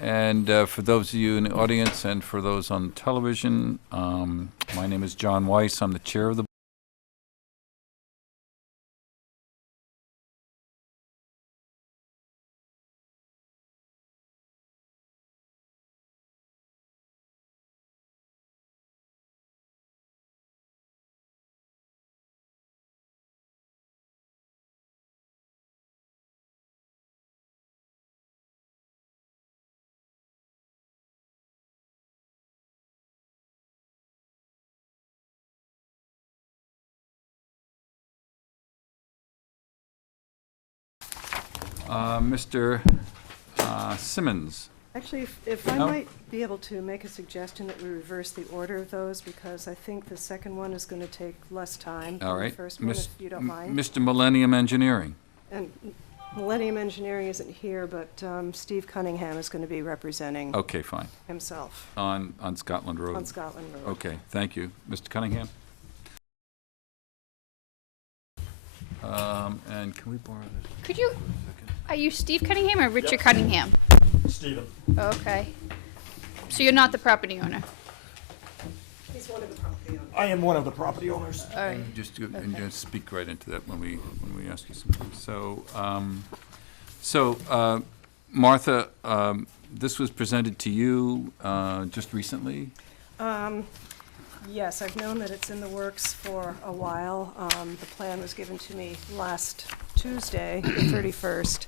And for those of you in the audience and for those on television, my name is John Weiss. I'm the chair of the Mr. Simmons. Actually, if I No? might be able to make a suggestion that we reverse the order of those, because I think the second one is going to take less time All than right. the first one, if you don't mind. Mr. Millennium Engineering. And Millennium Engineering isn't here, but Steve Cunningham is going to be representing Okay, fine. himself On Scotland Road. on Scotland Road. Okay, thank you. Mr. Cunningham? And can we borrow this Could you, for a second? are you Steve Cunningham or Richard Cunningham? Stephen. Okay. So you're not the property owner? He's one of the property owners. I am one of the property owners. All right. Just, and Okay. just speak right into that when we ask you something. So, Martha, this was presented to you just recently? Yes, I've known that it's in the works for a while. The plan was given to me last Tuesday, the 31st,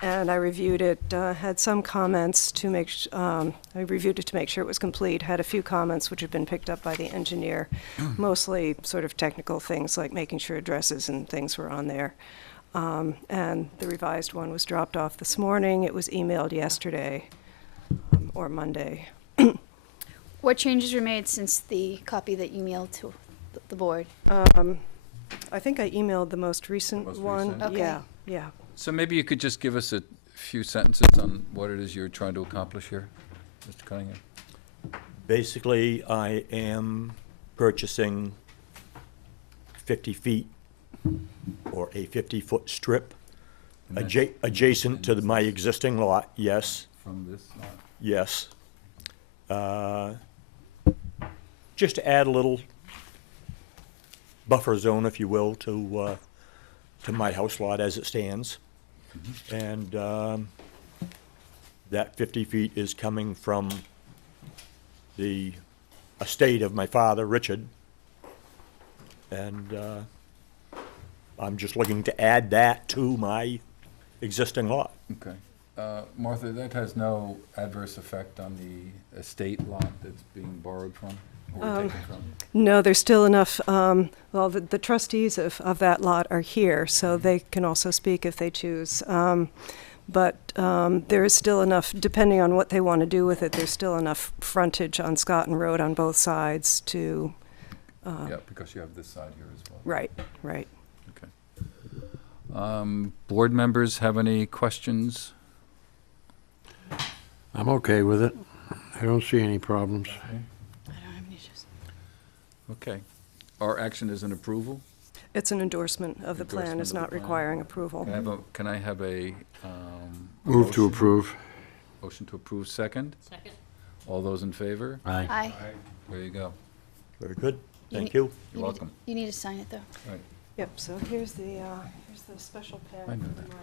and I reviewed it, had some comments to make, I reviewed it to make sure it was complete, had a few comments which had been picked up by the engineer, mostly sort of technical things like making sure addresses and things were on there. And the revised one was dropped off this morning. It was emailed yesterday, or Monday. What changes were made since the copy that you mailed to the board? I think I emailed the most recent Most one. recent? Okay. Yeah, yeah. So maybe you could just give us a few sentences on what it is you're trying to accomplish here, Mr. Cunningham? Basically, I am purchasing 50 feet or a 50-foot strip And that's- adjacent to my existing lot, yes, From this lot? yes. Just to add a little buffer zone, if you will, to my house lot as it stands. And that 50 feet is coming from the estate of my father, Richard. And I'm just looking to add that to my existing lot. Okay. Martha, that has no adverse effect on the estate lot that's being borrowed from, or taken from? No, there's still enough, well, the trustees of that lot are here, so they can also speak if they choose. But there is still enough, depending on what they want to do with it, there's still enough frontage on Scotton Road on both sides to, Yeah, because you have this side here as well. right, right. Okay. Board members have any questions? I'm okay with it. I don't see any problems. I don't have any issues. Okay. Our action is an approval? It's an endorsement of the plan, Endorsement it's of the not plan. requiring approval. Can I have a Move to motion? approve. Motion to approve second? Second. All those in favor? Aye. Aye. There you go. Very good, You thank ne- you. You're welcome. You need to sign it, though. Right. Yep, so here's the special pen. I know for that. my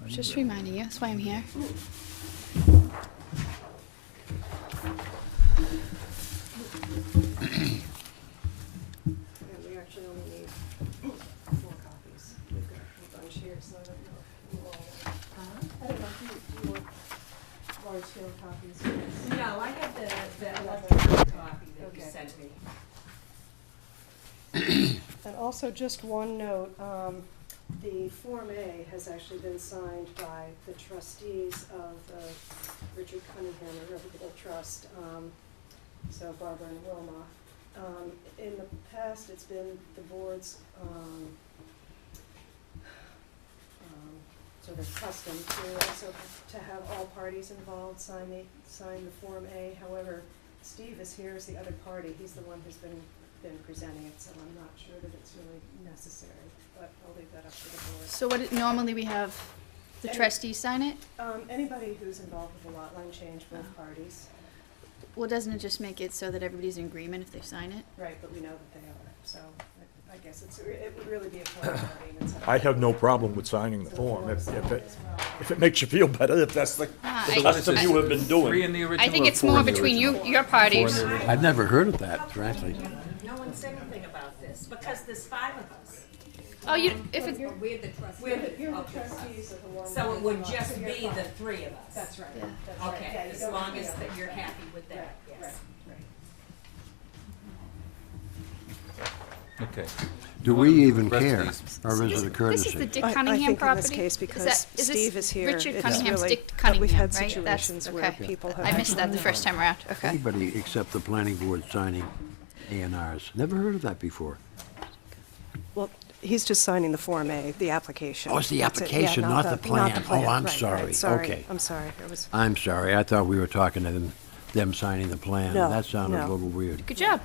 lot. Just reminding you, that's why I'm here. And we actually only need 4 copies. We've got a bunch here, so I don't know if you all, I don't know if you want large scale copies. No, I have the electronic copy that you Okay. sent me. And also, just one note, the Form A has actually been signed by the trustees of the Richard Cunningham Irrevocable Trust, so Barbara and Wilma. In the past, it's been the board's sort of custom to also to have all parties involved sign the Form A. However, Steve is here as the other party. He's the one who's been presenting it, so I'm not sure that it's really necessary, but I'll leave that up to the board. So what, normally we have The trustees sign it? Anybody who's involved with a lot line change, both parties. Well, doesn't it just make it so that everybody's in agreement if they sign it? Right, but we know that they are, so I guess it would really be a formality. and it's- I have no problem with signing the form if it makes you feel better, if that's the I- custom you have been Three doing. in the original. I think or it's four more in the between original? your parties. Four in the original. I've never heard of that, frankly. No one said anything about this, because there's 5 of us. Oh, you, if it, But we're the trustees. You're the Okay. trustees of the one. So it would just be the 3 of us. That's right. Yeah. That's right. Yeah, Okay, you as don't- long you as know. that you're happy with that, Right, yes. Okay. Do we even Rest of care, these- or is it a this is the courtesy? Dick I Cunningham think in property? this case, Is because that- is this Steve is here, Richard it's Cunningham's really, Dick but Cunningham, we've had right? That's, situations where okay. people have. I missed that the first time around, okay. Anybody except the planning board signing A&Rs. Never heard of that before. Well, he's just signing the Form A, the application. Oh, it's the That's it. Yeah, application, not the plan. Oh, I'm Right, sorry. right, sorry. Okay. I'm sorry, it was, I'm sorry, I thought we were talking to them signing the plan. No, That sounded a no. little weird. Good job.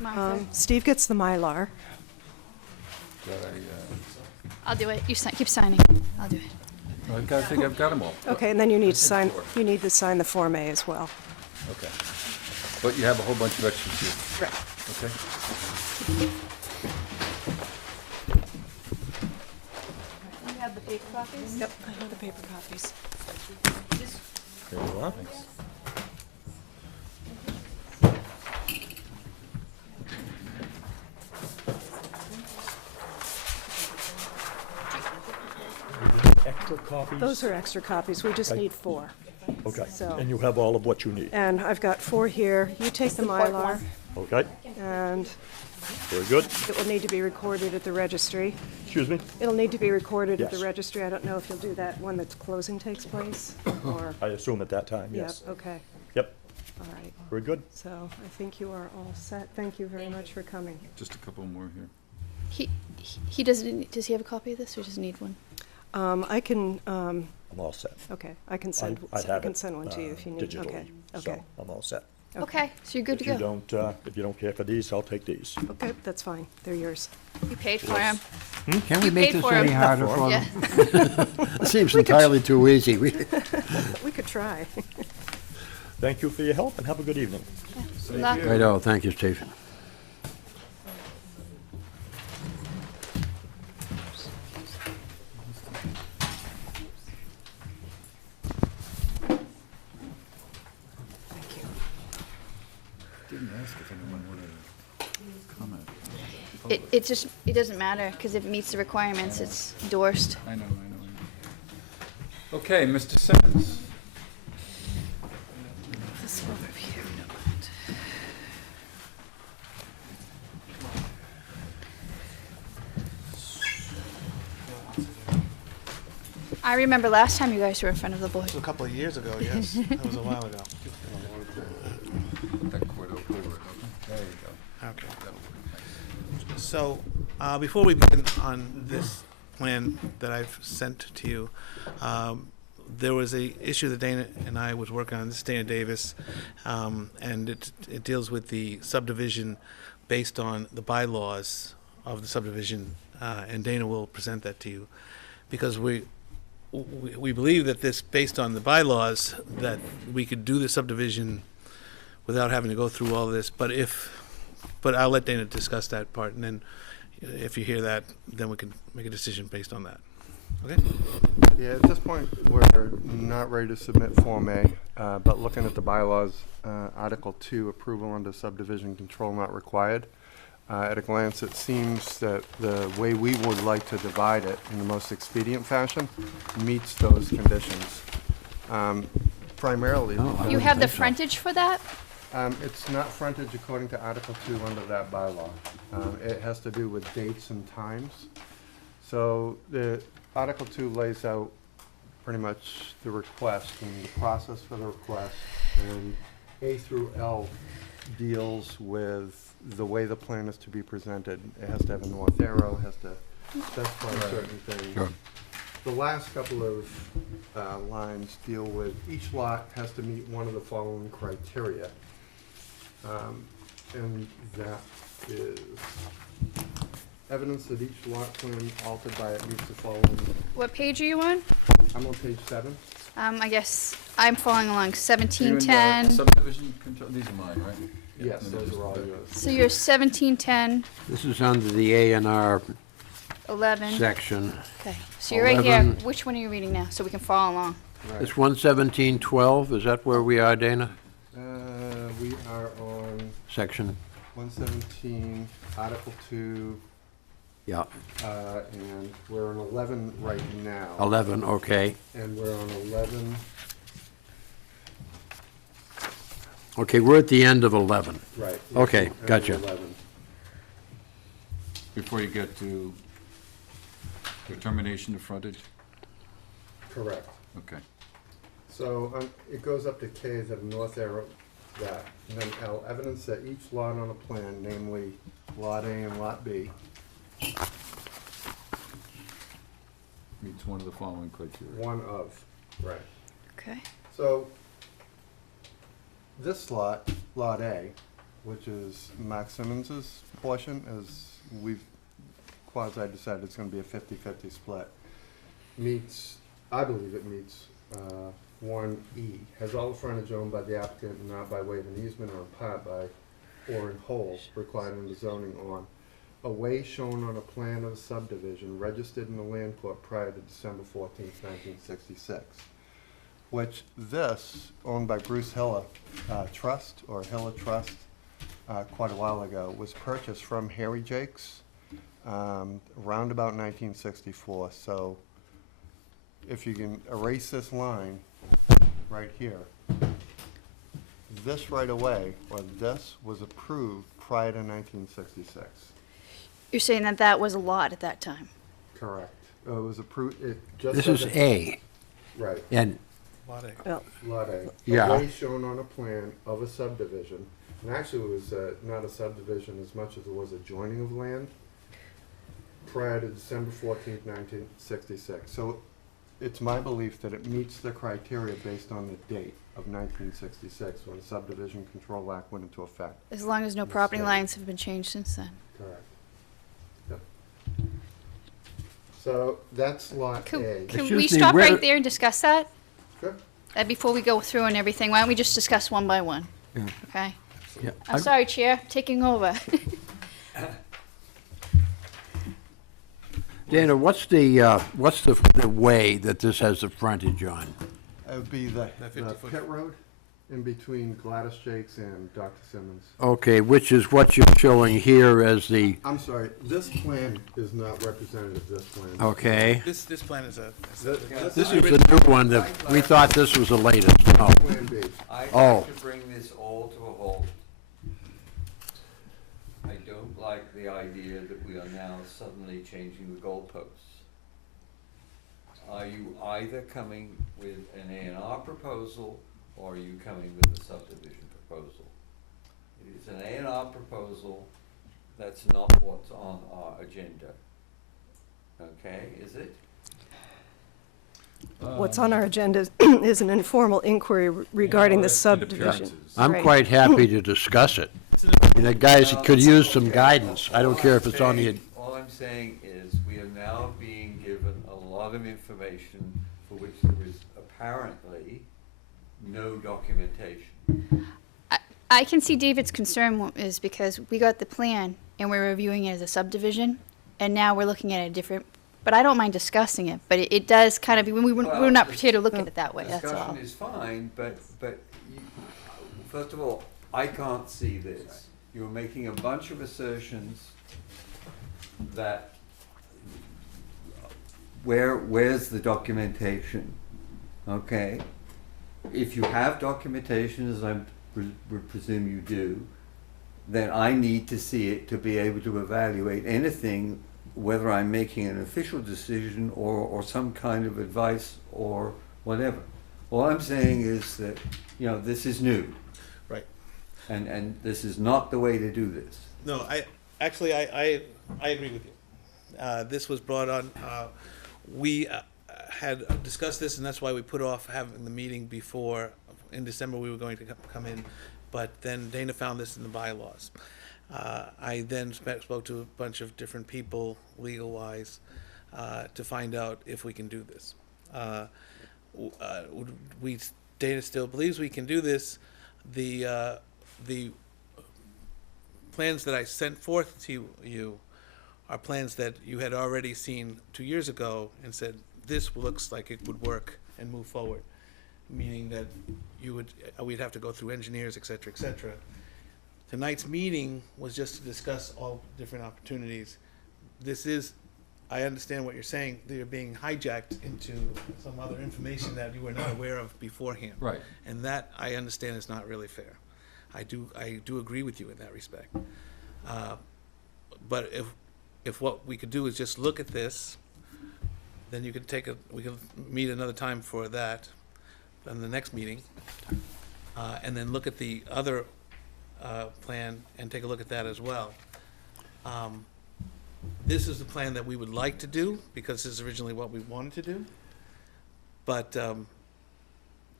Martha, Steve gets the Mylar. I'll do it. You keep signing. I'll do it. I think I've got them all. Okay, and then you need to sign, four. you need to sign the Form A as well. Okay. But you have a whole bunch of extras here, Right. okay? You have the paper copies? Yep, I have the paper copies. There you are. Extra copies? Those are extra copies, we just need 4. Okay, so- and you have all of what you need. And I've got 4 here. You take the Mylar, Okay, and very good. it will need to be recorded at the registry. Excuse me? It'll need to be recorded at the Yes. registry. I don't know if you'll do that when the closing takes place, or, I assume at that time, yeah, yes. okay, Yep, all right. very good. So I think you are all set. Thank you very much for coming. Just a couple more here. He doesn't, does he have a copy of this or does he need one? I can, I'm all set. okay, I can send, I I have can it, send one to you if you need. digitally, Okay, so okay, I'm all set. Okay, so you're good to If you go. don't, if you don't care for these, I'll take these. okay, that's fine. They're yours. You paid for him. Can we You make paid this for any him. harder for Yeah. them? It seems entirely too easy. We could try. Thank you for your help and have a good evening. Good luck. Righto, thank you, Steve. Thank you. Didn't ask if anyone wanted to comment. It doesn't matter because if it meets the requirements, it's endorsed. I know. Okay, Mr. Simmons. This one over here. I remember last time you guys were in front of the board. It was a couple of years ago, yes. That was a while ago. Put that cord over it. There you go. Okay. That'll work. So, before we begin on this plan that I've sent to you, there was a issue that Dana and I was working on. This is Dana Davis, and it deals with the subdivision based on the bylaws of the subdivision, and Dana will present that to you, because we believe that this, based on the bylaws, that we could do the subdivision without having to go through all this, but I'll let Dana discuss that part, and then if you hear that, then we can make a decision based on that. Okay? Yeah, at this point, we're not ready to submit Form A, but looking at the bylaws, Article 2, approval under subdivision control not required. At a glance, it seems that the way we would like to divide it in the most expedient fashion meets those conditions. Primarily, Oh, I You didn't have the think so. frontage for that? it's not frontage according to Article 2 under that bylaw. It has to do with dates and times. So the Article 2 lays out pretty much the request and the process for the request. And A through L deals with the way the plan is to be presented. It has to have a north arrow, has to specify certain things. Sure. The last couple of lines deal with each lot has to meet one of the following criteria. And that is evidence that each lot plan altered by it meets the following. What page are you on? I'm on page 7. I guess I'm following along You're in, 1710. Subdivision control, these are mine, right? Yes, those are all yours. So you're 1710, This is under the A and R 11. section. Okay, so you're right here. 11. Which one are you reading now, so we can follow along? It's 11712, is that where we are, Dana? We are on Section, 117, Article 2, yeah, and we're on 11 right now. 11, okay. And we're on 11, Okay, we're at the end of 11. right. Okay, end of gotcha. 11. Before you get to determination of frontage? Correct. Okay. So it goes up to K as a north arrow, that, and then L, evidence that each lot on a plan, namely Lot A and Lot B, Meets one of the following criteria. one of, right. Okay. So this lot, Lot A, which is Max Simmons's portion, as we've quasi-decided it's gonna be a 50-50 split, meets, I believe it meets, 1E, has all the frontage owned by the applicant and not by way of an easement or in part by, or in whole, required in the zoning on a way shown on a plan of a subdivision registered in the land court prior to December 14th, 1966. Which this, owned by Bruce Hiller Trust, or Hiller Trust, quite a while ago, was purchased from Harry Jakes around about 1964. So if you can erase this line right here, this right away, or this, was approved prior to 1966. You're saying that that was a lot at that time? Correct. It was approved, it just. This is said that- A, Right. and, Lot A. Well, Lot A. Yeah. A way shown on a plan of a subdivision, and actually it was not a subdivision as much as it was a joining of land prior to December 14th, 1966. So it's my belief that it meets the criteria based on the date of 1966, when the Subdivision Control Act went into effect. As long as no property lines have been changed since then. Correct. Yep. So that's Lot Can A. can Excuse we me, stop where- right there and discuss that? Sure. Before we go through and everything, why don't we just discuss one by one? Yeah. Okay? yeah, I'm sorry, Chair, taking over. Dana, what's the way that this has the frontage on? It would be the That 50-foot. pit road in between Gladys Jakes and Dr. Simmons. Okay, which is what you're showing here as the, I'm sorry, this plan is not representative of this plan. okay? This plan is a. This is the new one that, we thought this was the latest. Oh, Plan B. I'd Oh. like to bring this all to a halt. I don't like the idea that we are now suddenly changing the goalposts. Are you either coming with an A&R proposal, or are you coming with a subdivision proposal? If it's an A&R proposal, that's not what's on our agenda. Okay, is it? What's on our agenda is an informal inquiry regarding the And subdivision. appearances. I'm Right. quite happy to discuss it. And the guys could use some guidance. I don't care if it's on the, All I'm saying is, we are now being given a lot of information for which there is apparently no documentation. I can see David's concern is because we got the plan and we're reviewing it as a subdivision, and now we're looking at a different, but I don't mind discussing it, but it does kind of, we're Well, not the- prepared to look at it that way, that's all. Discussion is fine, but you, first of all, I can't see this. You're making a bunch of assertions that, where's the documentation? Okay? If you have documentation, as I presume you do, then I need to see it to be able to evaluate anything, whether I'm making an official decision or some kind of advice or whatever. All I'm saying is that, this is new. Right. And this is not the way to do this. No, I agree with you. This was brought on, we had discussed this, and that's why we put off having the meeting before, in December, we were going to come in, but then Dana found this in the bylaws. I then spoke to a bunch of different people, legal-wise, to find out if we can do this. Dana still believes we can do this. The plans that I sent forth to you are plans that you had already seen 2 years ago and said, this looks like it would work and move forward, meaning that we'd have to go through engineers, et cetera, et cetera. Tonight's meeting was just to discuss all different opportunities. I understand what you're saying, that you're being hijacked into some other information that you were not aware of beforehand. Right. And that, I understand, is not really fair. I do agree with you in that respect. But if what we could do is just look at this, then you could we could meet another time for that, in the next meeting, and then look at the other plan and take a look at that as well. This is the plan that we would like to do, because this is originally what we wanted to do. But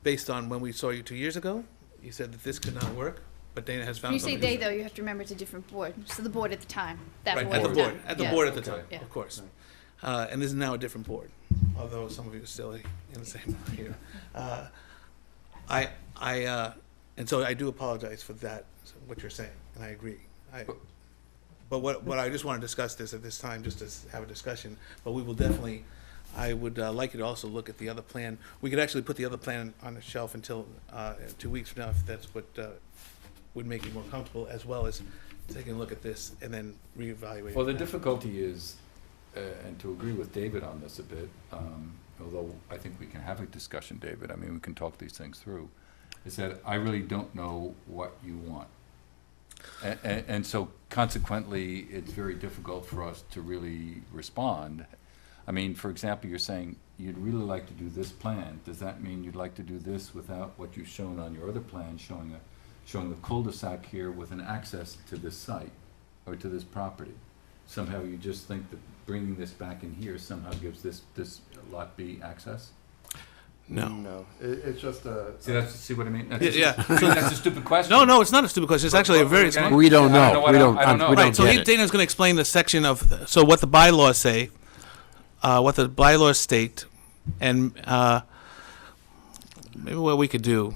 based on when we saw you 2 years ago, you said that this could not work, but Dana has When found you say something. they, though, you have to remember it's a different board. So the board at the time, that Right, board at the board, time. at the Yeah. board at the Okay. time, Yeah. of course. And this is now a different board, although some of you are still in the same here. And so I do apologize for that, what you're saying, and I agree. But what I just want to discuss this at this time, just to have a discussion, but we will definitely, I would like you to also look at the other plan. We could actually put the other plan on the shelf until 2 weeks from now, if that's what would make you more comfortable, as well as taking a look at this and then reevaluating. Well, the that. difficulty is, and to agree with David on this a bit, although I think we can have a discussion, David, I mean, we can talk these things through, is that I really don't know what you want. And so consequently, it's very difficult for us to really respond. I mean, for example, you're saying you'd really like to do this plan. Does that mean you'd like to do this without what you've shown on your other plan, showing a cul-de-sac here with an access to this site or to this property? Somehow you just think that bringing this back in here somehow gives this lot B access? No. No, it's just See what I mean? Yeah. That's a stupid question. No, it's not a stupid question. It's actually a very smart. We don't I don't know. know what We I- don't, I don't know. we Right, don't Right, so get it. Dana's going to explain the section of, so what the bylaws say, what the bylaws state, and maybe what we could do.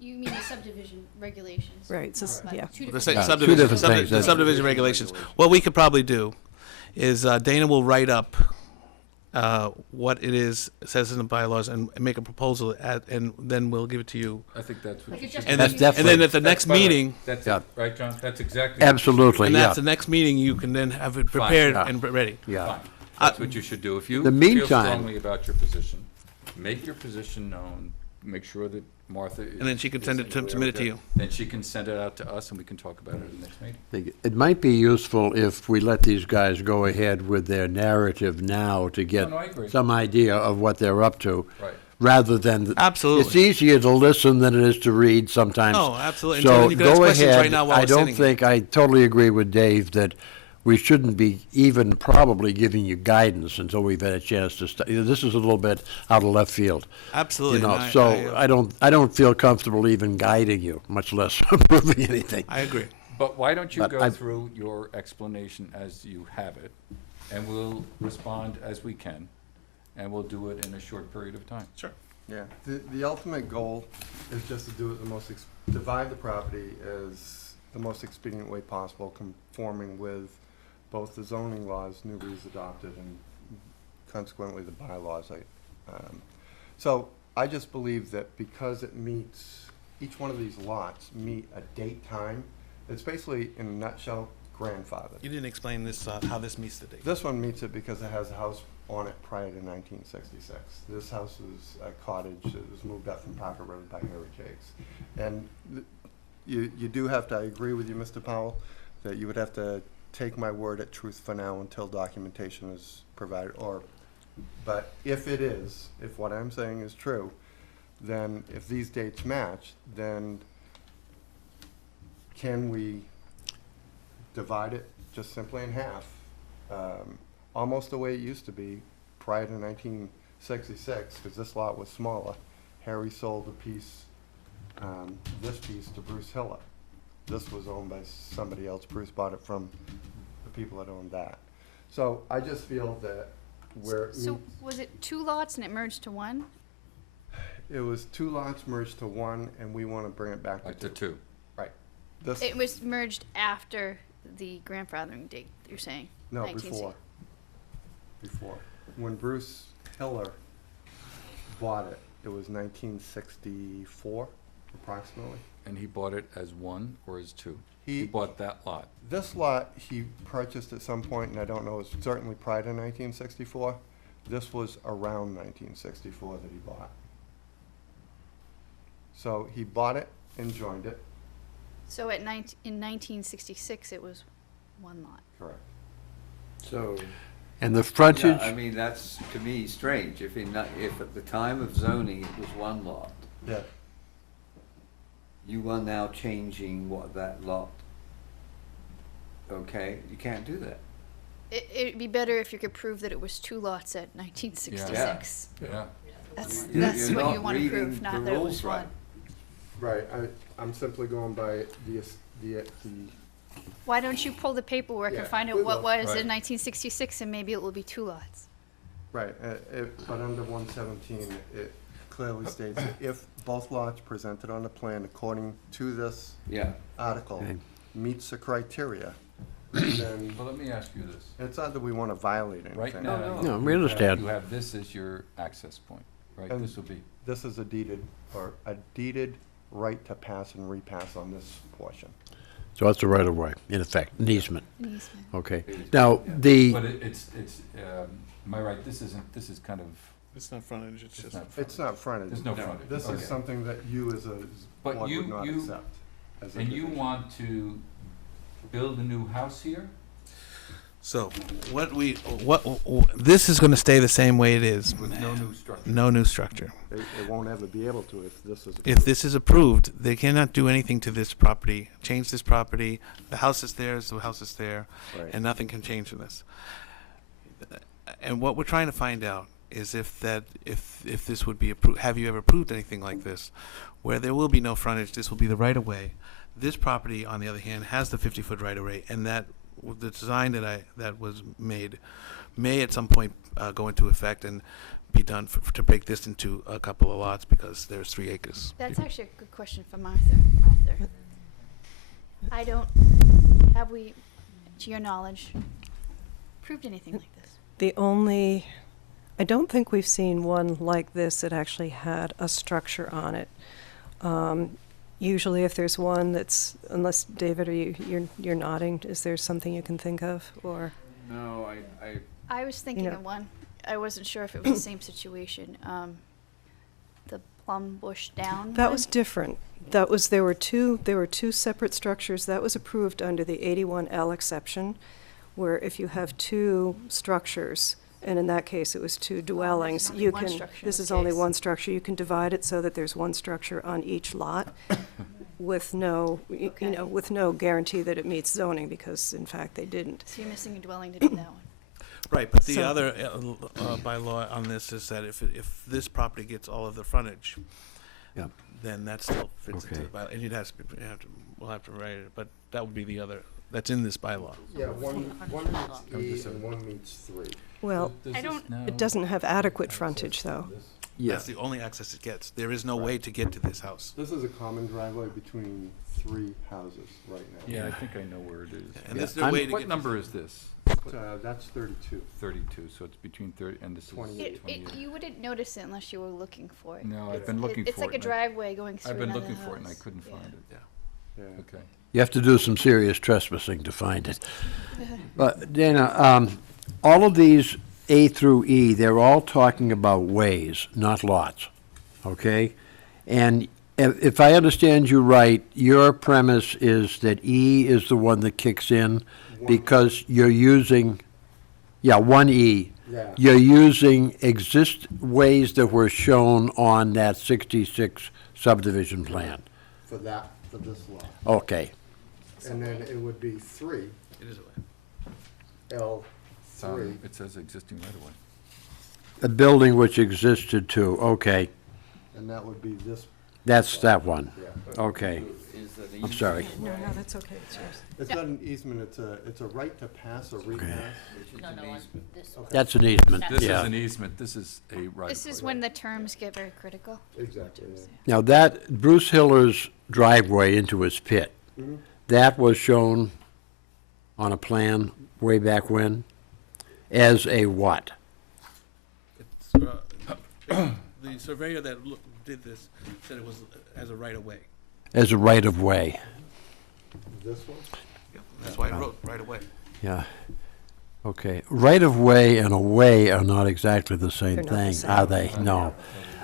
You mean the subdivision regulations? Right, so, Like yeah. two The different- sa- Yeah, two subdivision, different things, the that's- subdivision regulations. What we could probably do is Dana will write up what it is, says in the bylaws, and make a proposal, and then we'll give it to you. I think that's what Like you it should just- do. And That's then, definitely- and then at the next By the way, meeting, That's Yeah. it, right, John? That's exactly. Absolutely, and yeah, that's the next meeting, you can then have it prepared Yeah. and ready. yeah. Fine. That's what you should do. If you The feel meantime- strongly about your position, make your position known, make sure that Martha is. And then she can is send it to- aware submit of it to you. Then she can send it out to us and we can talk about it at the next meeting. It might be useful if we let these guys go ahead with their narrative now to get No, I agree. some idea of what they're up to, Right. rather than. Absolutely. It's easier to listen than it is to read sometimes. Oh, absolutely. And so So then you can ask go questions right ahead. now while I it's don't sitting here. think, I totally agree with Dave that we shouldn't be even probably giving you guidance until we've had a chance to study. This is a little bit out of left field. Absolutely. You know, and so I don't feel comfortable even guiding you, much less approving anything. I agree. But why don't you But go I- through your explanation as you have it, and we'll respond as we can, and we'll do it in a short period of time. Sure. Yeah, the ultimate goal is just to do it divide the property as the most expedient way possible, conforming with both the zoning laws Newbury's adopted and consequently the bylaws. So I just believe that because it meets, each one of these lots meet a date time, it's basically, in a nutshell, grandfathered. You didn't explain this, how this meets the date. This one meets it because it has a house on it prior to 1966. This house is a cottage that was moved up from Parker Road by Harry Jakes. And you do have to, I agree with you, Mr. Powell, that you would have to take my word at truth for now until documentation is provided, but if it is, if what I'm saying is true, then if these dates match, then can we divide it just simply in half? Almost the way it used to be prior to 1966, because this lot was smaller. Harry sold a piece, this piece to Bruce Hiller. This was owned by somebody else. Bruce bought it from the people that owned that. So I just feel that So was it 2 lots and it merged to 1? it was 2 lots merged to 1, and we want to bring it back Like to the 2. two. Right. This, It was merged after the grandfathering date, you're saying? no, 1960. before. Before. When Bruce Hiller bought it, it was 1964, approximately. And he bought it as one or as two? He- He bought that lot. This lot, he purchased at some point, and I don't know, it's certainly prior to 1964. This was around 1964 that he bought. So he bought it and joined it. So in 1966, it was 1 lot. Correct. So, And the yeah, frontage, I mean, that's to me strange. If if at the time of zoning it was 1 lot, Yeah. you are now changing that lot. Okay, you can't do that. It'd be better if you could prove that it was 2 lots at 1966. Yeah. That's You're what you not want to prove, reading not the that it rules was right. 1. Right, I'm simply going by the Why don't you pull the paperwork Yeah, and find we out what will. was Right. in 1966, and maybe it will be 2 lots? right, but under 117, it clearly states that if both lots presented on the plan according to this Yeah. article Okay. meets the criteria, then Well, let me ask you this. it's not that we want to violate anything. Right now. No, we you have- understand. You have this as your access point, right? And- This will be, This is a deeded right to pass and repass on this portion. so that's a right of way, in effect, an easement, An easement. okay. It is, Now, yeah. the, but it's, am I right? This is kind of, It's not frontage, it's it's just. not. It's not frontage. There's no No. frontage. This Okay. is something that you as a But board you- would not you- accept. As a And you division. want to build a new house here? So, this is gonna stay the same way it is. With no new structure? No new structure. They won't ever be able to if this is. If this is approved, they cannot do anything to this property, change this property. The house is there, the house is there, Right. and nothing can change in this. And what we're trying to find out is if this would be approved, have you ever approved anything like this? Where there will be no frontage, this will be the right of way. This property, on the other hand, has the 50-foot right of way, and that, the design that was made may at some point go into effect and be done to break this into a couple of lots because there's 3 acres. That's actually a good question for Martha. Have we, to your knowledge, proved anything like this? I don't think we've seen one like this that actually had a structure on it. Usually if there's one that's, unless, David, you're nodding, is there something you can think of, or? No, I was thinking know- of one. I wasn't sure if it was the same situation. The Plum Bush Down. That one? was different. There were two separate structures. That was approved under the 81L exception, where if you have 2 structures, and in that case it was 2 dwellings, only you one can, structure in this this is only case. one structure. You can divide it so that there's one structure on each lot with no, Okay. with no guarantee that it meets zoning, because in fact they didn't. So you're missing a dwelling to do that one. Right, but the So- other bylaw on this is that if this property gets all of the frontage, Yeah. then that still fits into Okay. the bylaw. And we'll have to write it, but that would be the other, that's in this bylaw. Yeah, one meets E and one meets 3. Well, Does I this don't- now it doesn't have adequate access frontage, to though. this? That's the only access it gets. There is no way to get to this house. This is a common driveway between 3 houses right now. Yeah, I think I know where it is. And there's Yeah. no way to What get. number is this? That's 32. 32, so it's between 30, and this is 28. 28. You wouldn't notice it unless you were looking for it. No, I've It's- been looking It's for like a it, and I- driveway going through I've been another looking for it and I house. couldn't Yeah. find it. Yeah. Okay. you have to do some serious trespassing to find it. But Dana, all of these A through E, they're all talking about ways, not lots, okay? And if I understand you right, your premise is that E is the one that kicks in because you're using, 1E. Yeah. You're using ways that were shown on that 66 subdivision plan. For this lot. Okay, And then it would be 3, It is a way. L3. It says existing right away. a building which existed too, okay, And that would be this, that's that one, yeah. okay. is an I'm sorry. No, that's okay, it's yours. It's not an easement, it's a right to pass or repass. Which is No, an no, on easement. this one. That's an easement, This is yeah. an easement, this is a right. This is when the terms get very critical. Exactly, yeah. Now, that, Bruce Hiller's driveway into his pit, Mhm. that was shown on a plan way back when as a what? It's, the surveyor that did this said it was as a right-of-way. As a right-of-way, This one? That's why I wrote right-of-way. yeah. Okay, right-of-way and a way are not exactly the same They're not the thing, same. are they? No.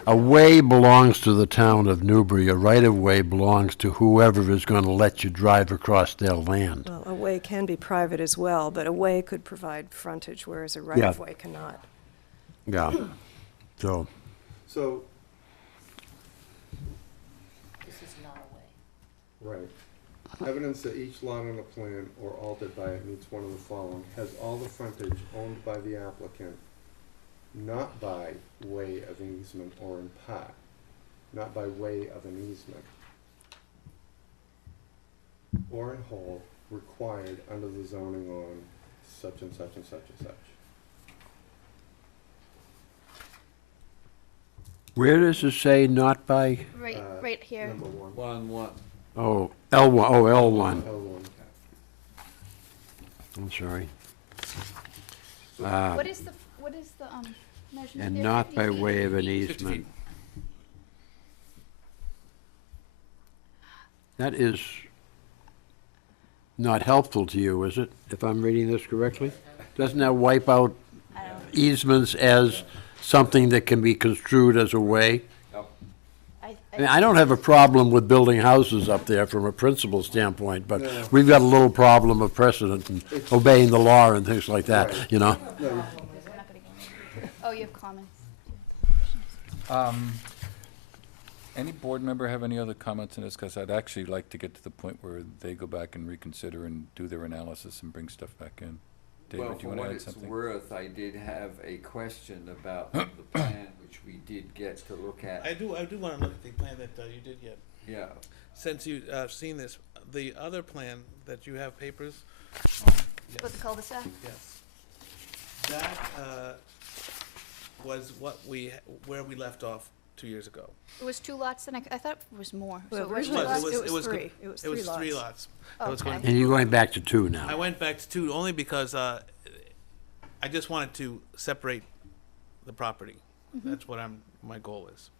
A way belongs to the town of Newbury, a right-of-way belongs to whoever is gonna let you drive across their land. Well, a way can be private as well, but a way could provide frontage, whereas a right-of-way cannot. Yeah. So, So, This is not a way. right. Evidence that each lot on the plan or altered by it meets one of the following: has all the frontage owned by the applicant, not by way of an easement or in part, not by way of an easement, or in whole, required under the zoning on such and such and such and such. where does it say not by, Right, right here. Number one. One. oh, L1, oh, L1, L1. I'm sorry. What is the measurement And there? not 50 by feet? way of an 50 easement. feet. That is not helpful to you, is it, if I'm reading this correctly? Doesn't that wipe out I don't know. easements as something that can be construed as a way? I mean, I don't have a problem with building houses up there from a principle standpoint, but No. we've got a little problem of precedent and obeying the law and things like that, Right. you know? No, We're not gonna go. Oh, you have comments? Any board member have any other comments on this? Because I'd actually like to get to the point where they go back and reconsider and do their analysis and bring stuff back in. Well, David, do you for want what to add it's something? worth, I did have a question about the plan, which we did get to look I at. do want to look at the plan that you did get. Yeah, Since you've seen this, the other plan that you have papers With the cul-de-sac? yes. That was where we left off 2 years ago. It was 2 lots, and I thought it was more. Well, So originally originally was- lots- it was go- three. It was It was three three lots. lots. That was going Okay. And you're going back to two I now. went back to 2 only because I just wanted to separate the property. That's what my goal is.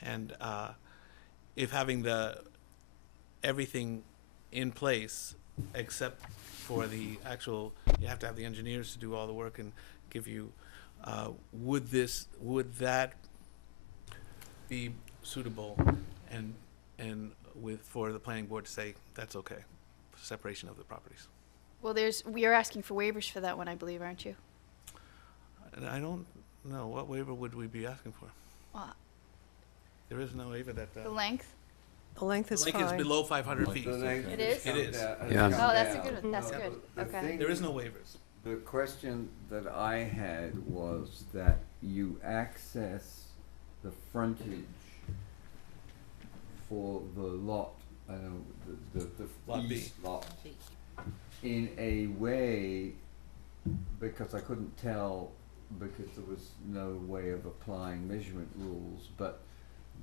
And if having everything in place, except for the actual, you have to have the engineers to do all the work and give you, would that be suitable and for the planning board to say, that's okay, separation of the properties? Well, we are asking for waivers for that one, I believe, aren't you? And I don't know, what waiver would we be asking for? Well, There is no waiver that, the length? The length is link is fine. below 500 feet. The length It is? has come It is. down- has Yeah. come Oh, that's a down. good one. That's The- good. the Okay. thing- There is no waivers. The question that I had was that you access the frontage for the lot, the Lot B. east lot, in a way, because I couldn't tell, because there was no way of applying measurement rules, but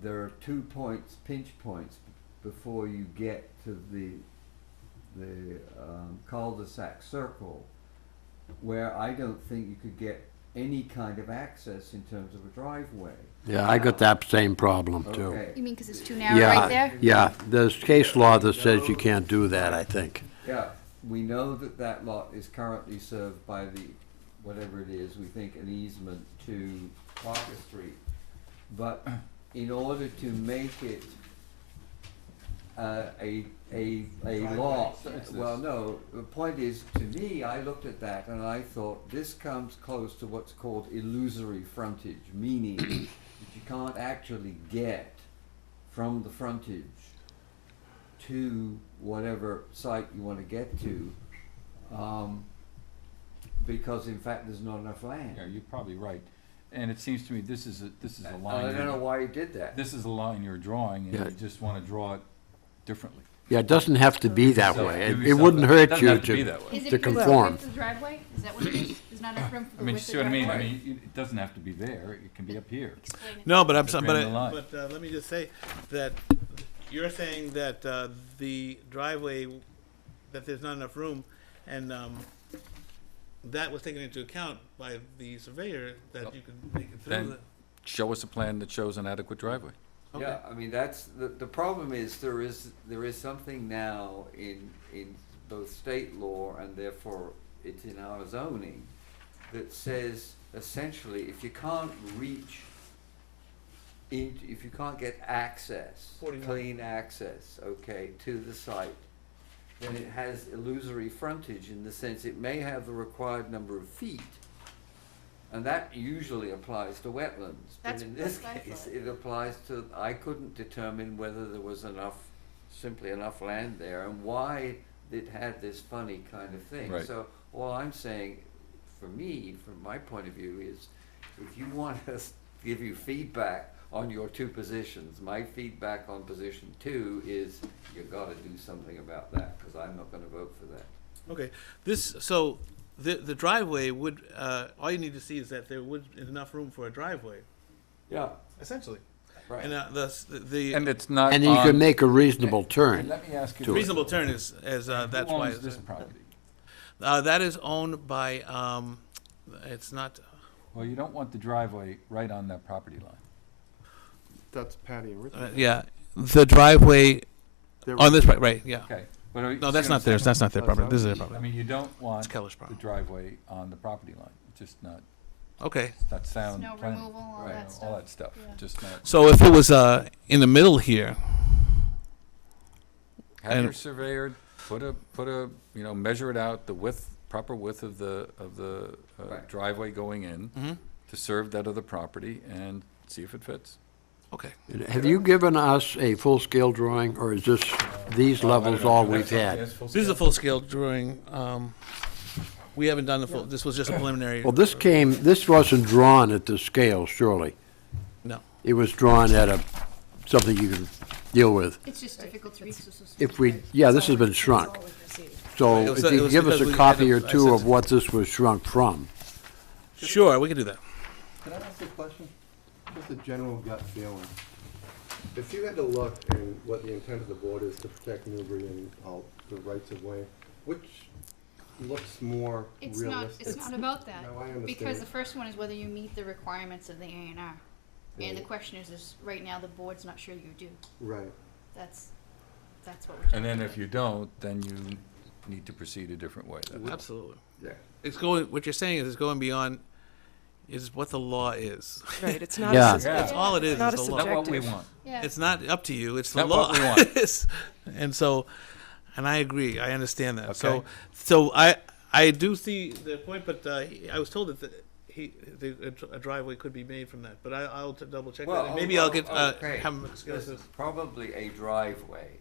there are 2 points, pinch points, before you get to the cul-de-sac circle, where I don't think you could get any kind of access in terms of a driveway. Yeah, I got that same problem too. Okay. You mean because it's too narrow right there? Yeah, there's case law that says you can't do that, I think. Yeah, we know that that lot is currently served by the, whatever it is, we think an easement to Parker Street. But in order to make it a lot, well, no, the point is, to me, I looked at that and I thought, this comes close to what's called illusory frontage, meaning that you can't actually get from the frontage to whatever site you want to get to, because in fact there's not enough land. Yeah, you're probably right. And it seems to me this is a And line. I don't know why you did that. This is a line you're drawing, and Yeah. you just want to draw it differently. Yeah, it doesn't have to be that So, way. give It yourself wouldn't that. hurt Doesn't you have to be to, that way. Is it to because of the conform. width of the driveway? Is that what it is? There's not enough room for I the mean, width of see the what I mean? driveway? I mean, it doesn't have to be there, it can be up here. Explain it. No, but I'm, Just but, ran the line. let me just say that you're saying that, the driveway, that there's not enough room, and, that was taken into account by the surveyor, that you can make it through Then- the. Show us a plan that shows an adequate driveway. Okay. Yeah, I mean, that's, the problem is there is something now in both state law and therefore it's in our zoning that says essentially if you can't reach if you can't get access, 41. clean access, okay, to the site, then it has illusory frontage in the sense it may have the required number of feet. And that usually applies to wetlands, but That's- in this that's what I case, thought. it applies to, I couldn't determine whether there was simply enough land there and why it had this funny kind of thing. Right. So all I'm saying, for me, from my point of view, is if you want us to give you feedback on your two positions, my feedback on position 2 is you gotta do something about that, cause I'm not gonna vote for that. Okay, so the driveway would, all you need to see is that there would, is enough room for a driveway, Yeah, essentially. right. And, And it's not and you on- can make a reasonable And turn. let me ask you. to it. this. reasonable turn is, that's Who why. owns this property? That is owned by, it's not, Well, you don't want the driveway right on that property line. That's Patty and Richard. yeah, the driveway They're- on this, right, yeah. Okay. But are you- No, see that's what I'm not theirs, saying? that's not their Oh, property, so- this is their I property. mean, you don't want It's Keller's the property. driveway on the property line, just not, Okay, not sound Snow planning. removal, all Right, that stuff. all that stuff, Yeah. just not. so if it was, in the middle here, Have And- your surveyor put a, measure it out, the width, proper width of the Right. driveway going in Mhm. to serve that other property and see if it fits. okay. Have you given us a full-scale drawing, or is this, these levels all we've had? This is a full-scale drawing, we haven't done the full, this was just a preliminary. Well, this wasn't drawn at the scale, surely. No. It was drawn at something you can deal with. It's just difficult to read. If we, yeah, this has been shrunk. All we've received. So It was- if it you was give us because a we copy had or a- I two said- of what this was shrunk from. Sure, we can do that. Can I ask a question? Just a general gut feeling. If you had to look and what the intent of the board is to protect Newbury and all the rights of way, which looks more It's realistic? not about that. No, I understand. Because the first one is whether you meet the requirements of the A&R. And the Yeah. question is right now the board's not sure you do. Right. That's what we're talking And then about. if you don't, then you need to proceed a different way. That's- Absolutely. Yeah. It's going, what you're saying is it's going beyond, is what the law is. Right, it's not Yeah. a, sub- Yeah. That's all it is, not is a the law. Not what we subjective. want. Yeah. It's not up to you, it's the Not law. what we want. It's- And so, and I agree, I understand that. So, Okay. so I do see the point, but, I was told that a driveway could be made from that, but I'll double check that. And maybe I'll get, okay. have him discuss this. Probably a driveway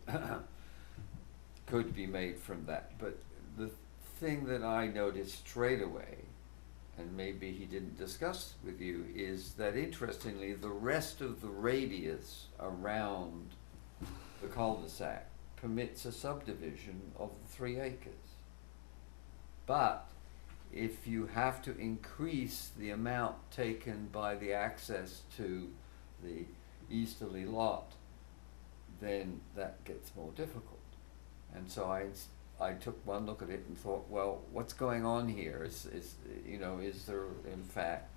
could be made from that, but the thing that I noticed straight away, and maybe he didn't discuss with you, is that interestingly, the rest of the radius around the cul-de-sac permits a subdivision of 3 acres. But if you have to increase the amount taken by the access to the easterly lot, then that gets more difficult. And so I took one look at it and thought, well, what's going on here? Is there in fact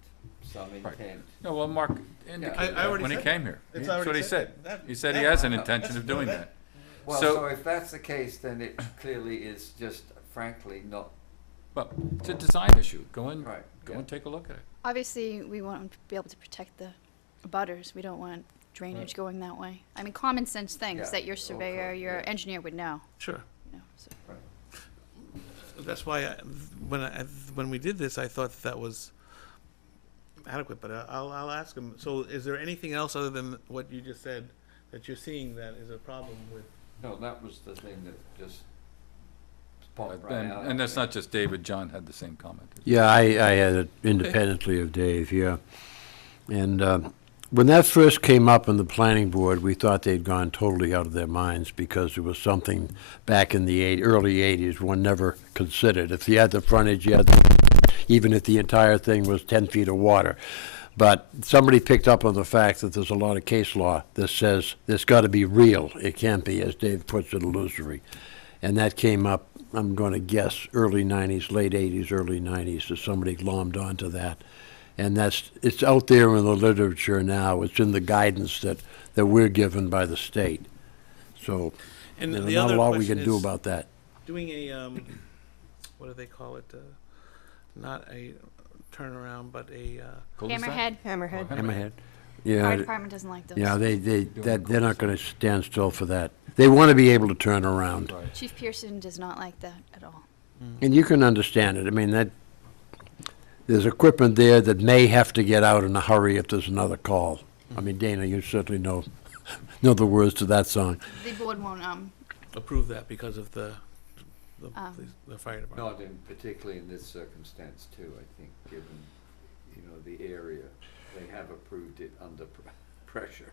some Right. intent? No, well, Mark indicated I that already when he said came here. It's That's already what he said said. that. He said he That- has an that's- intention of doing that. Well, So- so if that's the case, then it clearly is just frankly not Well, it's a design issue. Go right. yeah. and take a look at it. Obviously, we want to be able to protect the butters. We don't want drainage going that way. I mean, common sense things Yeah, that your surveyor, okay, your yeah. engineer would know, Sure. you know, so. That's why when we did this, I thought that was adequate, but I'll ask him. So is there anything else other than what you just said that you're seeing that is a problem with? No, that was the thing that just popped right And, out. and that's not just David, John had the same comment. Yeah, I had it independently of Dave, yeah. And when that first came up in the planning board, we thought they'd gone totally out of their minds because it was something back in the early 80s one never considered. If you had the frontage, you had even if the entire thing was 10 feet of water. But somebody picked up on the fact that there's a lot of case law that says it's got to be real. It can't be, as Dave puts it, illusory. And that came up, I'm going to guess, early 90s, late 80s, early 90s, that somebody glommed onto that. And it's out there in the literature now. It's in the guidance that we're given by the state. So And there's the not other a lot we question can do is about that. doing a, what do they call it? Not a turnaround, but a, Cul-de-sac? Hammerhead. Hammerhead. Hammerhead. Fire Yeah, department doesn't like those. yeah, they're not going to stand still for that. They want to be able to turn around. Right. Chief Pearson does not like that at all. And you can understand it. I mean, there's equipment there that may have to get out in a hurry if there's another call. I mean, Dana, you certainly know the words to that song. The board won't, approve that because of the fire department. Not in, particularly in this circumstance too, I think, given, the area. They have approved it under pressure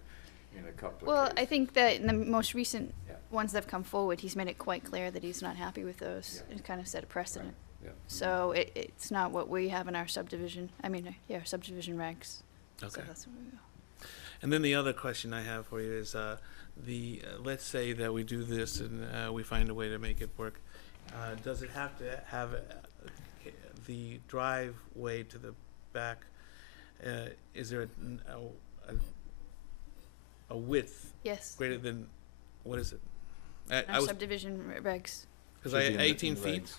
in a couple of well, cases. I think that in the most recent Yeah. ones that have come forward, he's made it quite clear that he's not happy with those. Yeah. It kind of set a precedent. Yeah. So it's not what we have in our subdivision, our subdivision regs. So Okay. that's what we go. And then the other question I have for you is, let's say that we do this and we find a way to make it work. Does it have to have the driveway to the back? Is there a width Yes, greater than, what is it? our subdivision regs. Because Should be in the 18 feet. regs.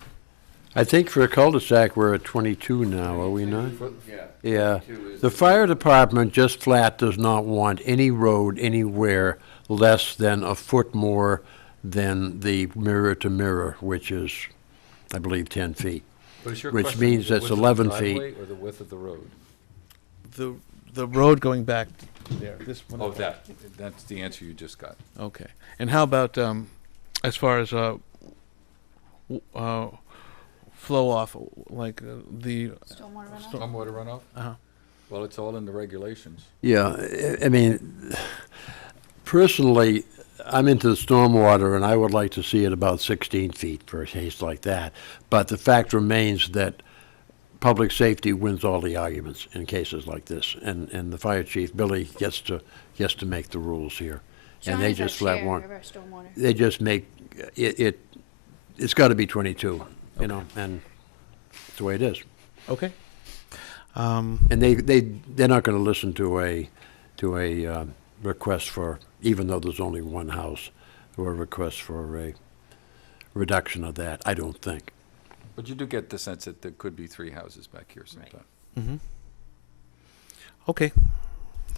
I think for a cul-de-sac, we're at 22 now, are we not? Yeah. Yeah. 22 is The fire department just flat does not want any road anywhere less than a foot more than the mirror to mirror, which is, I believe, 10 feet. But is your Which question means the that's width of the 11 feet. driveway or the width of the road? The road going back there, this one. Oh, that's the answer you just got. Okay. And how about, as far as, flow off, like, the, Stormwater runoff? Stormwater runoff? uh-huh. Well, it's all in the regulations. Yeah, I mean, personally, I'm into the stormwater, and I would like to see it about 16 feet for a case like that. But the fact remains that public safety wins all the arguments in cases like this, and the fire chief, Billy, gets to make the rules here. John And they is our just flat chair want, of our stormwater. they just make, it's got to be 22, and it's the way it is. Okay. And they're not going to listen to a request for, even though there's only one house, or a request for a reduction of that, I don't think. But you do get the sense that there could be 3 houses back here sometime. Mm-hmm. Okay.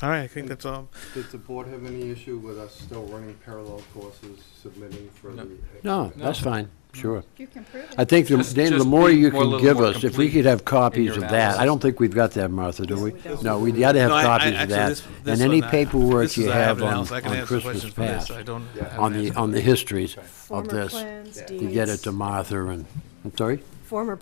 All right, I think that's all. Does the board have any issue with us still running parallel courses, submitting for No. the? No, that's fine, sure. You can prove it. I think, Just- Dana, the just more be you more- a can little give more us, if we complete could have in copies your of that, analysis. I don't think we've got that, Martha, do we? we don't. No, we gotta have No, copies of actually, that. this And any one, paperwork this you is- I have it on else. I can answer Christmas questions for this. past, I don't Yeah. have on an the, answer. on the histories of Former this, plans, Yeah. to get it deeds, to Martha and, I'm sorry? former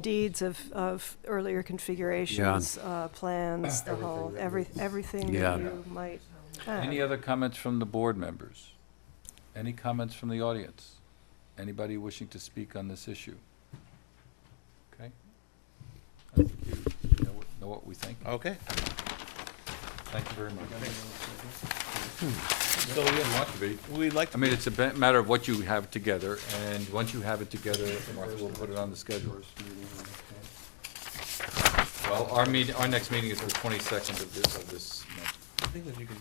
deeds of earlier configurations, plans, the whole, everything Yeah. that you might have. Any other comments from the board members? Any comments from the audience? Anybody wishing to speak on this issue? Okay. I think you know what we think. Okay. Thank you very much. So, You want to be. we'd like to. I mean, it's a matter of what you have together, and once you have it together, Martha will put it on the schedule. Well, our next meeting is the 22nd of this month. I think that you can,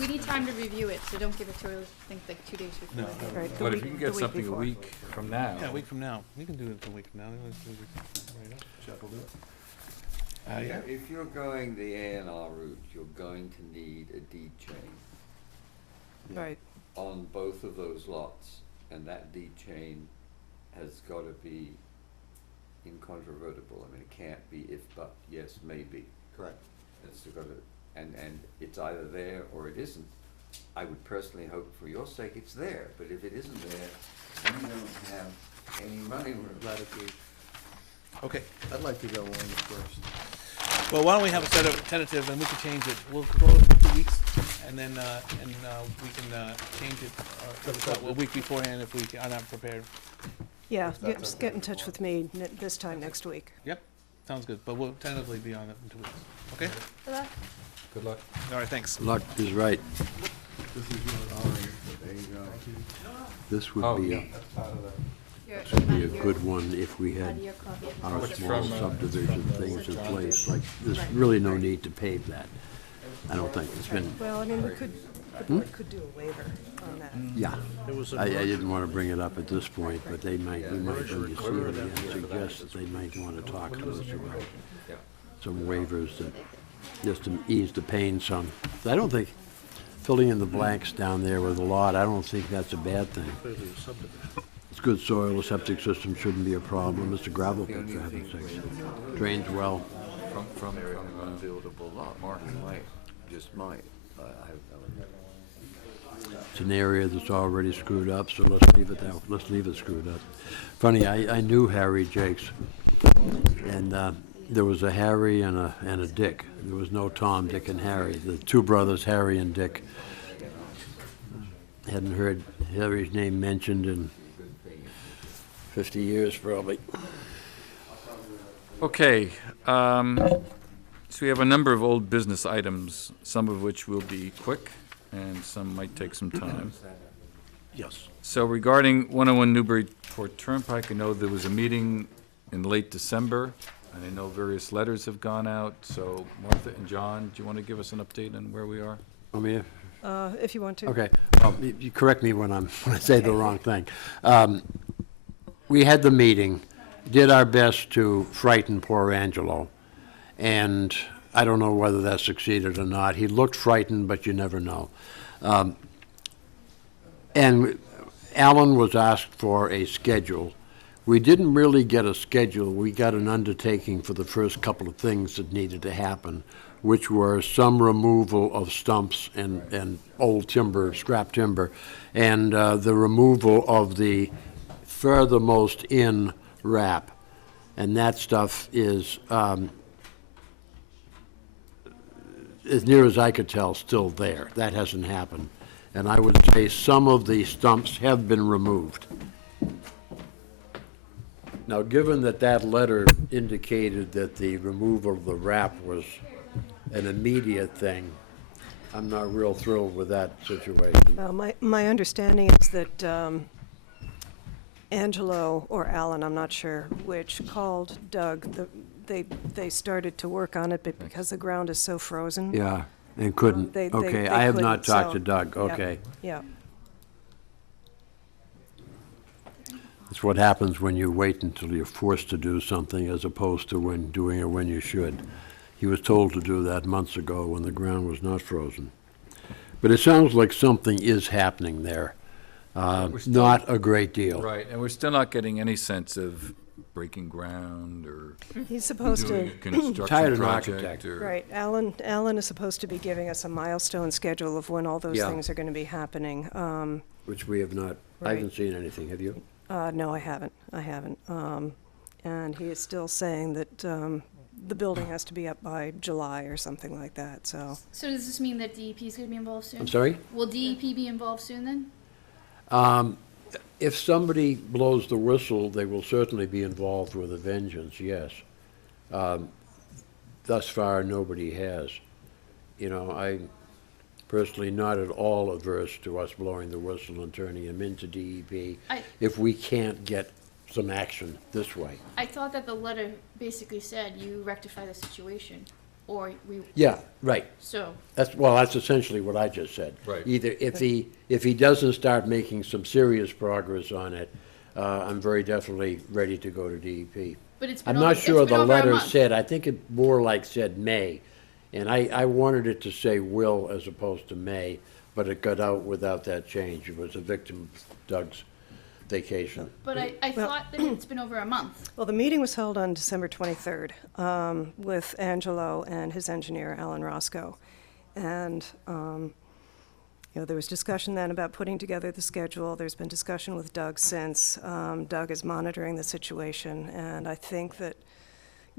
We need time to review it, so don't give it to her, think like 2 days before. No, no. Right, the But if week- you can the get week something a before. week from now. yeah, a week from now. We can do it a week from now. Yeah. If you're going the A&R route, you're going to need a deed chain Right, on both of those lots, and that deed chain has got to be incontrovertible. I mean, it can't be if, but, yes, maybe. Correct. It's got to, and it's either there or it isn't. I would personally hope for your sake it's there, but if it isn't there, then you don't have any running room. Okay. I'd like to go on first. Well, why don't we have a set of tentative, and we can change it. We'll go in 2 weeks, and then, we can, change it, a week beforehand if we are not prepared. Yeah, just get in touch with me this time next week. Yep, sounds good, but we'll tentatively be on it in 2 weeks. Okay? Good luck. All right, thanks. Luck is right. This Oh, would be, yeah. this would be a good one if we had Your copy of our Which small from, subdivision things in place, like, there's really no need to pave that. I don't think, it's been, Well, I mean, the board could do a waiver on that. yeah. I didn't want to bring it up at this point, but we might, when you see it again, suggest that they might want to talk to us about some waivers that, just to ease the pain some. I don't think, filling in the blanks down there with a lot, I don't think that's a bad thing. It's good soil, the septic system shouldn't be a problem, it's a gravel pit, for heaven's sakes. Drains well. From unbuildable lot, Mark. Just might. It's an area that's already screwed up, so let's leave it screwed up. Funny, I knew Harry Jakes, and there was a Harry and a Dick. There was no Tom, Dick, and Harry. The two brothers, Harry and Dick. Hadn't heard Harry's name mentioned in 50 years, probably. Okay, so we have a number of old business items, some of which will be quick, and some might take some time. Yes. So regarding 101 Newburyport Turnpike, I know there was a meeting in late December, and I know various letters have gone out, so Martha and John, do you want to give us an update on where we are? If you want to. Okay, you correct me when I say the wrong thing. We had the meeting, did our best to frighten poor Angelo, and I don't know whether that succeeded or not. He looked frightened, but you never know. And Alan was asked for a schedule. We didn't really get a schedule. We got an undertaking for the first couple of things that needed to happen, which were some removal of stumps and old timber, scrap timber, and the removal of the furthermost in wrap. And that stuff is, as near as I could tell, still there. That hasn't happened. And I would say some of the stumps have been removed. Now, given that that letter indicated that the removal of the wrap was an immediate thing, I'm not real thrilled with that situation. Well, my understanding is that Angelo or Alan, I'm not sure which, called Doug. They started to work on it, but because the ground is so frozen. Yeah, and couldn't. They Okay, I have not couldn't, talked so, to Doug, yeah, okay. Yeah. It's what happens when you wait until you're forced to do something as opposed to when doing it when you should. He was told to do that months ago when the ground was not frozen. But it sounds like something is happening there. We're still- Not a great deal. Right, and we're still not getting any sense of breaking ground or He's supposed doing to, a construction Hired an project architect. or. right, Alan is supposed to be giving us a milestone schedule of when all those Yeah. things are going to be happening. Which we have not, I Right. haven't seen anything, have you? No, I haven't. And he is still saying that the building has to be up by July or something like that, so. So does this mean that DEP is going to be involved soon? I'm sorry? Will DEP be involved soon then? If somebody blows the whistle, they will certainly be involved with a vengeance, yes. Thus far, nobody has. You know, I'm personally not at all averse to us blowing the whistle and turning him into DEP if we can't get some action this way. I thought that the letter basically said you rectify the situation, or we. Yeah, right. So. That's essentially what I just said. Right. Either if he doesn't start making some serious progress on it, I'm very definitely ready to go to DEP. But it's been I'm over, not sure it's been the over a letter month. said, I think it more like said May. And I wanted it to say will as opposed to May, but it got out without that change. It was a victim of Doug's vacation. But I Well- thought that it's been over a month. Well, the meeting was held on December 23rd with Angelo and his engineer, Alan Roscoe. And, there was discussion then about putting together the schedule. There's been discussion with Doug since. Doug is monitoring the situation, and I think that,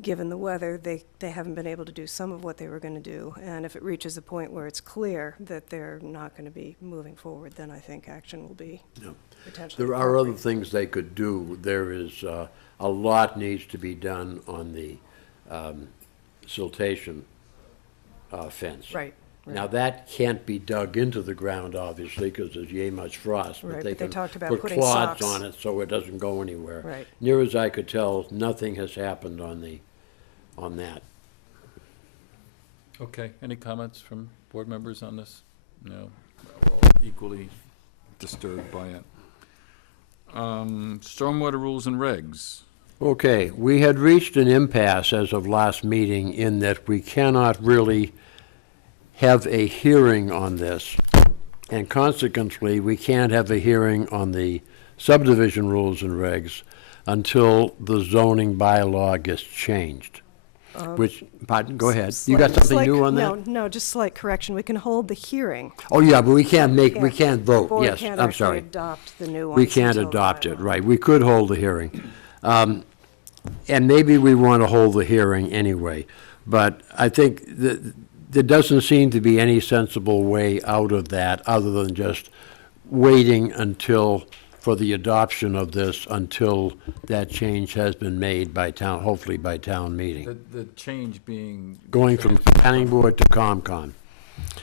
given the weather, they haven't been able to do some of what they were gonna do. And if it reaches a point where it's clear that they're not gonna be moving forward, then I think action will be Yeah. potentially There are other appropriate. things they could do. There is, a lot needs to be done on the siltation fence. Right, Now, right. that can't be dug into the ground, obviously, because there's yay much frost. Right, they but they can talked about put putting clods socks. on it so it doesn't go anywhere. Right. Near as I could tell, nothing has happened on that. Okay, any comments from board members on this? No, we're all equally disturbed by it. Stormwater rules and regs. Okay, we had reached an impasse as of last meeting in that we cannot really have a hearing on this. And consequently, we can't have a hearing on the subdivision rules and regs until the zoning bylaw gets changed. Which, pardon, go ahead. You got something new on that? No, just slight correction. We can hold the hearing. Oh, yeah, but we can't vote, Board yes, can't I'm actually sorry. adopt the new ones. We can't until the adopt it, bylaw. right. We could hold the hearing. And maybe we want to hold the hearing anyway. But I think that there doesn't seem to be any sensible way out of that other than just waiting for the adoption of this until that change has been made by town, hopefully by town meeting. The change being. Going from planning board to COMCON.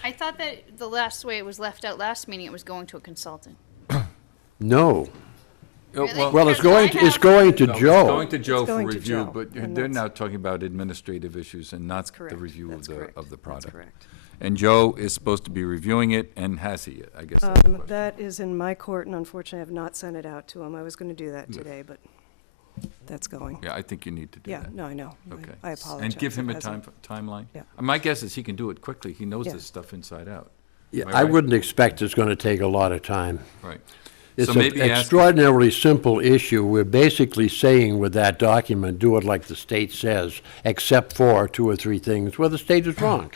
I thought that the last way it was left out last meeting, it was going to a consultant. No. Oh, Really? Well, it's Because I going to no, it's Joe. going to Joe It's for going to review, Joe, but and they're that's- now talking about administrative issues and not the correct. review of That's the, correct. of the That's product. correct. And Joe is supposed to be reviewing it, and has he? I guess that's the question. That is in my court, and unfortunately, I have not sent it out to him. I was gonna do that today, but that's going. Yeah, I think you need to do Yeah, that. no, I know. Okay. I apologize. And give him a It hasn't- timeline? Yeah. My guess is he can do it quickly. He knows Yeah. this stuff inside out. Yeah, Am I I right? wouldn't expect it's going to take a lot of time. Right. It's So an maybe ask- extraordinarily simple issue. We're basically saying with that document, do it like the state says, except for 2 or 3 things where the state is wrong.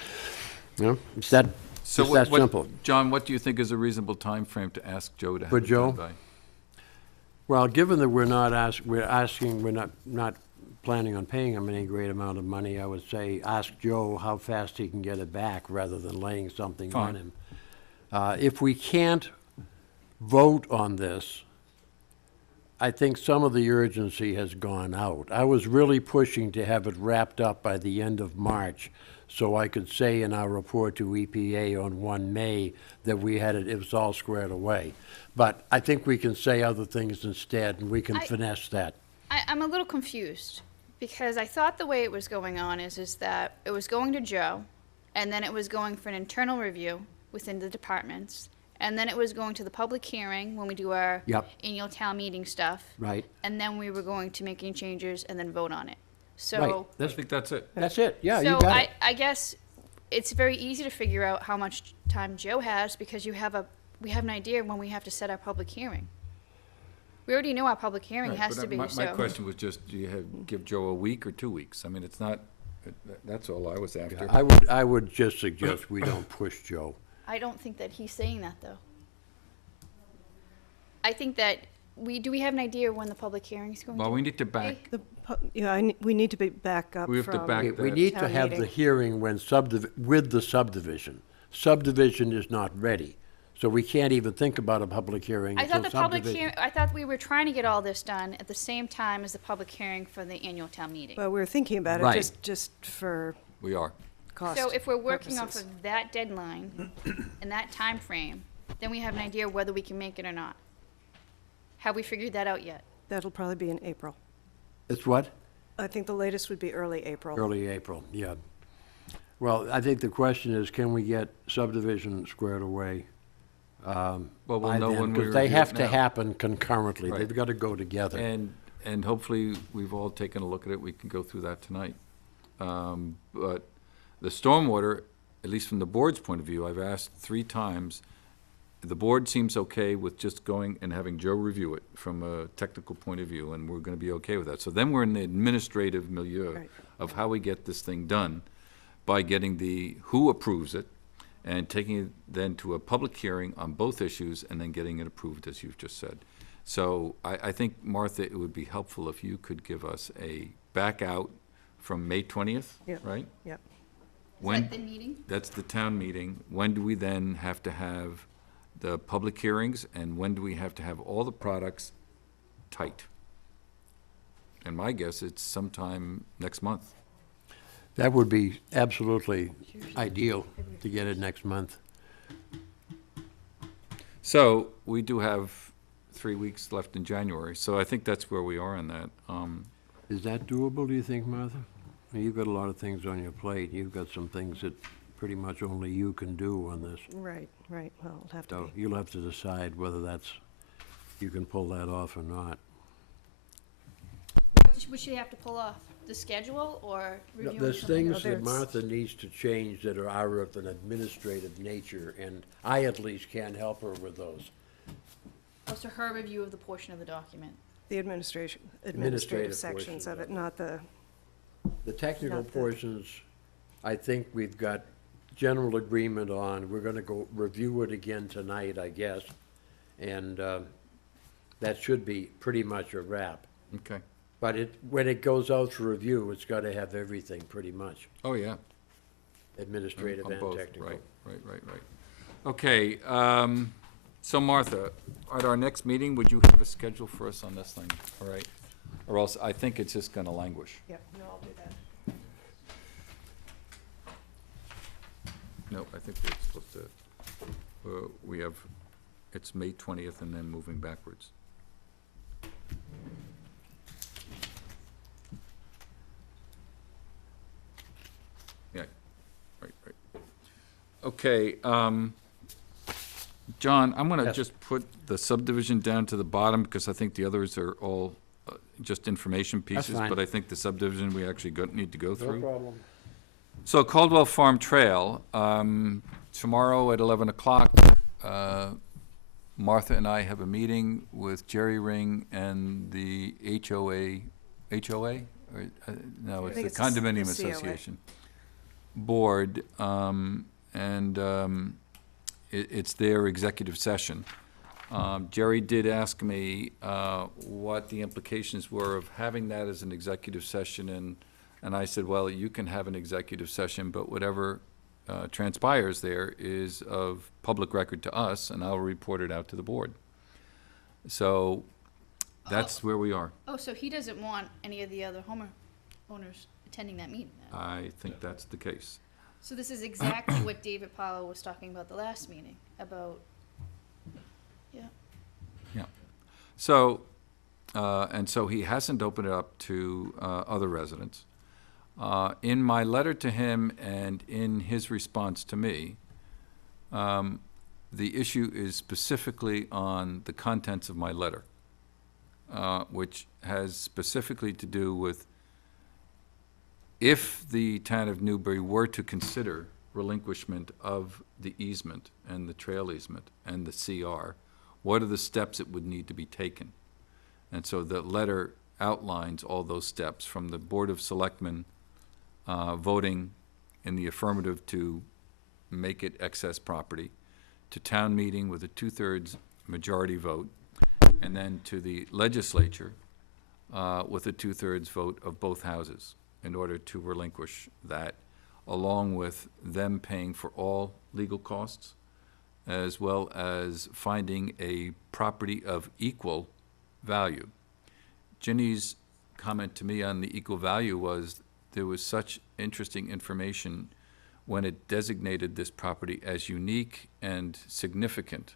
You know, it's that simple. John, what do you think is a reasonable time frame to ask Joe to have For it done Joe? by? Well, given that we're not planning on paying him any great amount of money, I would say ask Joe how fast he can get it back rather than laying something on Fine. him. If we can't vote on this, I think some of the urgency has gone out. I was really pushing to have it wrapped up by the end of March, so I could say in our report to EPA on 1 May that it was all squared away. But I think we can say other things instead, and we can finesse that. I'm a little confused because I thought the way it was going on is that it was going to Joe, and then it was going for an internal review within the departments, and then it was going to the public hearing when we do our Yep. annual town meeting stuff, Right? and then we were going to make any changes and then vote on it. Right. So, I think that's it. That's it, yeah, you so got it. I guess it's very easy to figure out how much time Joe has because we have an idea when we have to set our public hearing. We already know our public hearing Right, has but to be, My so. question was just, do you give Joe a week or 2 weeks? I mean, it's not, that's all I was after. I would just suggest we don't push Joe. I don't think that he's saying that, though. I think that do we have an idea when the public hearing is going to Well, be? we need to back, We need to be back up from. We have to back We that- need to Town have the meeting. hearing when with the subdivision. Subdivision is not ready, so we can't even think about a public hearing I until thought the public subdivision. hearing, I thought we were trying to get all this done at the same time as the public hearing for the annual town meeting. Well, we were thinking about it, Right. just for we are. cost So if we're working off purposes. of that deadline and that time frame, then we have an idea whether we can make it or not. Have we figured that out yet? That'll probably be in April. It's what? I think the latest would be early April. Early April, yeah. Well, I think the question is, can we get subdivision squared away? Well, we'll by know then? when we Because they review it have to now. happen concurrently. Right. They've got to go together. And hopefully, we've all taken a look at it, we can go through that tonight. But the stormwater, at least from the board's point of view, I've asked 3 times, the board seems okay with just going and having Joe review it from a technical point of view, and we're gonna be okay with that. So then we're in the administrative milieu Right. of how we get this thing done by getting who approves it, and taking it then to a public hearing on both issues, and then getting it approved, as you've just said. So I think, Martha, it would be helpful if you could give us a back out from May 20th, Yep. right? Yep. When, At the meeting? that's the town meeting. When do we then have to have the public hearings, and when do we have to have all the products tight? And my guess, it's sometime next month. That would be absolutely ideal to get it next month. So, we do have 3 weeks left in January, so I think that's where we are on that. Is that doable, do you think, Martha? You've got a lot of things on your plate. You've got some things that pretty much only you can do on this. Right, right, well, it'll have to So be. you'll have to decide whether that's, you can pull that off or not. What should you have to pull off? The schedule or reviewing There's something things else? that there's- Martha needs to change that are of an administrative nature, and I at least can't help her with those. Also, her review of the portion of the document. The administrative Administrative sections portions of of it, not the, The technical Not the- portions, I think we've got general agreement on. We're gonna go review it again tonight, I guess. And that should be pretty much a wrap. Okay. But when it goes out for review, it's gotta have everything, pretty much, Oh, yeah. administrative On and both, technical. Right. Okay, so Martha, at our next meeting, would you have a schedule for us on this thing, all right? Or else, I think it's just gonna languish. yeah, no, I'll do that. No, I think we're supposed to, we have, it's May 20th and then moving backwards. Yeah, right. Okay, John, I'm gonna Yes. just put the subdivision down to the bottom, because I think the others are all just information pieces. fine. But I think the subdivision, we actually need to go through. problem. So Caldwell Farm Trail, tomorrow at 11 o'clock, Martha and I have a meeting with Jerry Ring and the HOA, Or, no, I it's think the it's the Condominium COA. Association Board, it's their executive session. Jerry did ask me what the implications were of having that as an executive session, and I said, well, you can have an executive session, but whatever transpires there is of public record to us, and I'll report it out to the board. So that's where we are. Oh, so he doesn't want any of the other owners attending that meeting then? I think that's the case. So this is exactly what David Powell was talking about the last meeting, about, yeah. So, and so he hasn't opened it up to other residents. In my letter to him and in his response to me, the issue is specifically on the contents of my letter, which has specifically to do with if the town of Newbury were to consider relinquishment of the easement and the trail easement and the CR, what are the steps that would need to be taken? And so the letter outlines all those steps, from the Board of Selectmen voting in the affirmative to make it excess property, to town meeting with a 2/3 majority vote, and then to the legislature with a 2/3 vote of both houses in order to relinquish that, along with them paying for all legal costs, as well as finding a property of equal value. Ginny's comment to me on the equal value was there was such interesting information when it designated this property as unique and significant.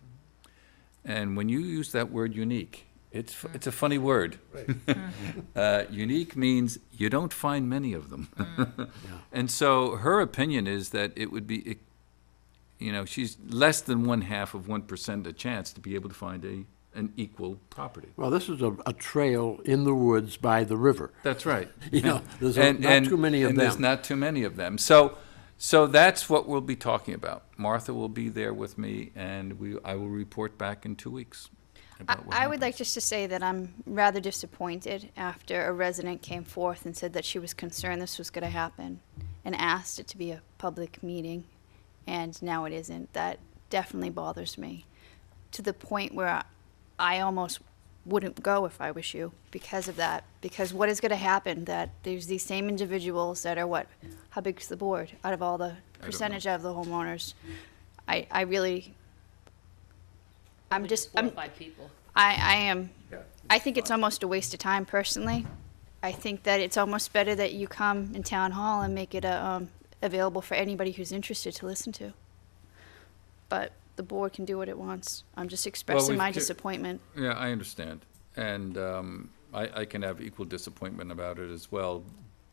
And when you use that word unique, it's a funny word. Unique means you don't find many of them. And so her opinion is that it would be, she's less than 0.5% a chance to be able to find an equal property. Well, this is a trail in the woods by the river. That's right. There's And- not too many of and there's them. not too many of them. So that's what we'll be talking about. Martha will be there with me, and I will report back in 2 weeks about what I would like happens. just to say that I'm rather disappointed after a resident came forth and said that she was concerned this was going to happen and asked it to be a public meeting, and now it isn't. That definitely bothers me, to the point where I almost wouldn't go if I was you because of that. Because what is gonna happen, that there's these same individuals that are what, how big's the board out of all the percentage of the homeowners? I really, I'm just, Four or I'm, five people. I am, Yeah, I think it's almost a waste of time personally. I think that it's almost better that you come in town hall and make it, available for anybody who's interested to listen to. But the board can do what it wants. I'm just expressing we've my ca- disappointment. Yeah, I understand. And I can have equal disappointment about it as well.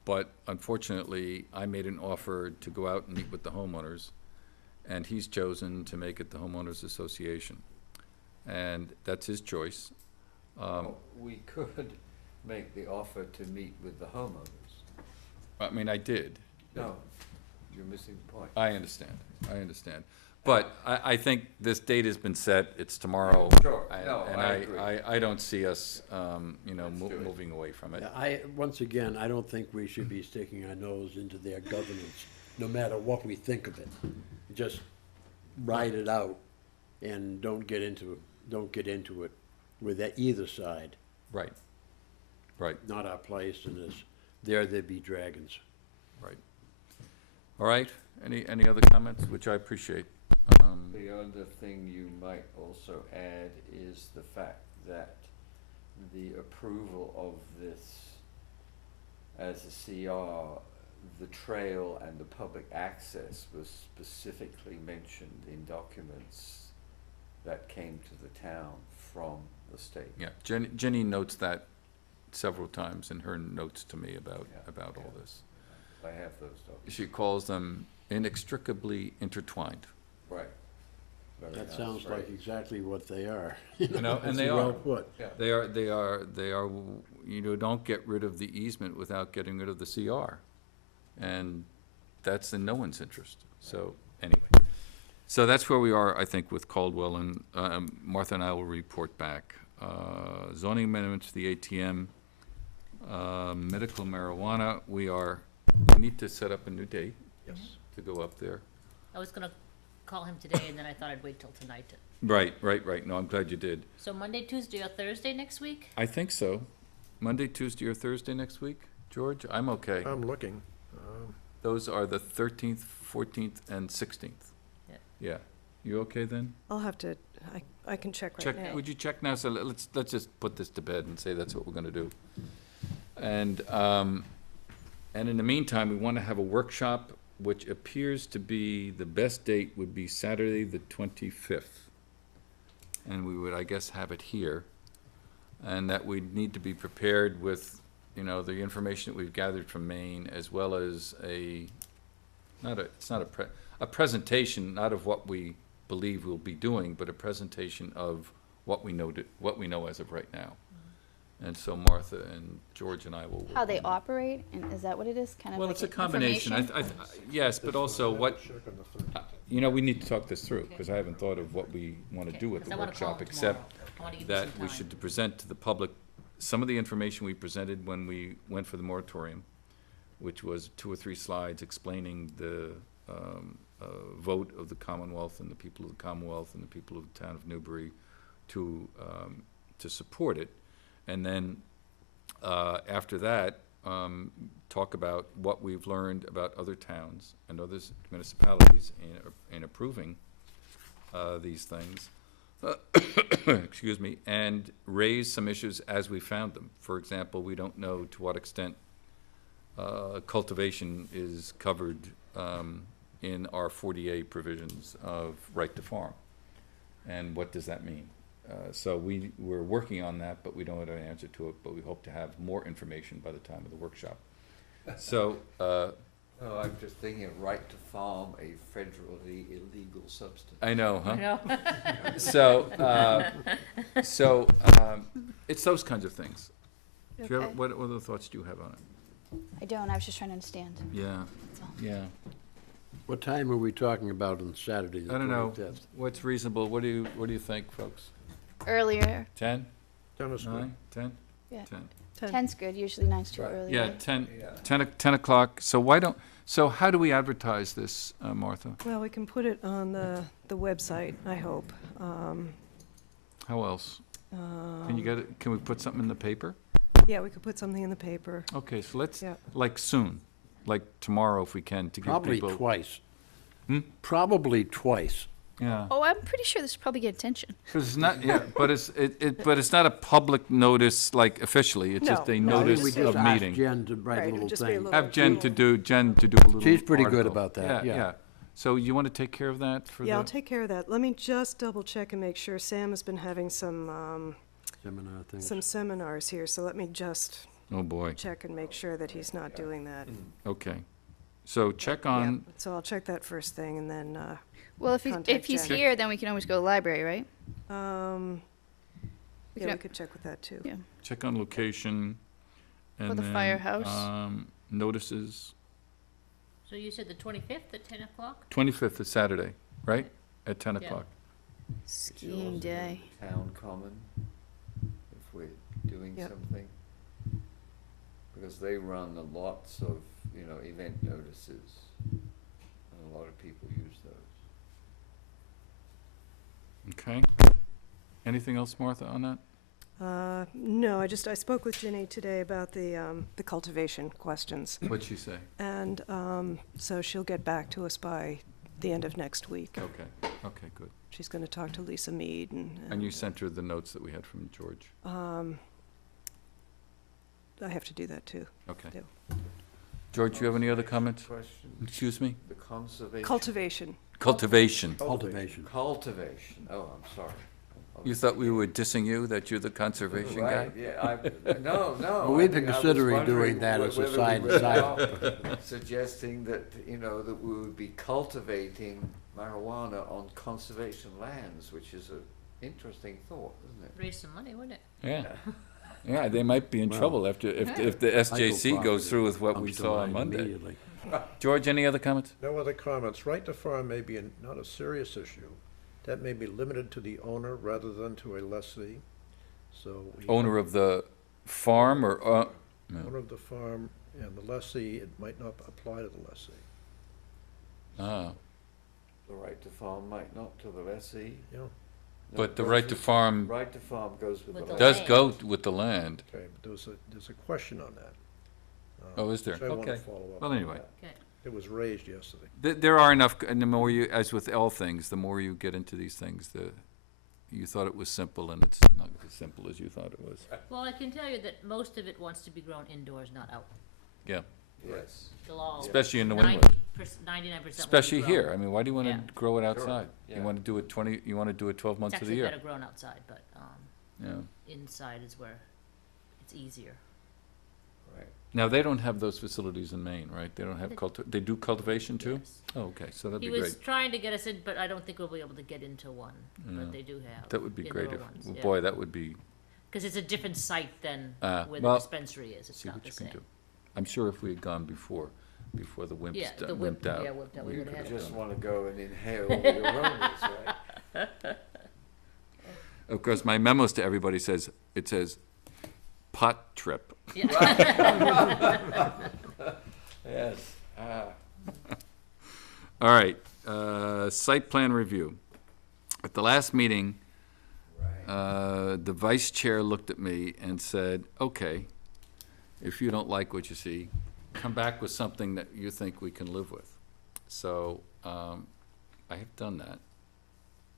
But unfortunately, I made an offer to go out and meet with the homeowners, and he's chosen to make it the homeowners association. And that's his choice. We could make the offer to meet with the homeowners. I mean, I did. No, you're missing the point. I understand. But I think this date has been set, it's tomorrow. Sure. and- No, and I agree. I don't see us, Let's do it. moving away from it. Once again, I don't think we should be sticking our nose into their governance, no matter what we think of it. Just ride it out and don't get into it with either side. Right, right, Not our place, and there be dragons. right. All right, any other comments, which I appreciate? The other thing you might also add is the fact that the approval of this as a CR, the trail and the public access was specifically mentioned in documents that came to the town from the state. Yeah, Jenny notes that several times in her notes to me about Yeah, all yeah. this. I have those documents. She calls them inextricably intertwined. Right. Very That nice sounds like phrase. exactly what they are. You know, and It's they well are. put. Yeah. They are, don't get rid of the easement without getting rid of the CR. And that's in no one's interest. So, anyway. So that's where we are, I think, with Caldwell, and Martha and I will report back. Zoning amendments to the ATM, medical marijuana, we need to set up a new date. Yes. To go up there. I was gonna call him today, and then I thought I'd wait till tonight. Right. No, I'm glad you did. So Monday, Tuesday, or Thursday next week? I think so. Monday, Tuesday, or Thursday next week, George? I'm okay. I'm looking. Those are the 13th, 14th, and 16th. Yeah. Yeah. You okay then? I'll have to, I can check right Check, now. would you check now? So let's just put this to bed and say that's what we're gonna do. And in the meantime, we wanna have a workshop, which appears to be, the best date would be Saturday, the 25th. And we would, I guess, have it here. And that we'd need to be prepared with, the information that we've gathered from Maine, as well as a presentation, not of what we believe we'll be doing, but a presentation of what we know, as of right now. And so Martha and George and I will work How they on that. operate, and is that what it is? Kind of Well, like it's a combination. information? Yes, but also what, we need to talk this through, because I haven't thought of what we want to Okay, do with 'cause the I wanna call workshop, him except tomorrow. I wanna give him that some we time. should present to the public some of the information we presented when we went for the moratorium, which was 2 or 3 slides explaining the vote of the Commonwealth and the people of the Commonwealth and the people of the town of Newbury to support it. And then after that, talk about what we've learned about other towns and other municipalities in approving these things. Excuse me, and raise some issues as we found them. For example, we don't know to what extent cultivation is covered in our 40A provisions of right to farm. And what does that mean? So we're working on that, but we don't have an answer to it, but we hope to have more information by the time of the workshop. So, No, I'm just thinking of right to farm, a federally illegal substance. I know, huh? I know. So, it's those kinds of things. Do you Okay. have, what other thoughts do you have on it? I don't, I was just trying to understand. Yeah, That's all. yeah. What time are we talking about on Saturday, the I don't know. 25th? What's reasonable? What do you think, folks? Earlier, 10? Dennis, 9? 10? Yeah. 10. 10's good, usually 9's too Right. early. Yeah, right? 10, Yeah. 10 o'clock. So how do we advertise this, Martha? Well, we can put it on the website, I hope. How else? Can you get it, can we put something in the paper? Yeah, we could put something in the paper. Okay, so let's, Yeah. like soon, like tomorrow if we can, to give Probably people. twice. Hmm? Probably twice. Yeah, Oh, I'm pretty sure this will probably get attention. because it's not, yeah, but but it's not a public notice, like officially, it's just No, a no, notice We just of just ask meeting. Jen to Right, write a it would little just be a thing. little- Have Jen to do a little. She's pretty good article. about that, yeah. So you want to take care of that for the? Yeah, I'll take care of that. Let me just double check and make sure. Sam has been having some Seminar things. some seminars here, so let me just Oh, boy, check and make sure that he's not doing that. okay. So check Yeah, on, so I'll check that first thing, and then, Well, if Contact he's Jen. here, then we can always go to the library, right? We yeah, we could- could check with that, too. Yeah. check on location. And the then, firehouse. Notices, So you said the 25th at 10 o'clock? 25th is Saturday, right? At 10 Yeah. o'clock. Skiing day. Town common, if we're doing Yep. something. Because they run lots of, event notices, and a lot of people use those. Okay. Anything else, Martha, on that? No, I spoke with Ginny today about the cultivation questions, What'd she say? and, so she'll get back to us by the end of next week. Okay, okay, good. She's gonna talk to Lisa Mead And you sent her the notes that we had from George? I have to do that, too. Okay. do. George, you have any other comments? Question, Excuse me? the conservation. Cultivation. Cultivation. Cultivation. Cultivation, oh, I'm sorry. You thought we were dissing you, that you're the conservation guy? Right, yeah, no. Well, we've been I was considering doing wondering that as a whether we side were side. now Suggesting that, that we would be cultivating marijuana on conservation lands, which is an interesting thought, isn't it? Raise some money, wouldn't it? Yeah. Yeah, they might be in Well, trouble if the SJC goes through with what we Comes to saw on mind Monday. immediately. George, any other comments? No other comments. Right to farm may be not a serious issue. That may be limited to the owner rather than to a lessee. So Owner of the farm or, no. owner of the farm and the lessee, it might not apply to the lessee. Ah, The right to farm might not to the lessee. Yeah, No, but the goes right to with- farm Right to farm goes with the With the land. does land. go with the land. okay, but there's a question on that. Oh, is there? which I wanna Okay. follow up Well, on. anyway. Okay. It was raised yesterday. There are enough, and the more you, as with all things, the more you get into these things, you thought it was simple, and it's not as simple as you thought it was. Well, I can tell you that most of it wants to be grown indoors, not out. Yeah, Yes. They'll all. especially in New England, 99% will be especially grown. here. I mean, why do you want Yeah. to grow it outside? You yeah. want to do it you want to do it 12 It's months of the actually year? better grown outside, but Yeah. inside is where it's easier. Right. Now, they don't have those facilities in Maine, right? They don't have they do cultivation too? Yes. Oh, okay, so that'd He be was great. trying to get us in, but I don't think we'll be able to get into one, Yeah. but they do have. That would be great indoor if, ones, well, yeah. boy, that would be, Cause it's a different site than where well, the dispensary is, it's see not what the you can same. do. I'm sure if we had gone before the wimps Yeah, the wimped out. yeah, wimped out, we would've could've had You it. just want to go and inhale the aromas, right? Of course, my memos to everybody says, pot trip. Yes. All right, site plan review. At the last meeting, the vice chair looked at me and said, okay, if you don't like what you see, come back with something that you think we can live with. So, I have done that.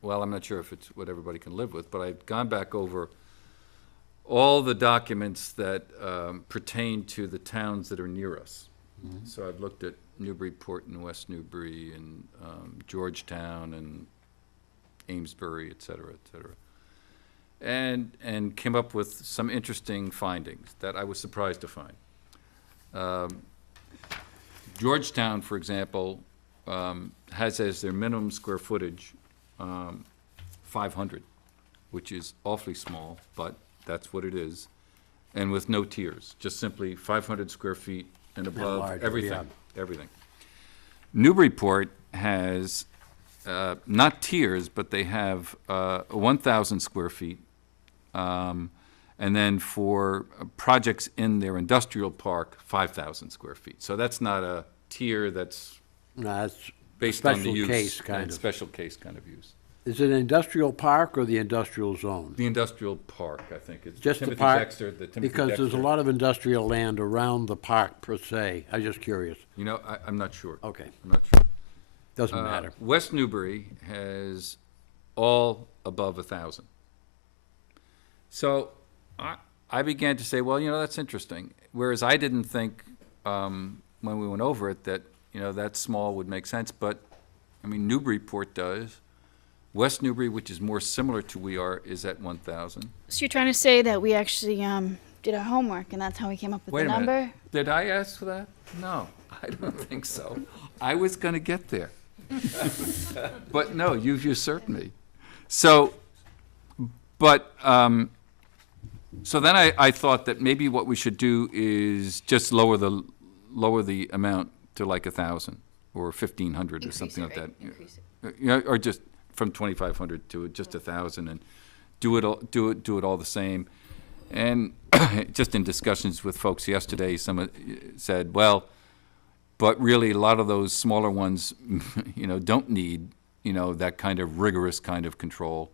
Well, I'm not sure if it's what everybody can live with, but I've gone back over all the documents that pertain to the towns that are near us. So I've looked at Newburyport and West Newbury and Georgetown and Amesbury, et cetera, and came up with some interesting findings that I was surprised to find. Georgetown, for example, has as their minimum square footage 500, which is awfully small, but that's what it is, and with no tiers, just simply 500 square feet and above, larger, everything, everything. Newburyport has, not tiers, but they have 1,000 square feet. And then for projects in their industrial park, 5,000 square feet. So that's not a tier, that's No, that's based on the special use. case, and kind of. Special case kind of use. Is it industrial park or the industrial zone? The industrial park, I think, it's Just the Timothy park? Dexter, the Timothy Because there's a Dexter. lot of industrial land around the park per se. I'm just curious. You know, I'm not sure. Okay, I'm not sure. doesn't matter. West Newbury has all above 1,000. So I began to say, well, you know, that's interesting. Whereas I didn't think, when we went over it, that, you know, that small would make sense. But, I mean, Newburyport does. West Newbury, which is more similar to we are, is at 1,000. So you're trying to say that we actually did our homework and that's how we came up with Wait the a number? minute. Did I ask for that? No, I don't think so. I was going to get there. But no, you've usurped me. So, but, so then I thought that maybe what we should do is just lower the amount to like 1,000 or 1,500 or Increase something it, like right? that. Increase it. You know, or just from 2,500 to just 1,000 and do it all the same. And just in discussions with folks yesterday, someone said, well, but really a lot of those smaller ones, you know, don't need, you know, that kind of rigorous kind of control.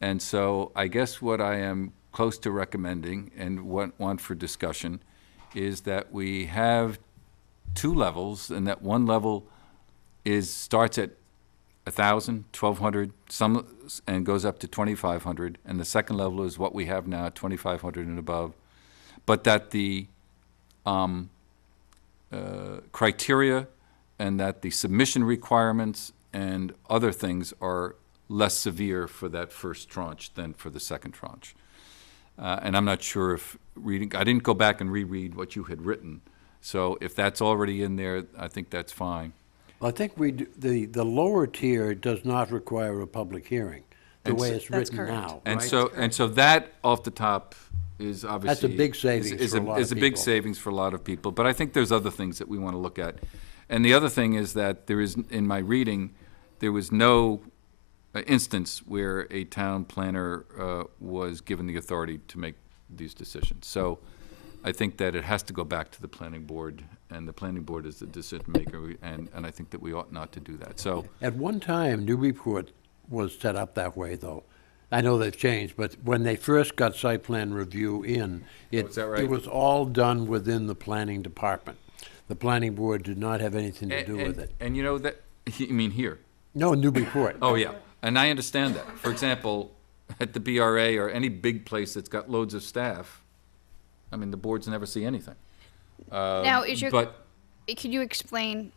And so I guess what I am close to recommending and want for discussion is that we have two levels, and that one level starts at 1,000, 1,200, some, and goes up to 2,500, and the second level is what we have now, 2,500 and above, but that the criteria and that the submission requirements and other things are less severe for that first tranche than for the second tranche. And I'm not sure if I didn't go back and reread what you had written, so if that's already in there, I think that's fine. I think the lower tier does not require a public hearing, the way it's That's written correct. now. And right? so that off the top is obviously. big savings is for a lot of Is a big people. savings for a lot of people, but I think there's other things that we want to look at. And the other thing is that there is, in my reading, there was no instance where a town planner was given the authority to make these decisions. So I think that it has to go back to the planning board, and the planning board is the decision maker, and I think that we ought not to do that. So, At one time, Newburyport was set up that way, though. I know they've changed, but when they first got site plan review in, is that right? it was all done within the planning department. The planning board did not have anything to do with it. And you know that, you mean here? No, Newburyport. Oh, yeah, and I understand that. For example, at the BRA or any big place that's got loads of staff, I mean, the boards never see anything. Now, But, could you explain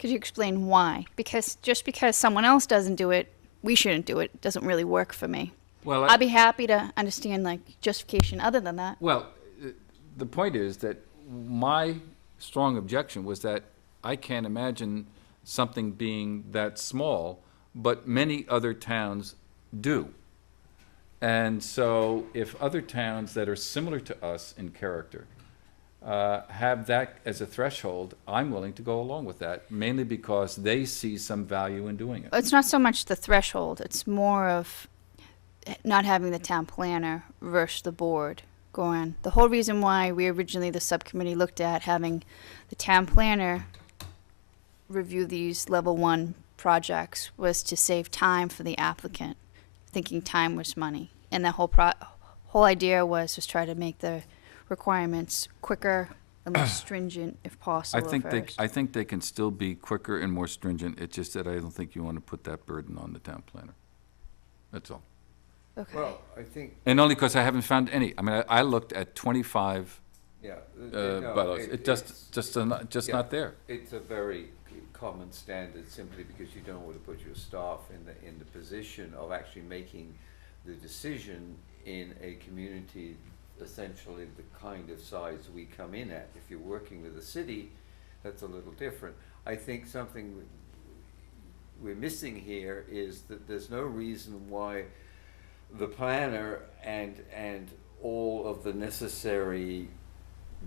why? Because just because someone else doesn't do it, we shouldn't do it, doesn't really work for me. well, I'd be happy to understand like justification other than that. well, the point is that my strong objection was that I can't imagine something being that small, but many other towns do. And so if other towns that are similar to us in character have that as a threshold, I'm willing to go along with that, mainly because they see some value in doing it. It's not so much the threshold, it's more of not having the town planner versus the board go on. The whole reason why we originally, the subcommittee, looked at having the town planner review these level 1 projects was to save time for the applicant, thinking time was money. And the whole idea was just try to make the requirements quicker and less stringent if possible I think they can still be quicker and more stringent, it's just that I don't think you want to put that burden on the town planner. That's all. Okay. Well, I think, And only because I haven't found any. I mean, I looked at 25 yeah. bylaws. It just yeah. not there. It's a very common standard simply because you don't want to put your staff in the position of actually making the decision in a community essentially the kind of size we come in at. If you're working with a city, that's a little different. I think something we're missing here is that there's no reason why the planner and all of the necessary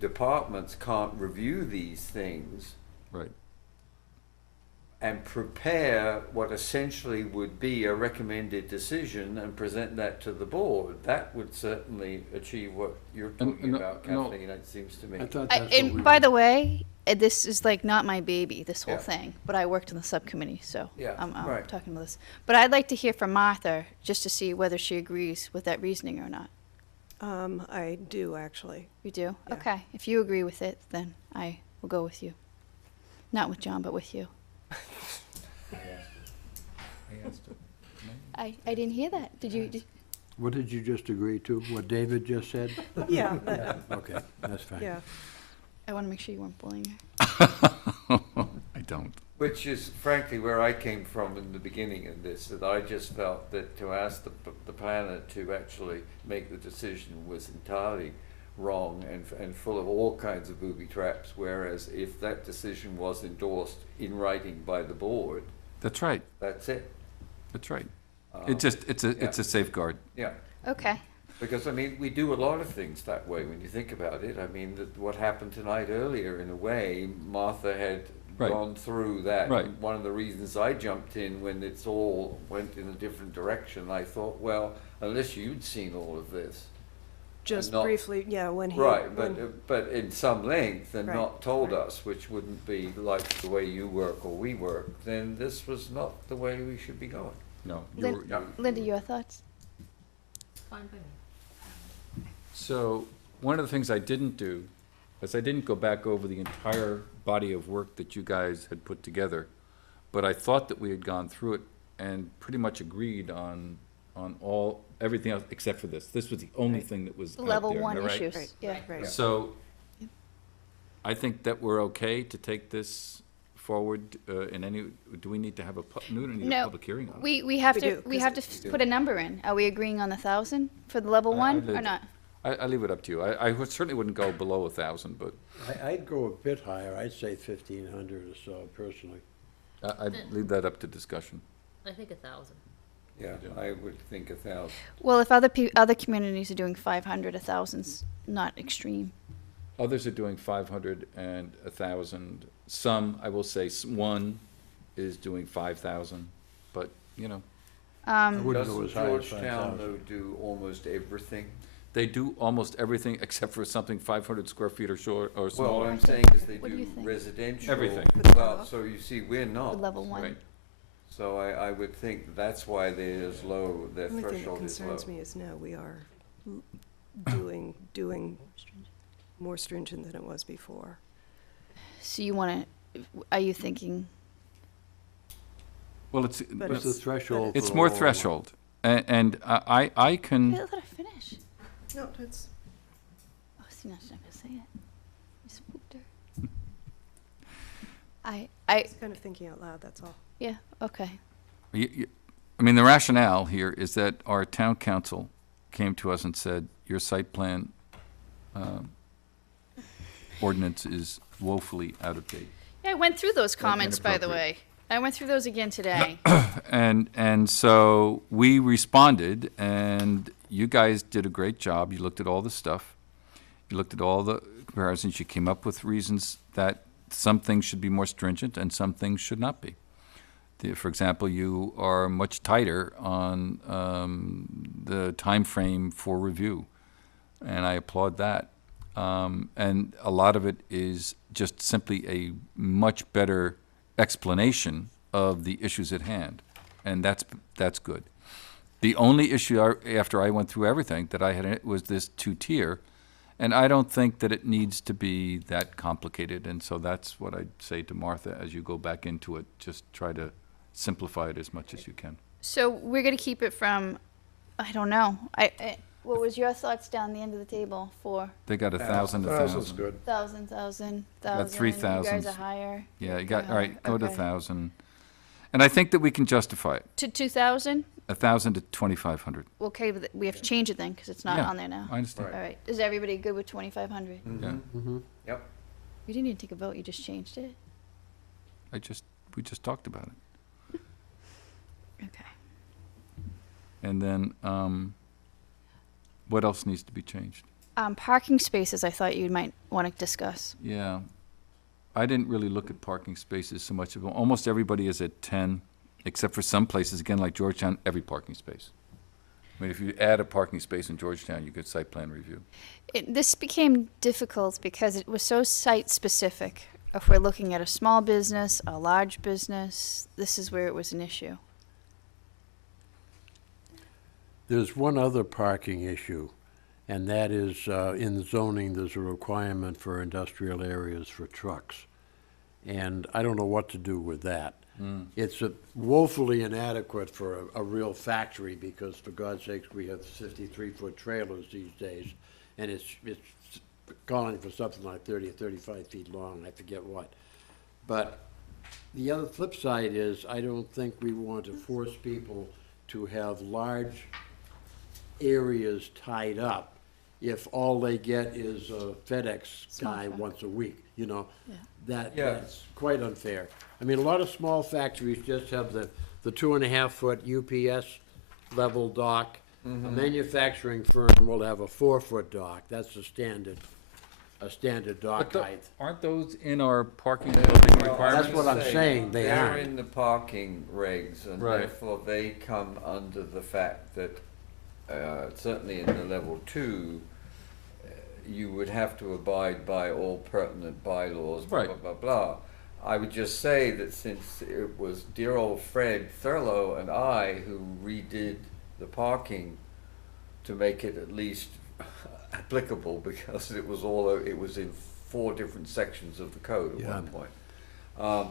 departments can't review these things Right. and prepare what essentially would be a recommended decision and present that to the board. That would certainly achieve what you're talking no, about, no. Kathleen, it seems to me. I thought that's what we And by were- the way, this is like not my baby, this whole Yeah. thing, but I worked in the subcommittee, so Yeah, I'm right. talking about this. But I'd like to hear from Martha, just to see whether she agrees with that reasoning or not. I do, actually. You do? Yeah. Okay. If you agree with it, then I will go with you. Not with John, but with you. I didn't hear that. Did you? What did you just agree to? What David just said? Yeah, but, Okay, that's fine. yeah. I want to make sure you weren't bullying her. I don't. Which is frankly where I came from in the beginning of this, that I just felt that to ask the planner to actually make the decision was entirely wrong and full of all kinds of booby traps, whereas if that decision was endorsed in writing by the board, That's right, that's it. that's right. Um, It's a safeguard. Yeah. Okay. Because, I mean, we do a lot of things that way when you think about it. I mean, what happened tonight earlier, in a way, Martha had Right. gone through that. Right. One of the reasons I jumped in when it's all went in a different direction, I thought, well, unless you'd seen all of this. Just not- briefly, yeah, when he. Right, when- but in some length and Right, not told right. us, which wouldn't be like the way you work or we work, then this was not the way we should be going. No. Linda, your thoughts? Fine by me. So, one of the things I didn't do is I didn't go back over the entire body of work that you guys had put together, but I thought that we had gone through it and pretty much agreed on everything else except for this. This was the only thing that was out there, Level am I one right? issues. Right, Yeah. right. So, I think that we're okay to take this forward in any, do we need to have a, we don't need a No, public hearing on it? we have We to, do, we 'cause have to put a number in. Are we agreeing on 1,000 for the level one or I'd- not? I leave it up to you. Certainly wouldn't go below 1,000, but I'd go a bit higher. I'd say 1,500 or so personally. I'd leave that up to discussion. I think 1,000. Yeah, I would think 1,000. Well, if other communities are doing 500, 1,000's not extreme. Others are doing 500 and 1,000. Some, I will say, one is doing 5,000, but, you know, I wouldn't go Doesn't as high as Georgetown 5,000. though do almost everything? they do almost everything except for something 500 square feet or short, or Well, what smaller. I'm saying is they What do you do think? residential. Everything. Well, so you see, we're The not. level one. Right. So I would think that's why they're as low, their The only thing that threshold is low. concerns me is now we are doing more stringent than it was before. So you want to, are you thinking, Well, it's, But What's the threshold? it's for more the lower one? threshold. And I can, let her finish. No, it's, Oh, see, now she's not going to say it. You spooked her. I, it's kind of thinking out loud, that's all. yeah, okay. I mean, the rationale here is that our town council came to us and said, your site plan ordinance is woefully out of date. Yeah, I went through those comments, by the inappropriate. way. I went through those again today. And so we responded, and you guys did a great job. You looked at all the stuff. You looked at all the comparisons. You came up with reasons that some things should be more stringent and some things should not be. For example, you are much tighter on the time frame for review, and I applaud that. And a lot of it is just simply a much better explanation of the issues at hand, and that's good. The only issue after I went through everything that I had was this two-tier, and I don't think that it needs to be that complicated, and so that's what I'd say to Martha as you go back into it. Just try to simplify it as much as you can. So we're going to keep it from, I don't know. What was your thoughts down the end of the table for They got 1,000, 1,000's 1,000. good. 1,000, 1,000, Got 1,000? three You guys thousands. are higher? Yeah, you got, Okay. all right, go to Okay. 1,000. And I think that we can justify it, To 2,000? 1,000 to 2,500. Okay, but we have to change it then, because it's not Yeah, on there now. I understand. All right. Is everybody good with 2,500? Yeah, Yep. You didn't even take a vote, you just changed it? we just talked about it. Okay. And then, what else needs to be changed? Parking spaces, I thought you might want to discuss. Yeah, I didn't really look at parking spaces so much. Almost everybody is at 10, except for some places, again, like Georgetown, every parking space. I mean, if you add a parking space in Georgetown, you get site plan review. This became difficult because it was so site-specific. if we're looking at a small business, a large business, this is where it was an issue. There's one other parking issue, and that is, in the zoning, there's a requirement for industrial areas for trucks. And I don't know what to do with that. It's woefully inadequate for a real factory, because for God's sakes, we have 53-foot trailers these days, and it's calling for something like 30 or 35 feet long, I forget what. But the other flip side is, I don't think we want to force people to have large areas tied up if all they get is a FedEx guy once a week, you know? Yeah. That's quite unfair. I mean, a lot of small factories just have the 2.5-foot UPS level dock. A manufacturing firm will have a 4-foot dock. That's a standard dock height. Aren't those in our parking building requirements? That's what I'm saying, they They're aren't. in the parking regs, and Right. therefore they come under the fact that, certainly in the level 2, you would have to abide by all pertinent bylaws, blah, Right. blah, blah, blah. I would just say that since it was dear old Fred Thurlow and I who redid the parking to make it at least applicable, because it was in 4 different sections of the code at Yeah. one point.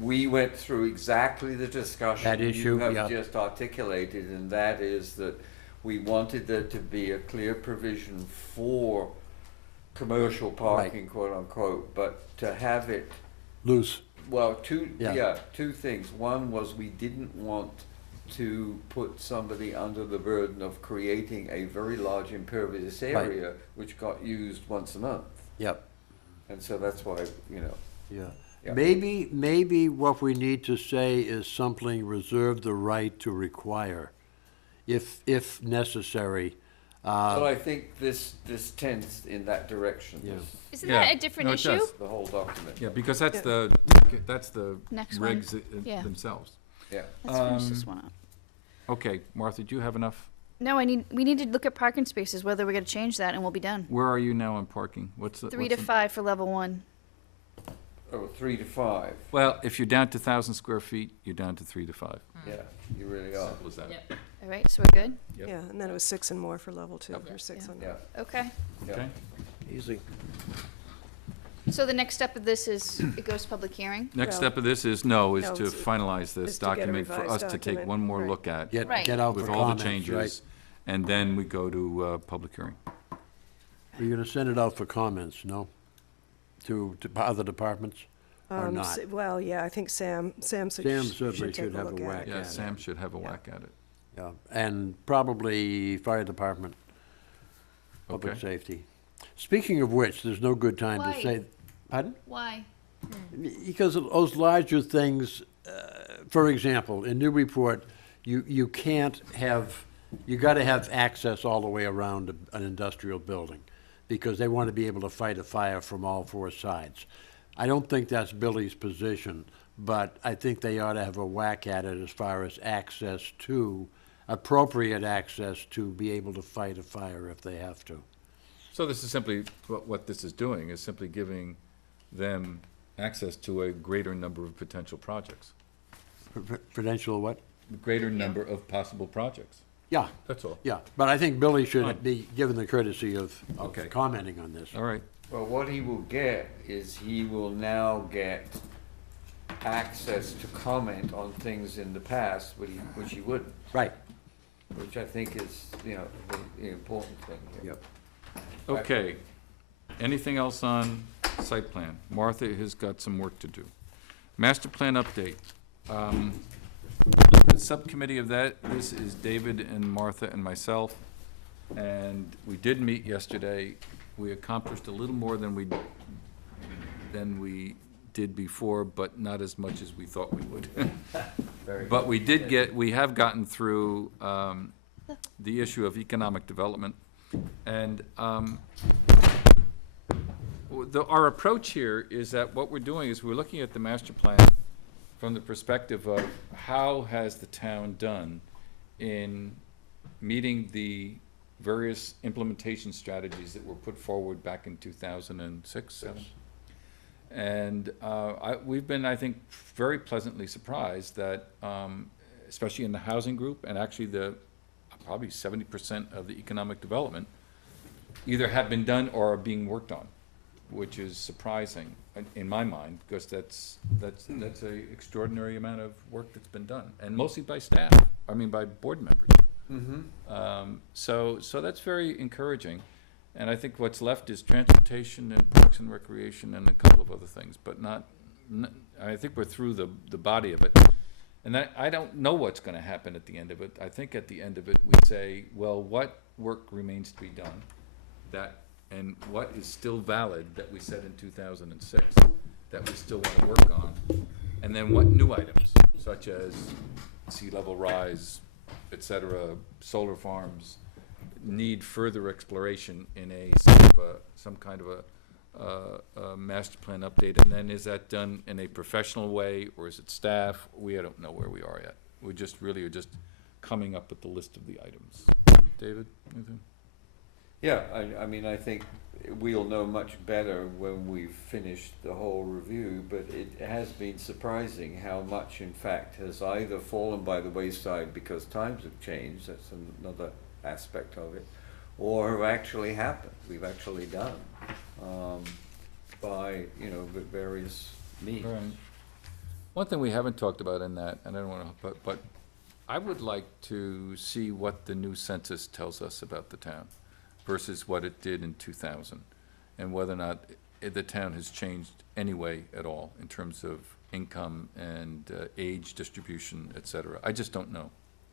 We went through exactly the discussion That issue, you have yeah. just articulated, and that is that we wanted there to be a clear provision for commercial parking, quote unquote, but to have it, Loose. well, Yeah. two things. One was we didn't want to put somebody under the burden of creating a very large impervious area which got used once a month. Yep. And so that's why, you know, Yeah. Yeah. Maybe what we need to say is something, reserve the right to require, if necessary. but I think this tends in that direction, Yeah. Isn't Yeah. that a different No, it issue? does. the whole document. Yeah, because that's the Next one. regs Yeah. themselves. Yeah. Let's finish this one up. Okay, Martha, do you have enough? No, we need to look at parking spaces, whether we're gonna change that, and we'll be done. Where are you now on parking? What's the? 3 what's to the- 5 for level 1. Oh, 3 to 5. Well, if you're down to 1,000 square feet, you're down to 3 to 5. Yeah, you really are. Simple as that. Yep. All right, so we're good? Yep. Yeah, and then it was 6 and more for level 2, Okay. or 6 Yeah. on Yeah, Okay. yeah. Okay. Easy. So the next step of this is, it goes to public hearing? Next Well, step of this is to no, finalize this is to get a document for us revised to take document, one more right. look at Right. Get out for with all the comments, right? changes, and then we go to public hearing. Are you gonna send it out for comments, no? To other departments, or not? Well, yeah, I think Sam Sam certainly take should a have a look whack at it. Yeah, at it. Sam should have a Yeah. whack at it. Yeah, and probably fire department, public Okay. safety. Speaking of which, there's no good time Why? to say, pardon? Why? Because of those larger things, for example, in Newburyport, you can't have, you gotta have access all the way around an industrial building, because they wanna be able to fight a fire from all 4 sides. I don't think that's Billy's position, but I think they ought to have a whack at it as far as access to, appropriate access to be able to fight a fire if they have to. So this is simply, what this is doing is simply giving them access to a greater number of potential projects, Prudential what? a greater number of possible projects. Yeah, That's all. yeah, but I think Billy Fine. should be given the courtesy of Okay. commenting on this. All right. Well, what he will get is he will now get access to comment on things in the past, which he wouldn't, Right. which I think is, you know, the important thing here. Yep. Okay. Anything else on site plan? Martha has got some work to do. Master plan update. The subcommittee of that, this is David and Martha and myself, and we did meet yesterday. We accomplished a little more than we did before, but not as much as we thought we would. Very But we have gotten through the issue of economic development. And our approach here is that what we're doing is we're looking at the master plan from the perspective of how has the town done in meeting the various implementation strategies that were put forward back in 2006, 7? And we've been, I think, very pleasantly surprised that, especially in the housing group, and actually probably 70% of the economic development either have been done or are being worked on, which is surprising in my mind, because that's a extraordinary amount of work that's been done, and mostly by staff, by board members. So that's very encouraging. And I think what's left is transportation and parks and recreation and a couple of other things, but I think we're through the body of it. And I don't know what's gonna happen at the end of it. I think at the end of it, we say, well, what work remains to be done? And what is still valid that we said in 2006, that we still wanna work on? And then what new items, such as sea level rise, et cetera, solar farms, need further exploration in some kind of a master plan update? And then is that done in a professional way, or is it staff? We don't know where we are yet. We just really are just coming up with the list of the items. David, anything? Yeah, I think we'll know much better when we've finished the whole review, but it has been surprising how much, in fact, has either fallen by the wayside because times have changed, that's another aspect of it, or have actually happened, we've actually done, by, various means. Right. One thing we haven't talked about in that, and I don't wanna, but I would like to see what the new census tells us about the town versus what it did in 2000, and whether or not the town has changed anyway at all in terms of income and age distribution, et cetera. I just don't know.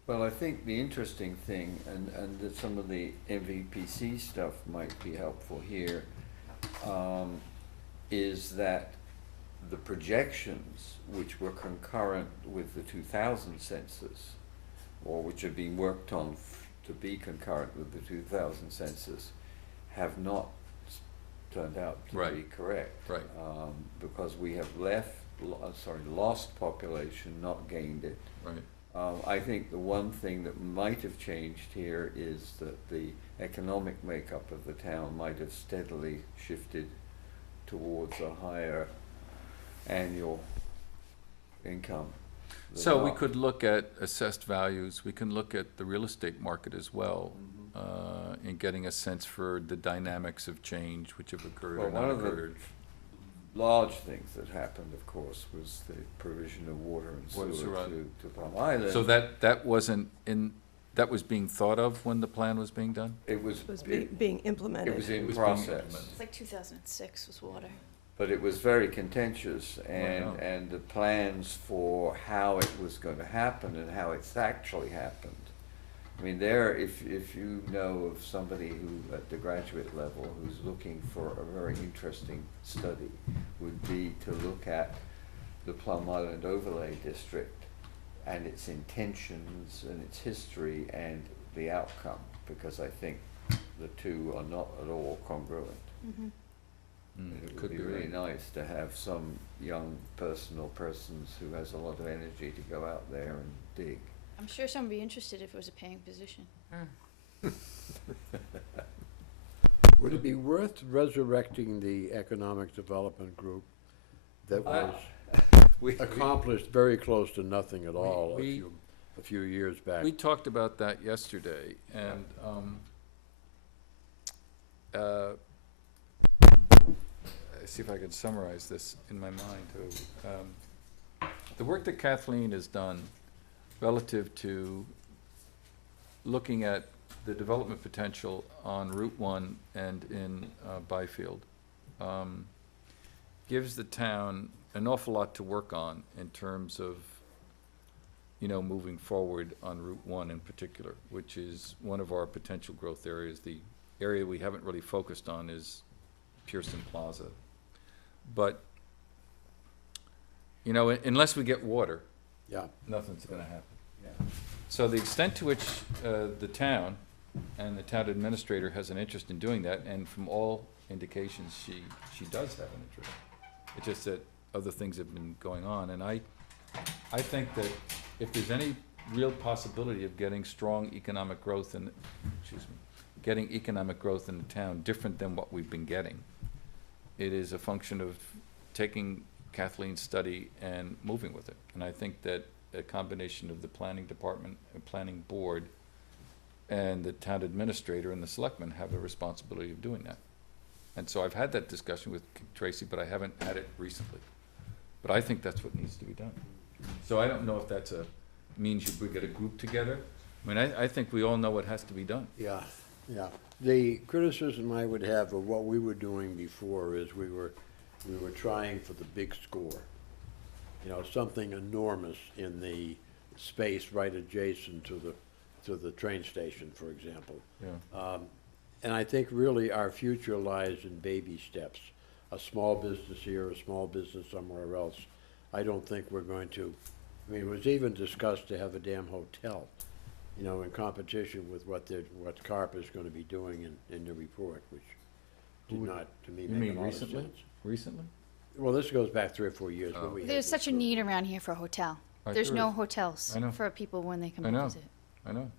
Well, I think the interesting thing, and that some of the MVPC stuff might be helpful here, is that the projections, which were concurrent with the 2000 census, or which are being worked on to be concurrent with the 2000 census, have not turned out to Right. be correct. Right. Because we have lost population, not gained it. Right. I think the one thing that might have changed here is that the economic makeup of the town might have steadily shifted towards a higher annual income. than So we not. could look at assessed values, we can look at the real estate market as well, in getting a sense for the dynamics of change which have occurred Well, or one not of the occurred. large things that happened, of course, was the provision of water and Water, sewer sewer. to Plum Island. So that wasn't that was being thought of when the plan was being done? It was, It was it being implemented. was in It was being process. implemented. It's like 2006 was water. But it was very contentious, and, Wow. and the plans for how it was going to happen and how it's actually happened. I mean, if you know of somebody who, at the graduate level, who's looking for a very interesting study, would be to look at the Plum Island Overlay District and its intentions and its history and the outcome, because I think the two are not at all congruent. Mm-hmm. It Could would be be really right. nice to have some young person or persons who has a lot of energy to go out there and dig. I'm sure someone would be interested if it was a paying position. Would it be worth resurrecting the economic development group that was accomplished very close to nothing at all a few years back? We talked about that yesterday, and see if I could summarize this in my mind too. The work that Kathleen has done relative to looking at the development potential on Route 1 and in Byfield gives the town an awful lot to work on in terms of, moving forward on Route 1 in particular, which is one of our potential growth areas. The area we haven't really focused on is Pearson Plaza. But, unless we get water, Yeah. nothing's gonna happen. So the extent to which the town and the town administrator has an interest in doing that, and from all indications, she does have an interest. It's just that other things have been going on, and I think that if there's any real possibility of getting strong economic growth in, getting economic growth in the town different than what we've been getting, it is a function of taking Kathleen's study and moving with it. And I think that a combination of the planning department, and planning board, and the town administrator and the selectmen have a responsibility of doing that. And so I've had that discussion with Tracy, but I haven't had it recently. But I think that's what needs to be done. So I don't know if that's means we get a group together. I mean, I think we all know what has to be done. Yeah, yeah. The criticism I would have of what we were doing before is we were trying for the big score. You know, something enormous in the space right adjacent to the train station, for example. Yeah. And I think really our future lies in baby steps. A small business here, a small business somewhere else. I don't think we're going to, I mean, it was even discussed to have a damn hotel, you know, in competition with what CARP is gonna be doing in the report, which did not, to me, You make mean a lot of recently? sense. Recently? Well, this goes back 3 or 4 years, when we had There's this such a group. need around here for a hotel. Right, There's there no is. hotels I know. for people when they come I to know. visit. I know.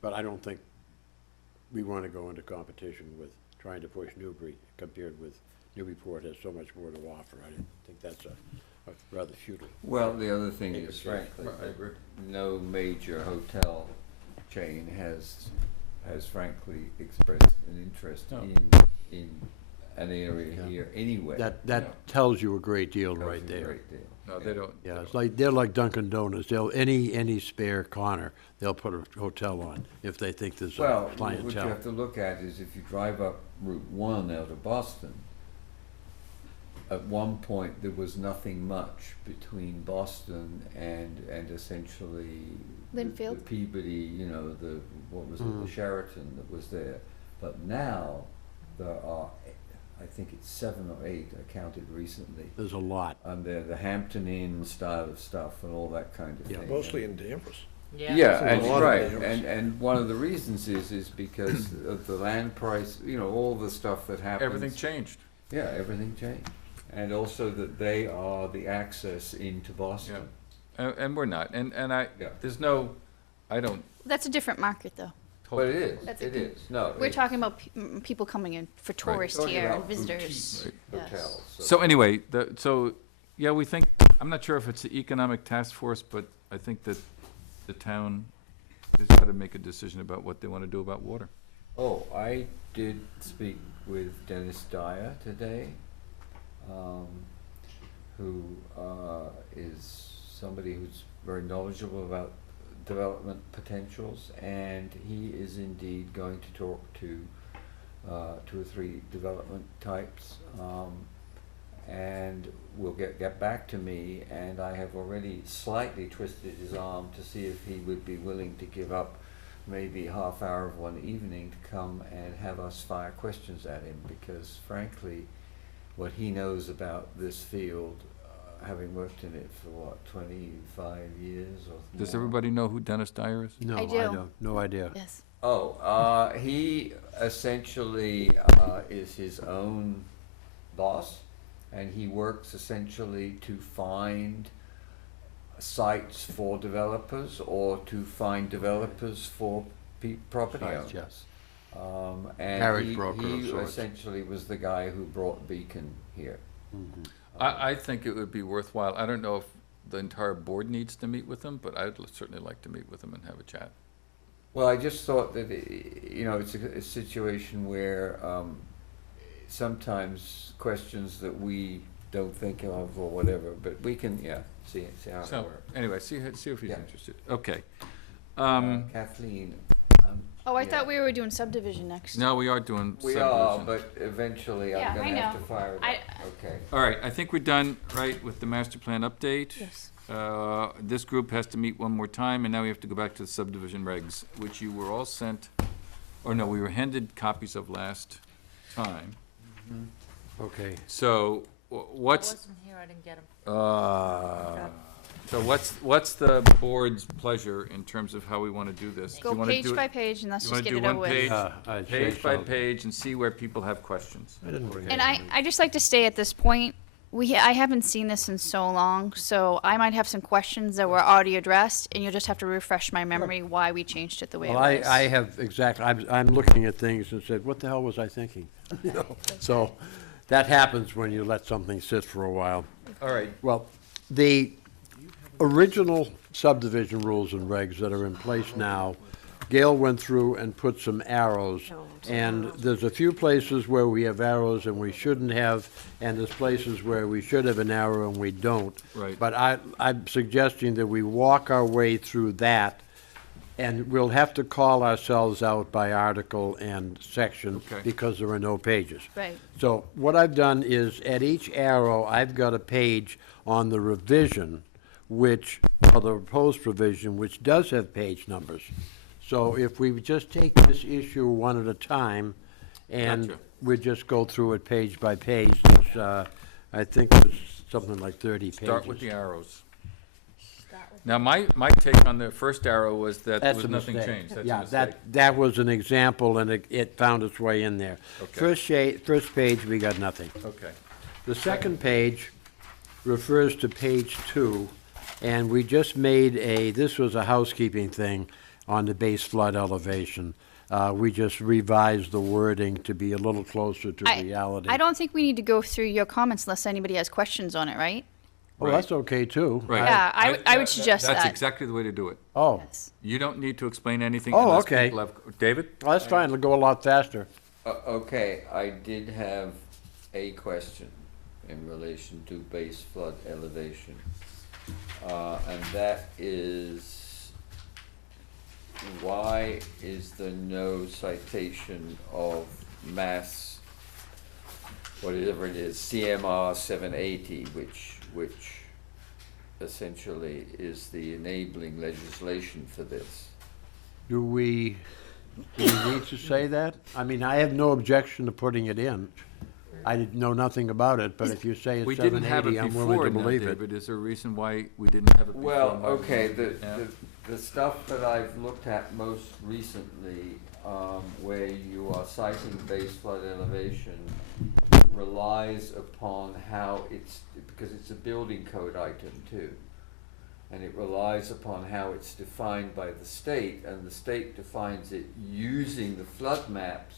But I don't think we wanna go into competition with trying to push Newbury compared with Newburyport has so much more to offer. I think that's a rather futile. Well, the other thing Make it is safe. frankly, Right, I that agree. no major hotel chain has frankly expressed an interest No. in an area Yeah. here anyway. That tells you a great deal Tells right you a there. great deal. No, they don't. Yeah, it's like, they're like Dunkin' Donuts. Any spare corner, they'll put a hotel on if they think there's a Well, what you clientele. have to look at is if you drive up Route 1 out of Boston, at one point, there was nothing much between Boston and essentially the Linfield? Peabody, you know, what was it, Mm. the Sheraton that was there. But now, there are, I think it's 7 or 8, I counted recently, There's a lot. and they're the Hampton Inn style of stuff and all that kind of Yeah, thing. Mostly in Danvers. Yeah, There's and a lot of right, neighbors. and one of the reasons is because of the land price, you know, all the stuff that happens. Everything changed. Yeah, everything changed. And also that they are the access into Boston. And we're not. And Yeah. there's no, I don't. That's a different market, though. But it is, That's it a- is, no. We're it- talking about people coming in for tourists talking here, about visitors. boutique Yes. hotels. So anyway, yeah, we think, I'm not sure if it's the economic task force, but I think that the town has got to make a decision about what they want to do about water. Oh, I did speak with Dennis Dyer today, who is somebody who's very knowledgeable about development potentials, and he is indeed going to talk to 2 or 3 development types, and will get back to me, and I have already slightly twisted his arm to see if he would be willing to give up maybe half hour of one evening to come and have us fire questions at him, because frankly, what he knows about this field, having worked in it for what, 25 years or more. Does everybody know who Dennis Dyer is? No, I I do. don't, no idea. Yes. Oh, he essentially is his own boss, and he works essentially to find sites for developers or to find developers for property Sites, owners. yes. And Marriage broker of he sorts. essentially was the guy who brought Beacon here. I think it would be worthwhile. I don't know if the entire board needs to meet with him, but I'd certainly like to meet with him and have a chat. Well, I just thought that, you know, it's a situation where sometimes questions that we don't think of or whatever, but we can, see how it So, works. anyway, see if he's Yeah. interested. Okay. Kathleen. Oh, I yeah. thought we were doing subdivision next. No, we are doing We subdivision. are, but eventually Yeah, I'm gonna I have know. to fire it I- up. Okay. All right, I think we're done, right, with the master plan update. Yes. This group has to meet one more time, and now we have to go back to the subdivision regs, which you were all sent, or no, we were handed copies of last time. Okay. So, what's, wasn't here, I didn't get them. so what's the board's pleasure in terms of how we want to do this? Do Go you wanna page do it- by page and let's you just wanna get do it one over with. page? I'd say Page by so. page and see where people have questions. I didn't bring And any. I just like to stay at this point. I haven't seen this in so long, so I might have some questions that were already addressed, and you'll just have to refresh my memory why we changed it the way Well, it was. I have exactly, I'm looking at things and said, what the hell was I thinking? You know, so, that happens when you let something sit for a while. All right, Well, the original subdivision rules and regs that are in place now, Gail went through and put some arrows. And there's a few places where we have arrows and we shouldn't have, and there's places where we should have an arrow and we don't. Right. But I'm suggesting that we walk our way through that, and we'll have to call ourselves out by article and section Okay. because there are no pages. Right. So what I've done is, at each arrow, I've got a page on the revision, which, or the proposed revision, which does have page numbers. So if we just take this issue one at a time, and Gotcha. we just go through it page by page, it's, I think it was something like 30 pages. start with the arrows. Now, my take on the first arrow was that there That's was a nothing mistake. changed. That's a Yeah, mistake. that was an example, and it found its way in there. Okay. First page, we got nothing. Okay, The second page refers to page 2, and we just made this was a housekeeping thing on the base flood elevation. We just revised the wording to be a little closer to reality. I don't think we need to go through your comments unless anybody has questions on it, right? Oh, that's okay, too. right. Yeah, I would suggest That's that. exactly the way to do it. Oh, You don't need to explain anything Oh, unless okay. people have, David? well, that's fine, it'll go a lot faster. Okay, I did have a question in relation to base flood elevation. And that is, why is there no citation of mass, whatever it is, CMR 780, which essentially is the enabling legislation for this? Do we need to say that? I mean, I have no objection to putting it in. I didn't know nothing about it, but if you say We it's didn't have 780, it I'm willing before to now, believe it. David. Is there a reason why we didn't have it before? Well, and why we okay, moved it now? the stuff that I've looked at most recently, where you are citing base flood elevation, relies upon how it's, because it's a building code item too. And it relies upon how it's defined by the state, and the state defines it using the flood maps.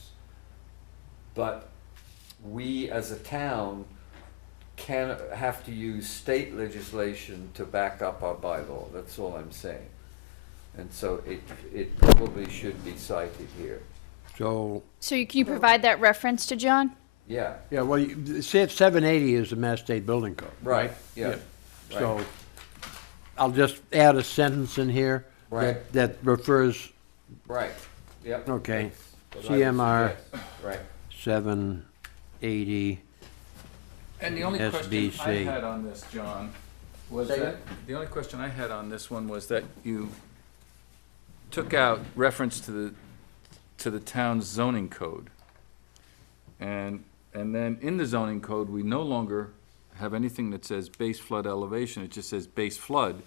But we as a town have to use state legislation to back up our bylaw, that's all I'm saying. And so it probably should be cited here. So, So can you provide that reference to John? Yeah, yeah, well, say if 780 is the Mass State Building Code. right, yeah, right. So, I'll just add a sentence in here Right. that refers, Right, yep. okay, That's what I would CMR suggest. Right. 780, And the only question I SBC. had on this, John, was Say that, the only question I had on this one was that you took out reference to the town's zoning code. And then in the zoning code, we no longer have anything that says base flood elevation, it just says base flood.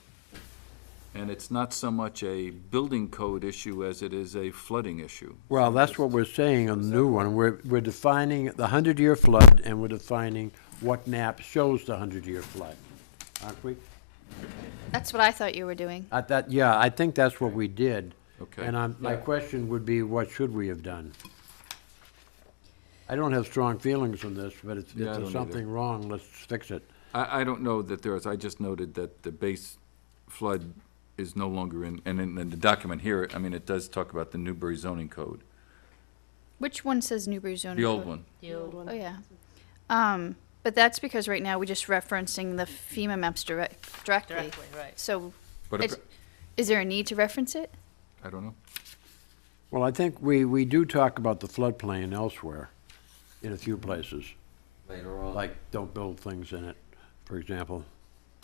And it's not so much a building code issue as it is a flooding issue. well, that's what we're saying on the new one. We're defining the 100-year flood, and we're defining what map shows the 100-year flood, aren't we? That's what I thought you were doing. Yeah, I think that's what we did. Okay. And my question would be, what should we have done? I don't have strong feelings on this, but if Yeah, I don't there's either. something wrong, let's fix it. I don't know that there is, I just noted that the base flood is no longer in, and in the document here, I mean, it does talk about the Newbury zoning code, Which one says Newbury zoning? the old code? one. The old one. Oh, yeah. But that's because right now we're just referencing the FEMA maps directly. Directly, right. So But if, It's- is there a need to reference it? I don't know. Well, I think we do talk about the floodplain elsewhere, in a few places, Later on. like don't build things in it, for example.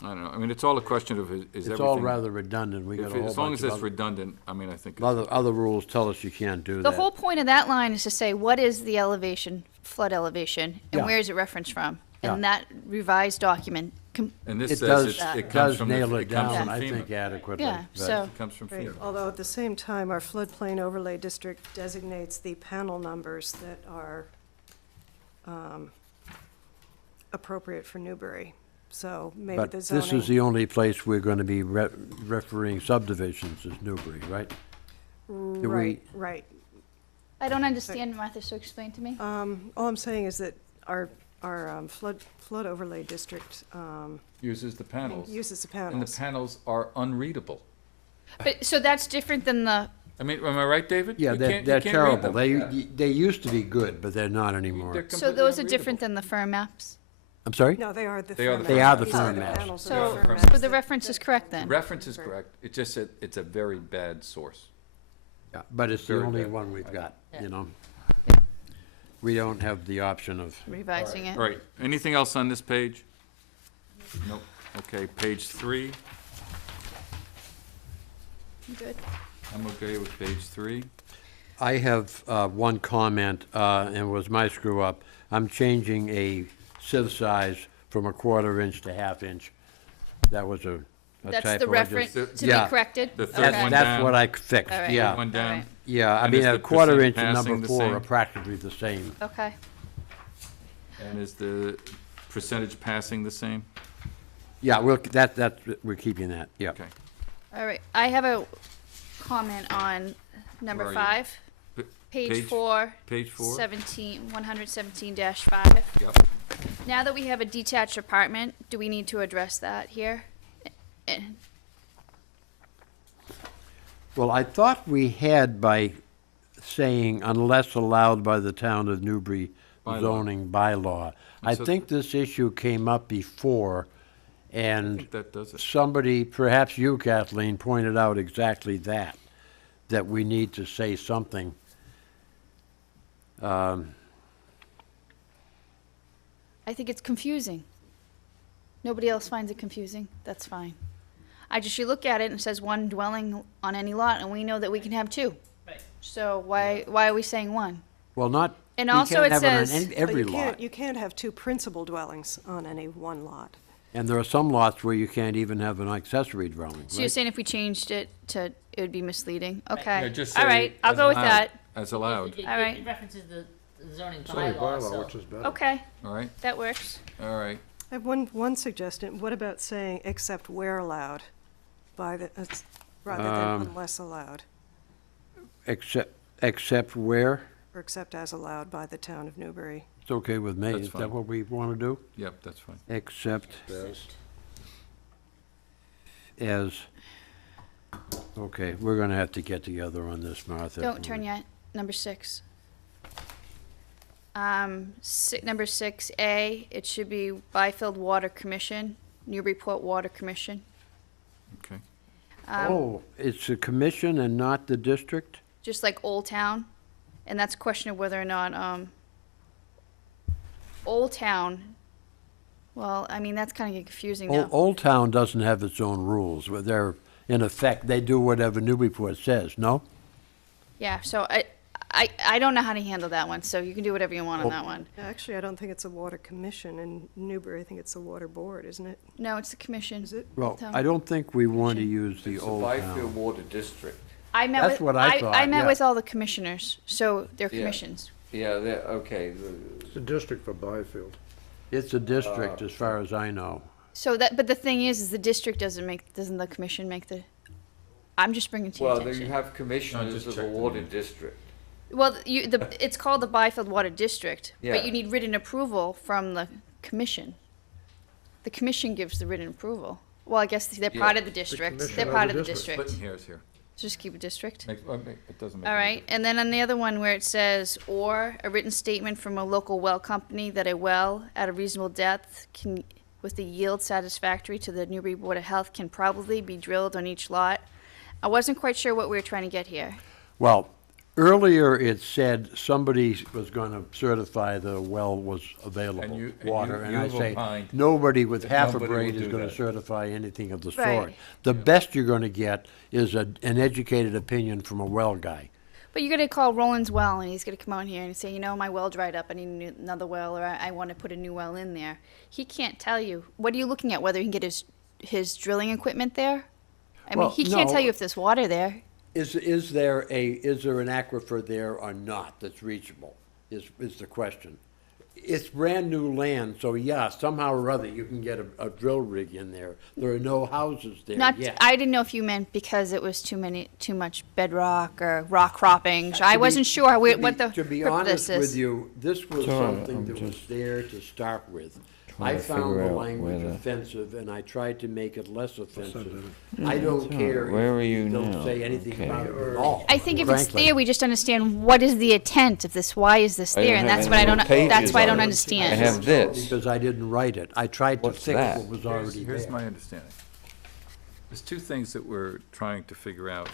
I don't know. I mean, it's all a question of is everything. It's all rather redundant. We got a If whole it- bunch As long as of it's other, redundant, I mean, I think. it's- other rules tell us you can't do The that. whole point of that line is to say, what is the elevation, flood elevation, and Yeah. where is it referenced from? Yeah. And that revised document, And this It says does, it comes does from, nail it it comes down, from I FEMA. think, adequately. yeah, but- so, It comes from Right, FEMA. although at the same time, our floodplain overlay district designates the panel numbers that are appropriate for Newbury. So maybe But the this zoning. is the only place we're gonna be referring subdivisions is Newbury, right? we- Right, right. I don't understand, Martha, so explain to me. All I'm saying is that our our flood overlay district Uses the panels. uses the And the panels. panels are unreadable. But, so that's different than the, I mean, am I right, David? Yeah, You they're, can't- you they're can't read terrible. them. They used to be good, but they're not anymore. They're so completely those are unreadable. different than the firm maps? I'm sorry? No, they are the They are firm the They are maps. the These firm the maps. panels that They are are So, the firm firm maps so the that- reference is correct then? Reference is correct. It's just that it's a very bad source. Yeah, but it's the Very only bad. one we've got, Yeah. you know? We don't have the option of, Revising it? All right, anything else on this page? Nope. Okay, page 3. Good. I'm okay with page 3. I have one comment, and it was my screw up. I'm changing a sieve size from a 1/4 inch to 1/2 inch. That was a That's typo. the I reference just- to Yeah. be corrected? The third Okay. one That's down. what I fixed, All right. yeah. One down. Alright. Yeah, I And mean, is a the 1/4 percent inch and passing number the 4 are same? practically the same. Okay. And is the percentage passing the same? Yeah, we're keeping that, yeah. Okay. All right, I have a comment on number Where are you? 5, P- page 4, Page 4? 117-5. Yep. Now that we have a detached apartment, do we need to address that here? Eh, Well, I thought we had by saying unless allowed by the town of Newbury Bylaw. zoning bylaw. I So- think this issue came up before, I and think that does it. somebody, perhaps you, Kathleen, pointed out exactly that we need to say something. I think it's confusing. Nobody else finds it confusing, that's fine. You look at it and it says one dwelling on any lot, and we know that we can have 2. Right. So why are we saying 1? Well, not, And we also can't it have it on says- any- every But lot. you can't have 2 principal dwellings on any one lot. And there are some lots where you can't even have an accessory dwelling, So you're right? saying if we changed it to, it would be misleading? Yeah, Okay, just all say right, I'll as go with allowed. that. As allowed, It All right. it references the zoning Zoning bylaw, bylaw, so. which is better. Okay, all right, that works. all right. I have one suggestion. What about saying except where allowed by the, rather than unless allowed, Except where? or except as allowed by the town of Newbury? It's okay with me. That's Is fine. that what we want to do? Yep, that's fine. Except as, okay, we're gonna have to get together on this, Martha. Don't turn yet, number 6. Number 6A, it should be Byfield Water Commission, Newburyport Water Commission. Okay. Oh, it's a commission and not the district? Just like Old Town, and that's a question of whether or not, Old Town, well, I mean, that's kind of confusing now. Old Town doesn't have its own rules, where they're, in effect, they do whatever Newburyport says, no? Yeah, so I don't know how to handle that one, so you can do whatever you want on that one. Actually, I don't think it's a water commission in Newbury. I think it's a water board, isn't it? No, it's the commission. Is it? Well, Town. I don't think we want to use the It's the Old Byfield Town. Water District. I met That's with, what I thought, I met yeah. with all the commissioners, so they're Yeah. commissions. Yeah, they're, okay. It's a district for Byfield. It's a district, as far as I know. So that, but the thing is the district doesn't the commission make the, I'm just bringing to your Well, you attention. have commissioners just of the check the water names. district. Well, it's called the Byfield Water District, Yeah. but you need written approval from the commission. The commission gives the written approval. Well, I guess they're part of the district. commission They're of part the of the district. district. Splitting hairs here. Just keep it district. It doesn't make All any right, and then on the other one where it says, or a written statement from a local well company that a well at a reasonable depth can, with the yield satisfactory to the Newbury Board of Health, can probably be drilled on each lot. I wasn't quite sure what we were trying to get here. Well, earlier it said somebody was going to certify the well was available, And water. And I you've say, opined nobody with that half a nobody will brain is do going to that. certify anything of the Right. sort. The best you're going to get is an educated opinion from a well guy. But you're gonna call Roland's Well, and he's gonna come out here and say, you know, my well dried up, I need another well, or I want to put a new well in there. He can't tell you. What are you looking at? Whether he can get his drilling equipment there? I mean, Well, he can't no. tell you if there's water there. Is there an aquifer there or not that's reachable, is the question. it's brand-new land, so yeah, somehow or other, you can get a drill rig in there. There are no houses there Not, yet. I didn't know if you meant because it was too much bedrock or rock cropping. I wasn't sure what the To be purpose honest is. with you, this was Sorry, something I'm that was just there to start with. trying I to found figure the out language where the- offensive, and I tried to make it less offensive. I don't care Where are if you you don't now? say anything Okay. about it at all. I think if it's frankly. there, we just understand what is the intent of this. Why is this I there? don't And have that's any what I more don't. pages That's why I on don't it. understand. I have this. Because I didn't write it. I tried to What's fix that? what was already Here's there. my understanding. There's two things that we're trying to figure out.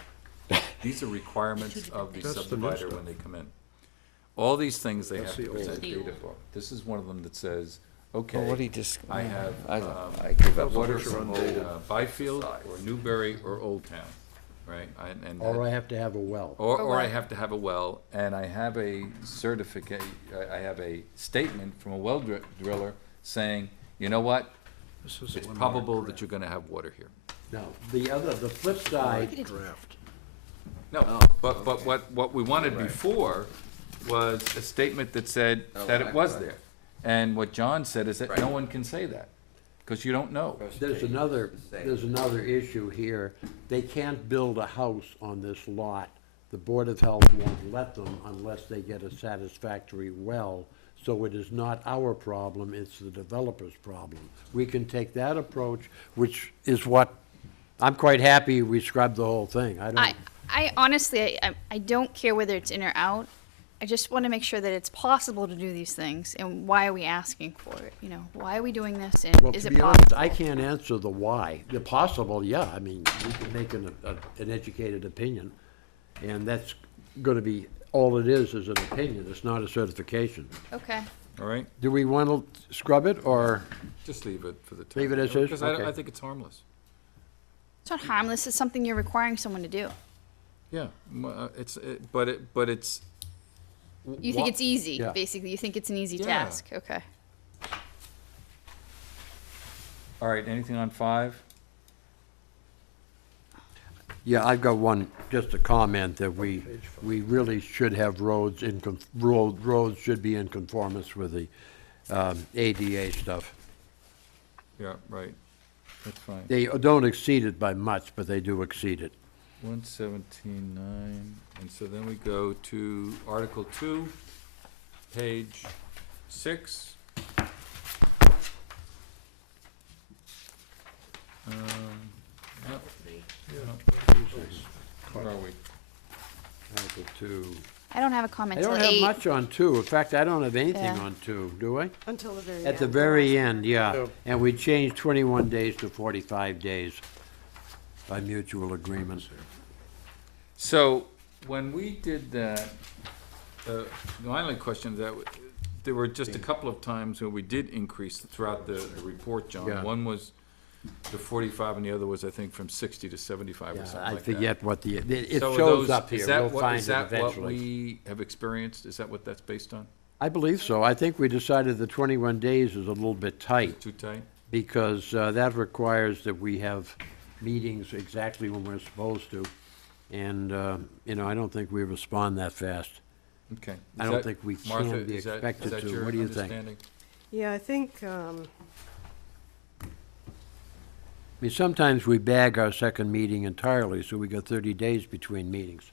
These are requirements of the That's the new subdivider stuff. when they come in. All these things they That's have to the old. present data for. This is one of them that says, okay. Well, what he just, I have, I I give up. water Those are from undated. Byfield or Newbury or Old Town, right? And Or I have to have a well. or I have to have a well, and I have a certificate, I have a statement from a well driller saying, you know what? This is It's one probable that you're gonna have water here. No, the flip side, draft. No, but what we wanted before was a statement that said that it was there. And what John said is that no one can say that, because you don't know. there's another issue here. They can't build a house on this lot. The Board of Health won't let them unless they get a satisfactory well. So it is not our problem, it's the developer's problem. We can take that approach, which is what, I'm quite happy we scrubbed the whole thing. I honestly, I don't care whether it's in or out. I just want to make sure that it's possible to do these things, and why are we asking for it? You know, why are we doing this, and Well, is to it be possible? honest, I can't answer the why. The possible, yeah, I mean, we can make an educated opinion, and that's gonna be, all it is an opinion, it's not a certification. Okay. All right? Do we want to scrub it, or? Just leave it for the time. Leave it as is? Because I Okay. think it's harmless. It's not harmless. It's something you're requiring someone to do. Yeah, but it's. You think wha- it's easy, Yeah. basically. You think it's an easy Yeah. task. Okay. All right, anything on 5? Yeah, I've got one, just a comment that we really should have roads roads should be in conformance with the ADA stuff. Yeah, right. That's fine. They don't exceed it by much, but they do exceed it. 117.9, and so then we go to Article 2, page 6. No, where are we? Article 2. I don't have a comment I till don't have 8. much on 2. In fact, I don't have anything Yeah. on 2, do I? Until the very end. At the very last- end, yeah. Yeah. And we changed 21 days to 45 days by mutual agreement. So, when we did that, my only question is that, there were just a couple of times where we did increase throughout the report, John. Yeah. One was the 45, and the other was, I think, from 60 to 75 or something I like that. forget what it So are shows those- up is here. that We'll what- find is it that what eventually. we have experienced? Is that what that's based on? I believe so. I think we decided the 21 days is a little bit tight, Too tight? because that requires that we have meetings exactly when we're supposed to. And, I don't think we respond that fast. Okay. I Is don't that- think we Martha, can be is that- expected is that to. your What do you think? understanding? Yeah, I think, I mean, sometimes we bag our second meeting entirely, so we got 30 days between meetings.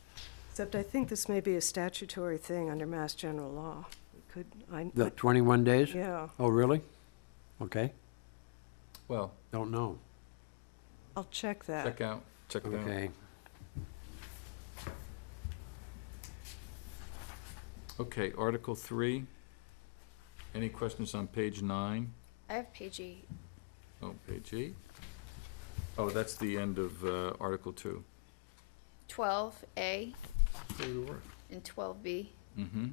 except I think this may be a statutory thing under Mass General Law. We could, The 21 days? yeah, Oh, really? Okay, Well, don't know. I'll check that. check it out. Okay. Okay, Article 3. Any questions on page 9? I have page 8. Oh, page 8? Oh, that's the end of Article 2. 12A and 12B. Mm-hmm.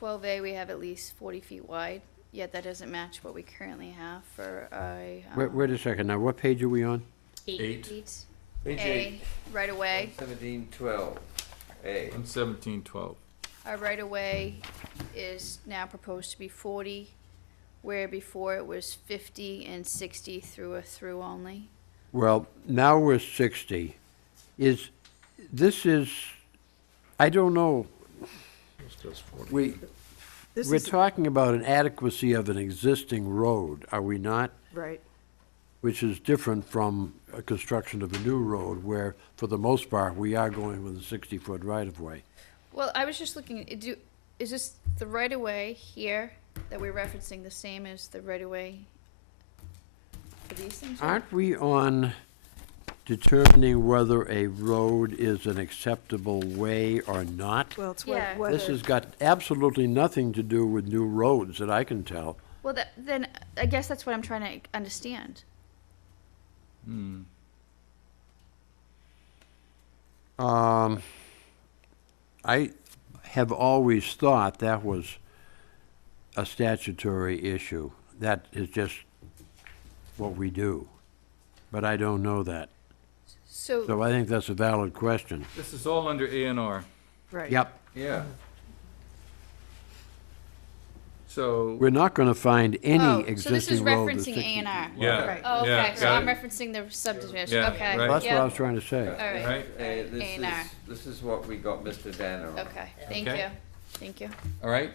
12A, we have at least 40 feet wide, yet that doesn't match what we currently have for a. Wait a second, now, what page are we on? 8. Feet. Page A, 8, right away. 1712, A. On 1712. Our right of way is now proposed to be 40, where before it was 50 and 60 through a through only. Well, now we're 60. I don't know, we, This we're is, talking about an adequacy of an existing road, are we not? right. Which is different from a construction of a new road, where, for the most part, we are going with a 60-foot right-of-way. Well, I was just looking, is this the right-of-way here that we're referencing the same as the right-of-way for these things? Aren't we on determining whether a road is an acceptable way or not? Well, it's Yeah. whether. This has got absolutely nothing to do with new roads that I can tell. Well, then, I guess that's what I'm trying to understand. I have always thought that was a statutory issue. That is just what we do. But I don't know that. So, So I think that's a valid question. This is all under A and R. Right. Yep. Yeah. So, We're not gonna find any so this is existing road that's referencing 60 A and R. yeah, Right. Oh, yeah, okay, so got I'm it. referencing the subdivision, Yeah, okay. right. That's what I Yep. was trying to say. All right, Right. This is what we got Mr. Danner on. okay, thank Okay. you, thank you. All right?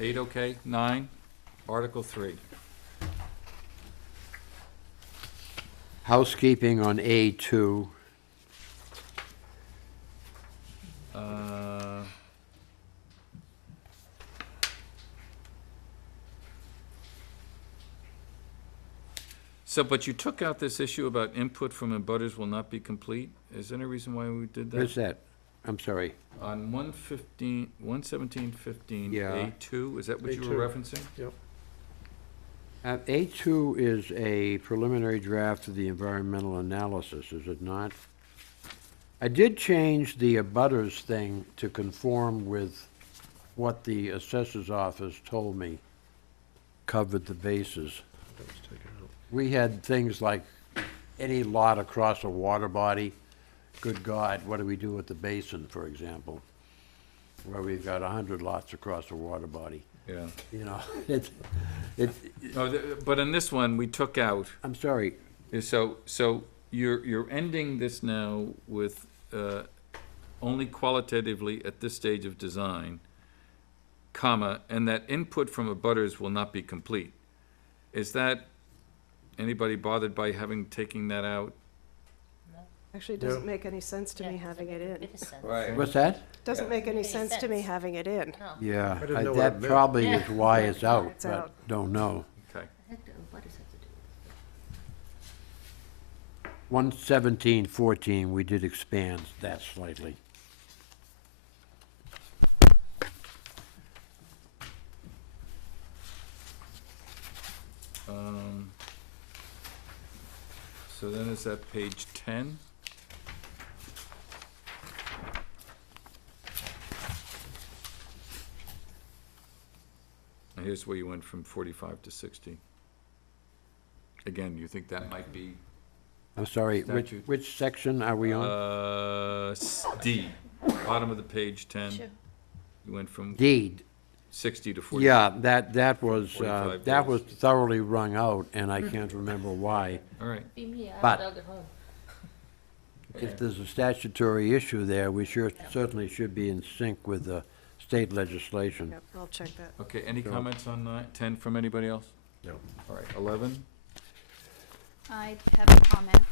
8, okay, 9, Article 3. Housekeeping on A2. So, but you took out this issue about input from abutters will not be complete? Is there any reason why we did that? Where's that? I'm sorry. On 11715, Yeah. A2, is that what you A2. were referencing? Yep. A2 is a preliminary draft of the environmental analysis, is it not? I did change the abutters thing to conform with what the assessor's office told me covered the bases. That was taken out. We had things like any lot across a water body, good God, what do we do with the basin, for example? Where we've got 100 lots across a water body, Yeah. you know, No, but in this one, we took out, I'm sorry, so you're ending this now with, only qualitatively at this stage of design, comma, and that input from abutters will not be complete. Is that, anybody bothered by taking that out? Actually, it doesn't make any sense to me having it in. Right. what's that? Doesn't make any sense to me sense. having it in. Yeah, I didn't know what it that meant. probably is why it's out, It's but out. don't know. Okay. 11714, we did expand that slightly. So then is that page 10? And here's where you went from 45 to 60. Again, you think that might be, I'm sorry, Statute. which section are we on? D, bottom of the page 10. Sure. You went from Deed. 60 to 45. Yeah, that was, 45 that days. was thoroughly wrung out, and I can't remember why. All right. Be me, I But- dug it home. If there's a statutory issue there, we certainly should be in sync with the state legislation. Yep, I'll check that. Okay, any comments on 10 from anybody else? No. All right, 11? I have a comment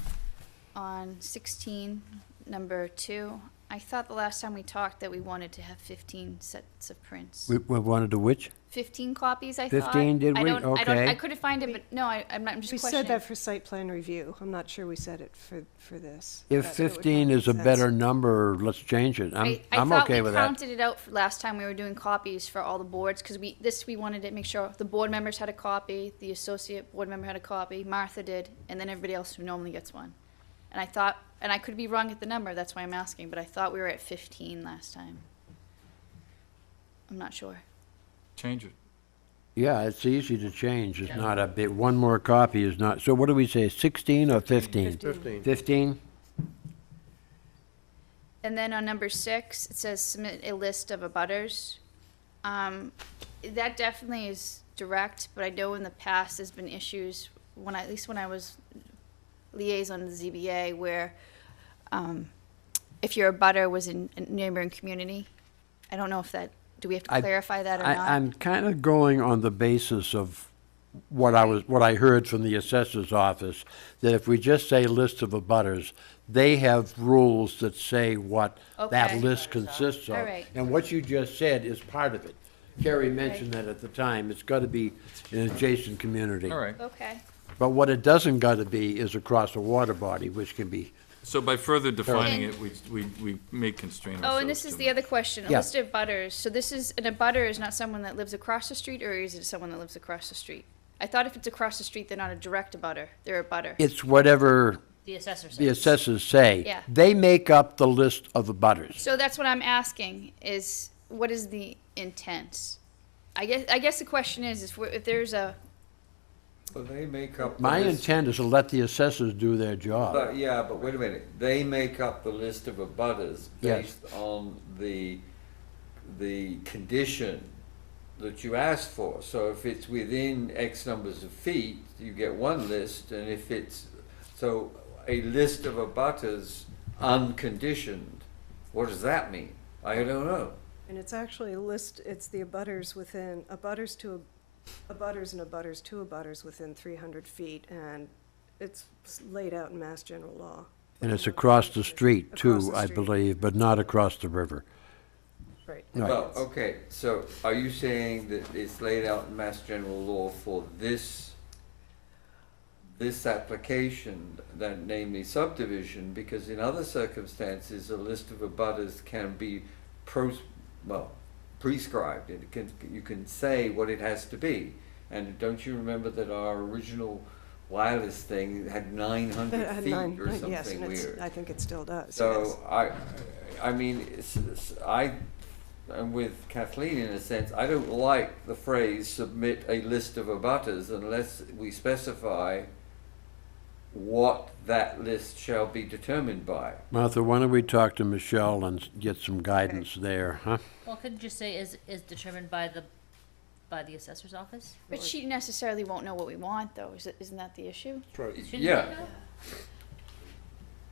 on 16, number 2. I thought the last time we talked that we wanted to have 15 sets of prints. We wanted to which? 15 copies, I thought. 15, did I we? don't, I Okay. couldn't find it, but no, I'm just We questioning. said that for site plan review. I'm not sure we said it for this. If That's what would 15 make is a sense. better number, let's change it. I'm okay with I thought that. we counted it out for last time we were doing copies for all the boards, because we wanted to make sure the board members had a copy, the associate board member had a copy, Martha did, and then everybody else who normally gets one. And I thought, and I could be wrong at the number, that's why I'm asking, but I thought we were at 15 last time. I'm not sure. Change it. Yeah, it's easy to change. It's not a bit, one more copy is not, so what do we say, 16 or 15? 15. 15? And then on number 6, it says submit a list of abutters. That definitely is direct, but I know in the past there's been issues at least when I was liaison to the ZBA, where if your abutter was in a neighboring community, I don't know if that Do we have to I- clarify that or I, not? I'm kind of going on the basis of what I heard from the assessor's office, that if we just say list of abutters, they have rules that say what that Okay. list consists of. All right. And what you just said is part of it. Kerry mentioned that at the time, it's got to be an adjacent community. All right. Okay. But what it doesn't got to be is across a water body, which can be, So by further defining And- it, we may constrain ourselves. Oh, and this is too the much. other question, a Yeah. list of butters. So this is, an abutter is not someone that lives across the street, or is it someone that lives across the street? I thought if it's across the street, they're not a direct abutter, they're a butter. it's whatever The assessor says. the assessors say. Yeah. They make up the list of abutters. So that's what I'm asking, is what is the intent? I guess the question is if there's a, Well, they make up. the My list. intent is to let the assessors do their job. But, yeah, but wait a minute, they make up the list of abutters Yes. based on the condition that you asked for. So if it's within X numbers of feet, you get one list, and if it's, so a list of abutters unconditioned, what does that mean? I don't know. And it's actually a list, it's the abutters within, abutters to, abutters and abutters to abutters within 300 feet, and it's laid out in Mass General Law. And it's across the street Across too, the I street. believe, but not across the river. Right. Right. Well, okay, so are you saying that it's laid out in Mass General Law for this application, that namely subdivision, because in other circumstances, a list of abutters can be prescribed, you can say what it has to be. And don't you remember that our original wireless thing had 900 At feet nine- or yes, something and it's, weird? I think it still does, yes. So I mean, I am with Kathleen in a sense. I don't like the phrase "submit a list of abutters" unless we specify what that list shall be determined by. Martha, why don't we talk to Michelle and get some guidance there, huh? Well, could you just say is determined by the assessor's office? but she necessarily won't know what we want, though, isn't that the issue? Shouldn't they Yeah. know?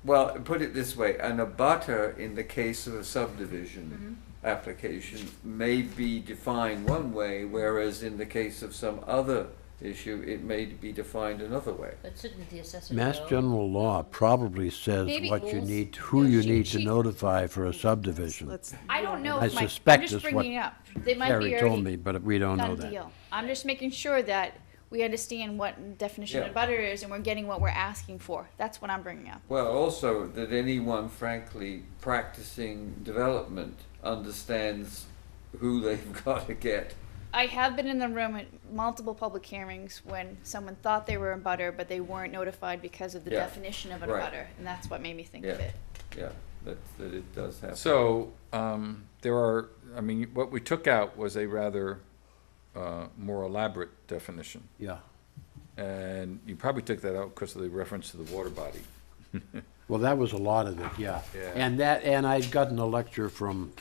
Well, put it this way, an abutter in the case of a subdivision application may be defined one way, whereas in the case of some other issue, it may be defined another way. But shouldn't the assessor Mass know? general law probably says Maybe what you rules. need, who No, you she- need to she- notify for a subdivision. Let's, I don't know I if I'm suspect just it's what bringing it up. They might be Harry already told me, but we don't know done that. deal. I'm just making sure that we understand what definition of Yeah. butter is and we're getting what we're asking for. That's what I'm bringing up. Well, also, that anyone frankly practicing development understands who they've got to get. I have been in the room at multiple public hearings when someone thought they were a butter, but they weren't notified because of the Yeah, definition of a right. butter, and that's what made me think of Yeah. it. Yeah, that it does happen. So, there are, I mean, what we took out was a rather more elaborate definition. Yeah. And you probably took that out because of the reference to the water body. Well, that was a lot of it, yeah. Yeah. And I'd gotten a lecture from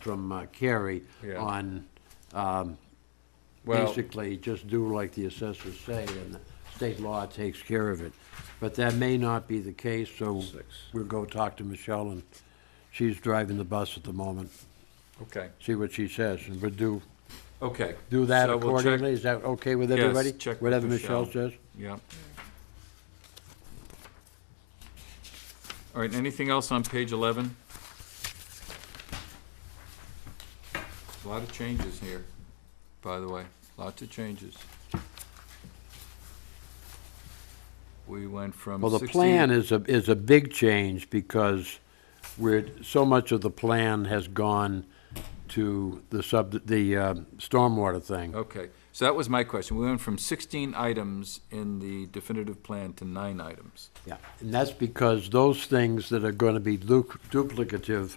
from Carrie Yeah. on, Well- basically, just do like the assessors say, and the state law takes care of it. But that may not be the case, so we'll go talk to Michelle, and she's driving the bus at the moment, Okay, see what she says, and we'll do okay. that So we'll check- accordingly. Is that okay with Yes, everybody? check with Whatever Michelle Michelle. says? Yeah. All right, anything else on page 11? A lot of changes here, by the way, lots of changes. We went from Well, the 60 plan is a big change because so much of the plan has gone to the stormwater thing. Okay, so that was my question. We went from 16 items in the definitive plan to 9 items. Yeah, and that's because those things that are gonna be duplicative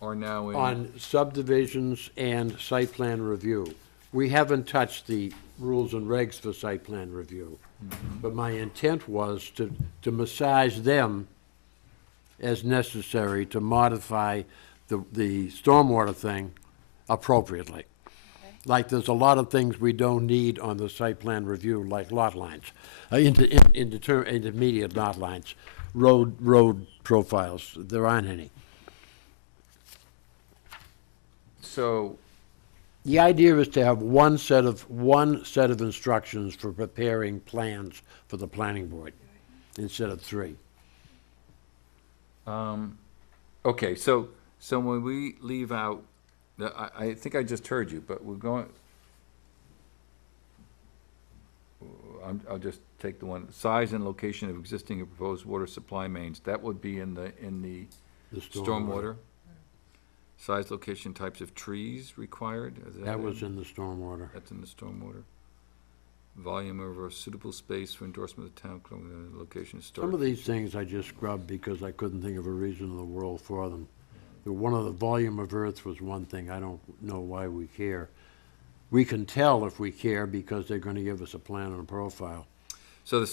Are now in. on subdivisions and site plan review. We haven't touched the rules and regs for site plan review. But my intent was to massage them as necessary to modify the stormwater thing appropriately. Like, there's a lot of things we don't need on the site plan review, like lot lines, intermediate lot lines, road profiles, there aren't any. So, The idea is to have one set of instructions for preparing plans for the planning board, instead of three. okay, so when we leave out, I think I just heard you, but we're going, I'll just take the one, size and location of existing and proposed water supply mains, that would be in the The stormwater? Size, location, types of trees required? Is That was in the stormwater. That's in the stormwater. Volume of a suitable space for endorsement of the town, location, storage. Some of these things I just scrubbed because I couldn't think of a reason in the world for them. One of the volume of earth was one thing, I don't know why we care. We can tell if we care because they're gonna give us a plan and a profile. So the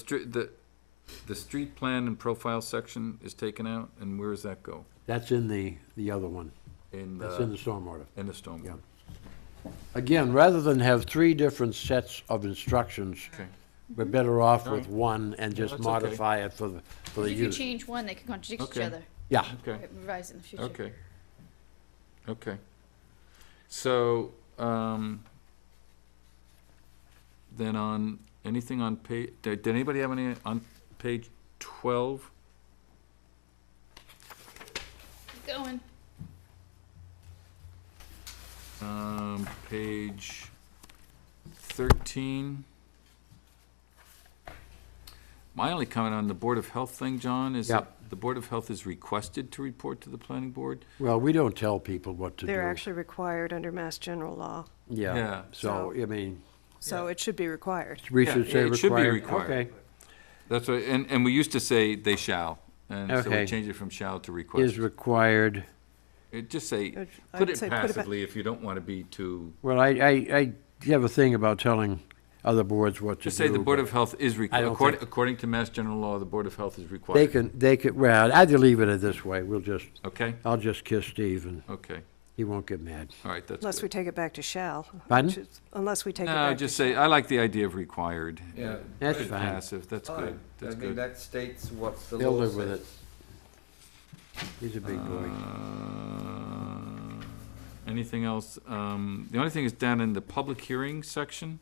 street plan and profile section is taken out, and where does that go? That's in the other one. In That's in the, the stormwater. in the stormwater? Again, rather than have three different sets of instructions, Okay, we're better off All with right. one and Yeah, just that's okay. modify it for the If you use. change one, they can contradict each Okay. other, Yeah, okay. revise in the future. Okay. Okay. So, then on, anything on did anybody have any on page 12? Keep going. Page 13. My only comment on the Board of Health thing, John, is that Yep. the Board of Health is requested to report to the planning board. well, we don't tell people what to do. They're actually required under Mass General Law, Yeah, Yeah. so, I mean, so it should be required. we Yeah, should say required. it should be required. Okay. That's right, and we used to say they shall, and so we Okay. changed it from shall to Is request. required. Just say, I'd put it say put it back- passively if you don't want to be too, Well, I have a thing about telling other boards what to do. just say the Board but of Health is I required. don't According, think- according to Mass General Law, the Board of Health is They required. can, well, I'd leave it this way. Okay, I'll just kiss Steve and okay, he won't get mad. all right, that's Unless we good. take it back to shall. Pardon? which is- Unless we take it No, back to just say, shall. I like the idea of required. Yeah. That's Put it fine. Passive, that's good, Fine. that's I mean, good. that states what the He'll law live with says. it. He's a big boy. Anything else? The only thing is down in the public hearing section,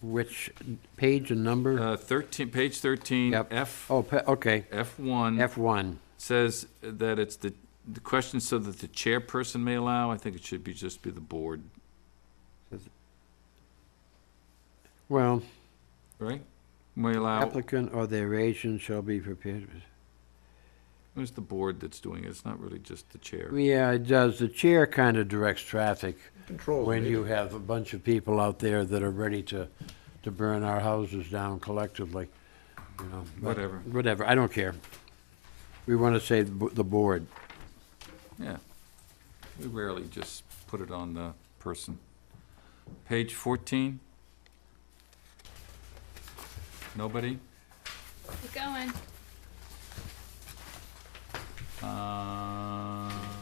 Which page and number? 13, page 13, Yep. F, Oh, okay, F1. F1. Says that it's the question so that the chairperson may allow. I think it should be, just be the board, Well, right? May allow, applicant or their agent shall be prepared. it's the board that's doing it, it's not really just the chair. Yeah, it does. The chair kind of directs traffic Controls when the you meeting. have a bunch of people out there that are ready to burn our houses down collectively, you know. but Whatever. Whatever, I don't care. We want to say the board. Yeah. We rarely just put it on the person. Page 14? Nobody? Keep going.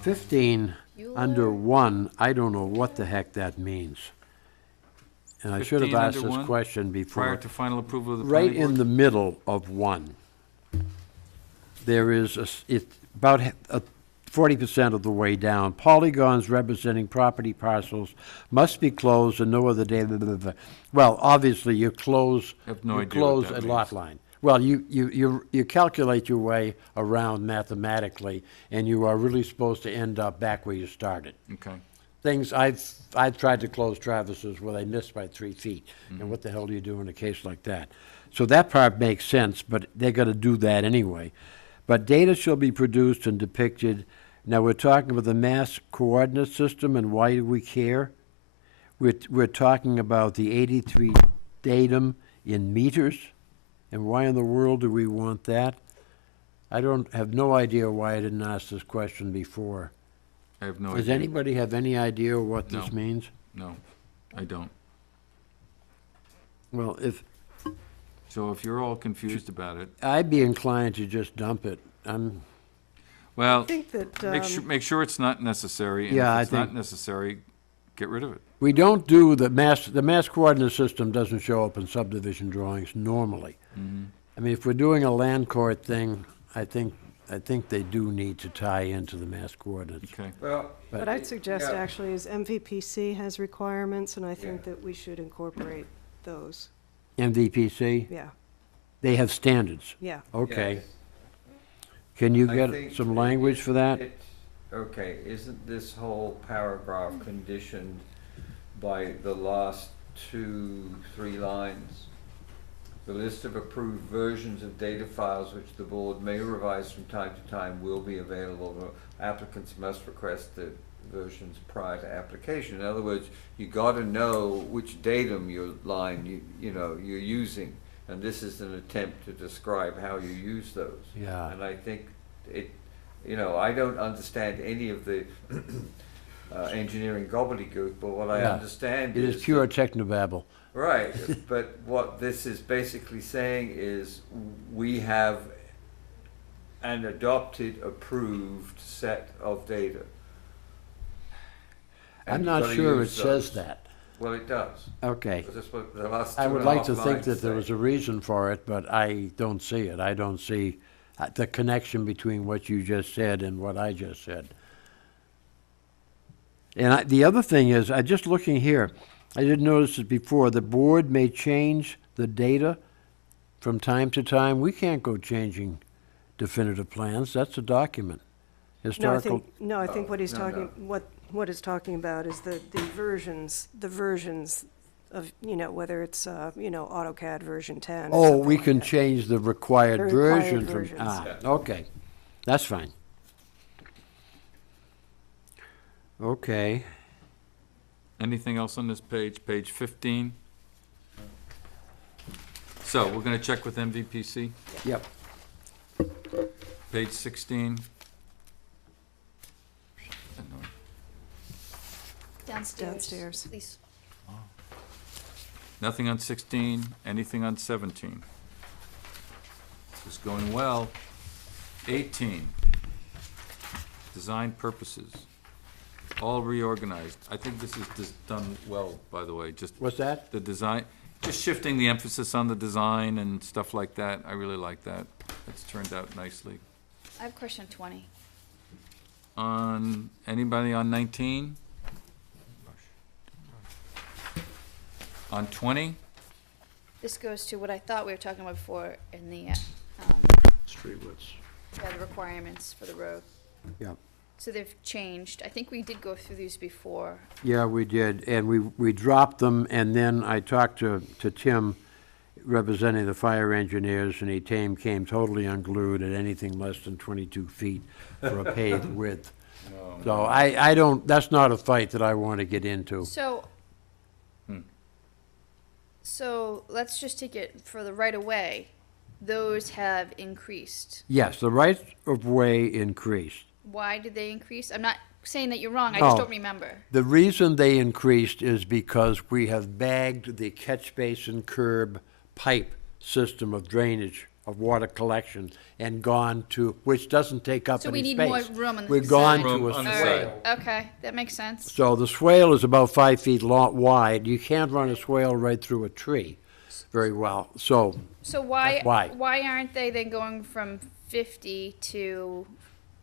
15, You under are- 1, I don't know what the heck that means. And I should have 15 asked under this 1? question Prior before. to final approval of the Right planning in board? the middle of 1, there is it's about 40% of the way down. Polygons representing property parcels must be closed and no other day. Blah, blah, blah. Well, obviously, you close, Have no you idea what close that a lot means. line. Well, you calculate your way around mathematically, and you are really supposed to end up back where you started. Okay. Things, I've tried to close Travis's where they missed by 3 feet. Mm-hmm. And what the hell do you do in a case like that? So that part makes sense, but they're gonna do that anyway. But data shall be produced and depicted. Now, we're talking about the mass coordinate system, and why do we care? We're talking about the 83 datum in meters, and why in the world do we want that? I have no idea why I didn't ask this question before. I have no Does idea. anybody have any idea what No. this means? No, I don't. Well, So if you're all confused about it, I'd be inclined to just dump it. well, I think that, make sure it's not necessary, and Yeah, I if it's not think- necessary, get rid of it. We don't do the mass coordinate system doesn't show up in subdivision drawings normally. Mm-hmm. I mean, if we're doing a land court thing, I think I think they do need to tie into the mass coordinates. Okay. Well. What I'd suggest yeah. actually is MVPC has requirements, and I think that we should incorporate those. MVPC, Yeah, they have standards. yeah. Okay. Yes. Can you I get think some language for that? Okay, isn't this whole paragraph conditioned by the last 2-3 lines? The list of approved versions of data files which the board may revise from time to time will be available. Applicants must request the versions prior to application. In other words, you gotta know which datum you're using. And this is an attempt to describe how you use those. Yeah. And I think I don't understand any of the engineering gobbledygook, but what I Yeah. understand It is pure technobabble. right, but what this is basically saying is we have an adopted, approved set of data. And I'm you've not gotta sure it use says those. that. Well, it does. Okay. Because that's what the last I two would and a like half to think lines that there say. was a reason for it, but I don't see it. I don't see the connection between what you just said and what I just said. And the other thing is, I just looking here, I didn't notice it before, the board may change the data from time to time. We can't go changing definitive plans. That's a document. Historical. I think what he's no, talking, what is talking about is the versions of, whether it's, AutoCAD version 10 or Oh, something we like can that. change the required The required version from, versions. okay. That's fine. Okay. Anything else on this page, page 15? So, we're gonna check with MVPC, Yep. page 16. Downstairs. Please. Nothing on 16, anything on 17. This is going well. 18, design purposes, all reorganized. I think this is just done well, by the way, just What's that? the design, just shifting the emphasis on the design and stuff like that. I really like that. It's turned out nicely. I have a question on 20. On, anybody on 19? On 20? This goes to what I thought we were talking about before in the, Street widths. the requirements for the road. Yep. So they've changed. I think we did go through these before. Yeah, we did, and we dropped them, and then I talked to Tim, representing the fire engineers, and he came totally unglued at anything less than 22 feet for a paved width. So I don't, that's not a fight that I want to get into. So, so let's just take it for the right of way. Those have increased. Yes, the right of way increased. Why did they increase? I'm not saying that you're wrong. I just No. don't remember. The reason they increased is because we have bagged the catch basin curb pipe system of drainage, of water collection, and gone to, which doesn't take up So we any need more space. room on the We've gone side. to Room a on the All swale. right. Okay, that makes sense. So the swale is about 5 feet wide. You can't run a swale right through a tree very well. So, So why That's why. aren't they then going from 50 to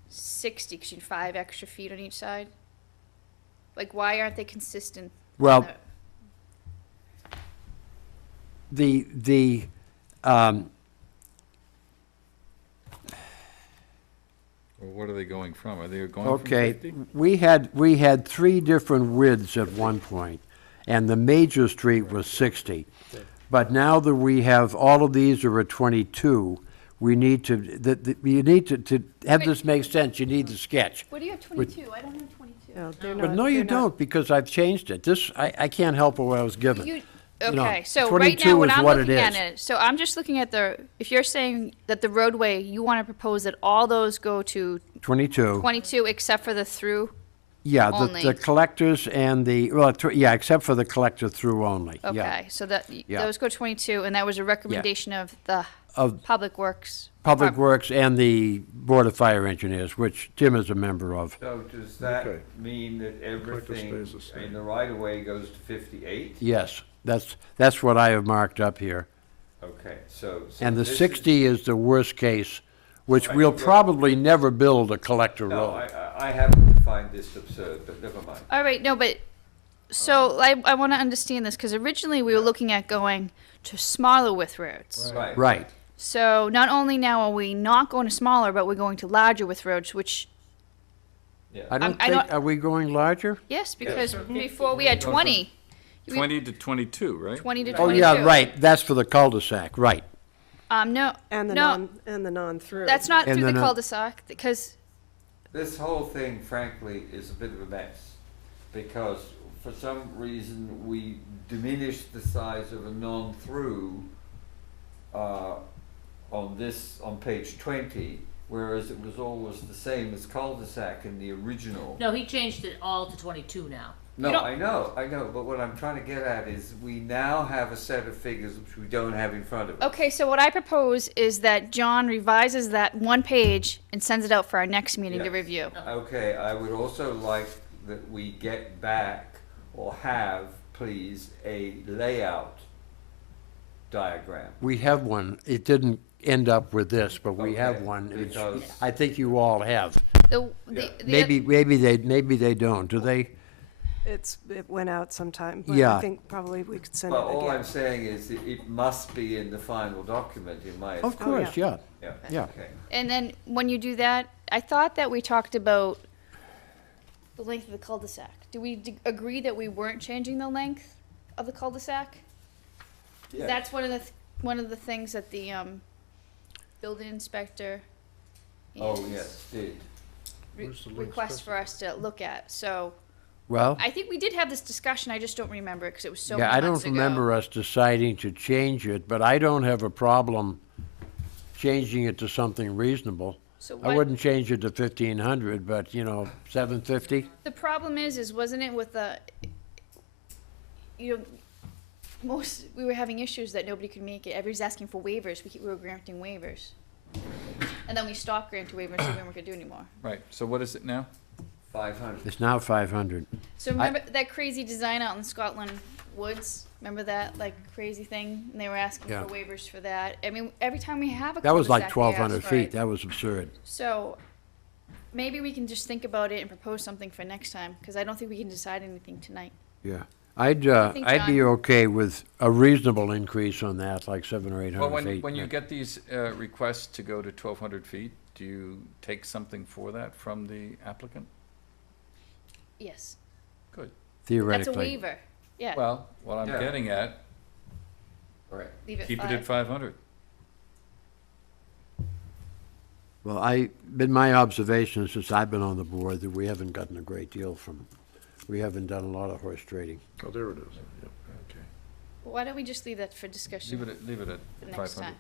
60? Because you need 5 extra feet on each side. Like, why aren't they consistent? on well, the- Or what are they going from? Are they going from okay, 50? we had 3 different widths at one point, and the major street was 60. But now that we have, all of these are at 22, we need to, you need to have this make sense, you need the sketch. What do you have 22? I don't have 22. No, they're But not- no, you they're not- don't, because I've changed it. This, I can't help what I was given. You, You know, okay, so right 22 now what is I'm what it looking at is. it, so I'm just looking at if you're saying that the roadway, you want to propose that all those go to 22. 22 except for the through? Yeah, only. the collectors and the, well, yeah, except for the collector through only, yeah. Okay, so that, Yeah. those go 22, and that was a recommendation of the Of Public Works. Public Department. Works and the Board of Fire Engineers, which Tim is a member of. So does that Okay. mean that everything stays the same. in the right of way goes to 58? Yes, that's what I have marked up here. Okay, so. And the this is- 60 is the worst case which we'll probably never build a collector No, road. I happen to find this absurd, but never mind. All right, no, but, so I want to understand this, because originally we were looking at going to smaller width roads. Right. Right. So not only now are we not going to smaller, but we're going to larger width roads, which, Yeah. I don't I think, don't- are we going larger? yes, because before we had 20. 20 to 22, right? 20 to Oh, 22. yeah, right, that's for the cul-de-sac, right. No, And the no, non-through. that's not And through the then, cul-de-sac, because, This whole thing, frankly, is a bit of a mess, because for some reason, we diminished the size of a non-through, on page 20, whereas it was always the same as cul-de-sac in the original. No, he changed it all to 22 now. No, don't- I know, but what I'm trying to get at is we now have a set of figures which we don't have in front of us. okay, so what I propose is that John revises that one page and sends it out for our next meeting to Yes. review. Okay, I would also like that we get back, or have, please, a layout diagram. We have one, it didn't end up with this, but we have Okay, one. It's- because- I think you all have. Yeah. Maybe they don't, do they? It went out sometime, but Yeah. I think probably we could send it Well, all I'm again. saying is it must be in the final document, in my Of Oh, course, yeah. Yeah, yeah. okay. And then when you do that, I thought that we talked about the length of the cul-de-sac. Do we agree that we weren't changing the length of the cul-de-sac? Yeah. That's one of the things that the building inspector Oh, and yes, did. Where's the length request for us to look at. So Well, I think we did have this discussion. I just don't remember it because it was so yeah, many I months don't ago. remember us deciding to change it, but I don't have a problem changing it to something reasonable. So I what wouldn't change it to 1,500, but, 750? the problem is wasn't it with the we were having issues that nobody could make it. Everybody's asking for waivers. We were granting waivers. And then we stopped granting waivers so we weren't gonna do anymore. Right, so what is it now? 500. It's now 500. So remember that crazy design out in Scotland Woods? Remember that, like, crazy thing? And they were asking Yeah. for waivers for that. I mean, every time we have a That was like cul-de-sac, we ask 1,200 for feet, it. that was absurd. So maybe we can just think about it and propose something for next time, because I don't think we can decide anything tonight. Yeah. I'd think, be John- okay with a reasonable increase on that, like 700 or Well, 800 feet. when you yeah. get these requests to go to 1,200 feet, do you take something for that from the applicant? Yes. Good. That's a Theoretically. waiver. Yeah. Well, what I'm Yeah. getting at, All right. Leave it keep it five. at 500. Well, been my observation since I've been on the board that we haven't gotten a great deal we haven't done a lot of horse trading. Oh, there it is. Yep. Okay. Well, why don't we just leave that for discussion Leave it at for next 500. time?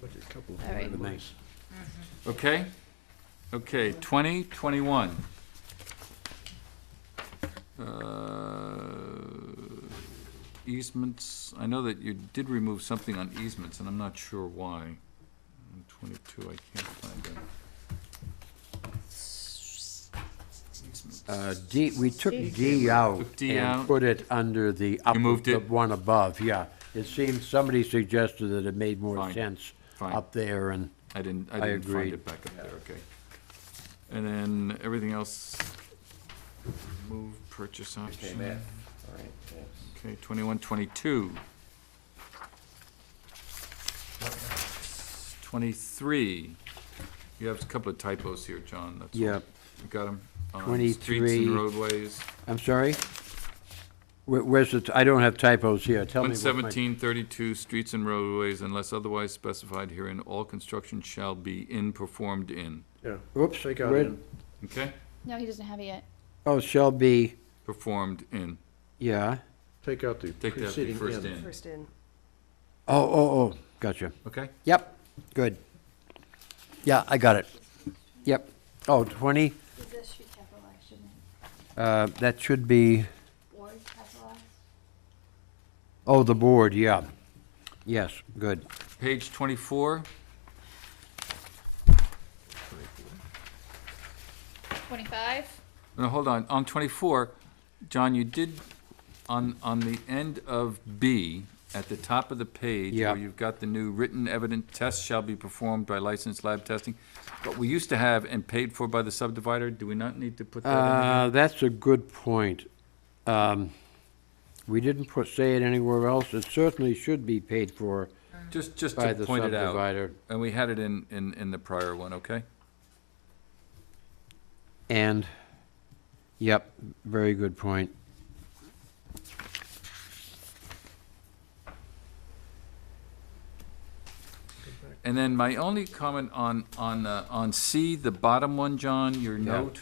Look at a couple of All right. line Nice. items. Okay? Okay, 2021. Easements, I know that you did remove something on easements, and I'm not sure why. On 22, I can't find them. Easements. We took D out Took D and out. put it under the upper, moved the it? one above, yeah. It seems, somebody suggested that it made more Fine, sense fine. up there, and I didn't I find agreed. it back up there, okay. And then everything else, move, purchase Okay, option. Matt. All right, yes. Okay, 21, 22. 23. You have a couple of typos here, John, that's all. yeah. You got them? Streets 23. and roadways. I'm sorry? Where's I don't have typos here, tell me what my. 11732, streets and roadways, unless otherwise specified herein, all construction shall be performed in. Yeah. Oops, Take out where- in. Okay? No, he doesn't have it yet. Oh, shall be, Performed in. yeah. Take out the Take that preceding first in. in. First in. Oh, gotcha. Okay? Yep, good. Yeah, I got it. Yep. Oh, 20, This should capitalize, shouldn't it? that should be, Or capitalize? oh, the board, yeah. Yes, good. Page 24. 25? No, hold on 24, John, you did, on the end of B, at the top of the page, Yeah. where you've got the new written evidence, tests shall be performed by licensed lab testing. But we used to have and paid for by the subdivider, do we not need to put that in again? That's a good point. We didn't say it anywhere else. It certainly should be paid for Just by to the point it out, subdivider. and we had it in the prior one, okay? And, yep, very good point. And then my only comment on C, the bottom one, John, your note,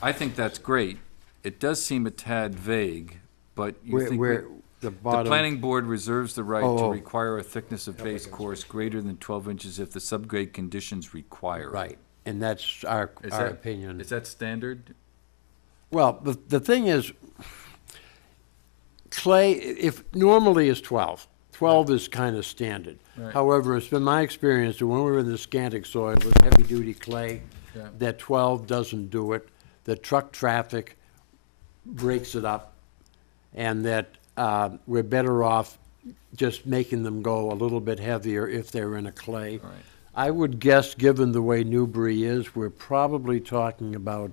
I think that's great. It does seem a tad vague, but you Where, think. where, the The bottom. planning board reserves the right to Oh. require a thickness of base course greater than 12 inches if the subgrade conditions require it. Right, and that's our Is our that- opinion. Is that standard? Well, the thing is, clay, if, normally is 12. 12 is kind of standard. Right. However, it's been my experience that when we were in the Scantic soil with heavy-duty clay, Yeah. that 12 doesn't do it. The truck traffic breaks it up, and that we're better off just making them go a little bit heavier if they're in a clay. Right. I would guess, given the way Newbury is, we're probably talking about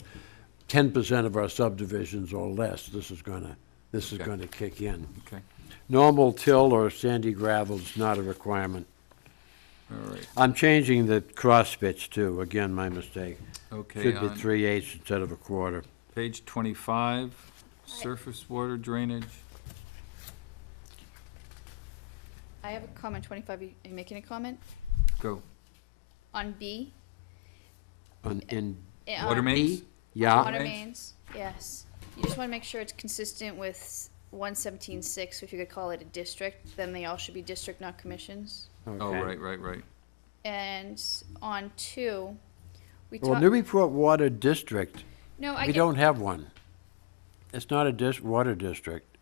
10% of our subdivisions or less. This is Okay. gonna kick in. Okay, Normal till or sandy gravel is not a requirement. all right, I'm changing the cross pitch too, again, my mistake. okay. Should be On 3/8 instead of a quarter. page 25, surface water drainage. I have a comment, 25, are you making a comment? Go. On B? In Water mains? Yeah, Water mains? mains, yes. You just wanna make sure it's consistent with 117.6, if you could call it a district, then they all should be district, not commissions. Oh, okay. right. And on 2, we Well, talked, Newburyport Water District, no, I we get, don't have one. It's not a water district.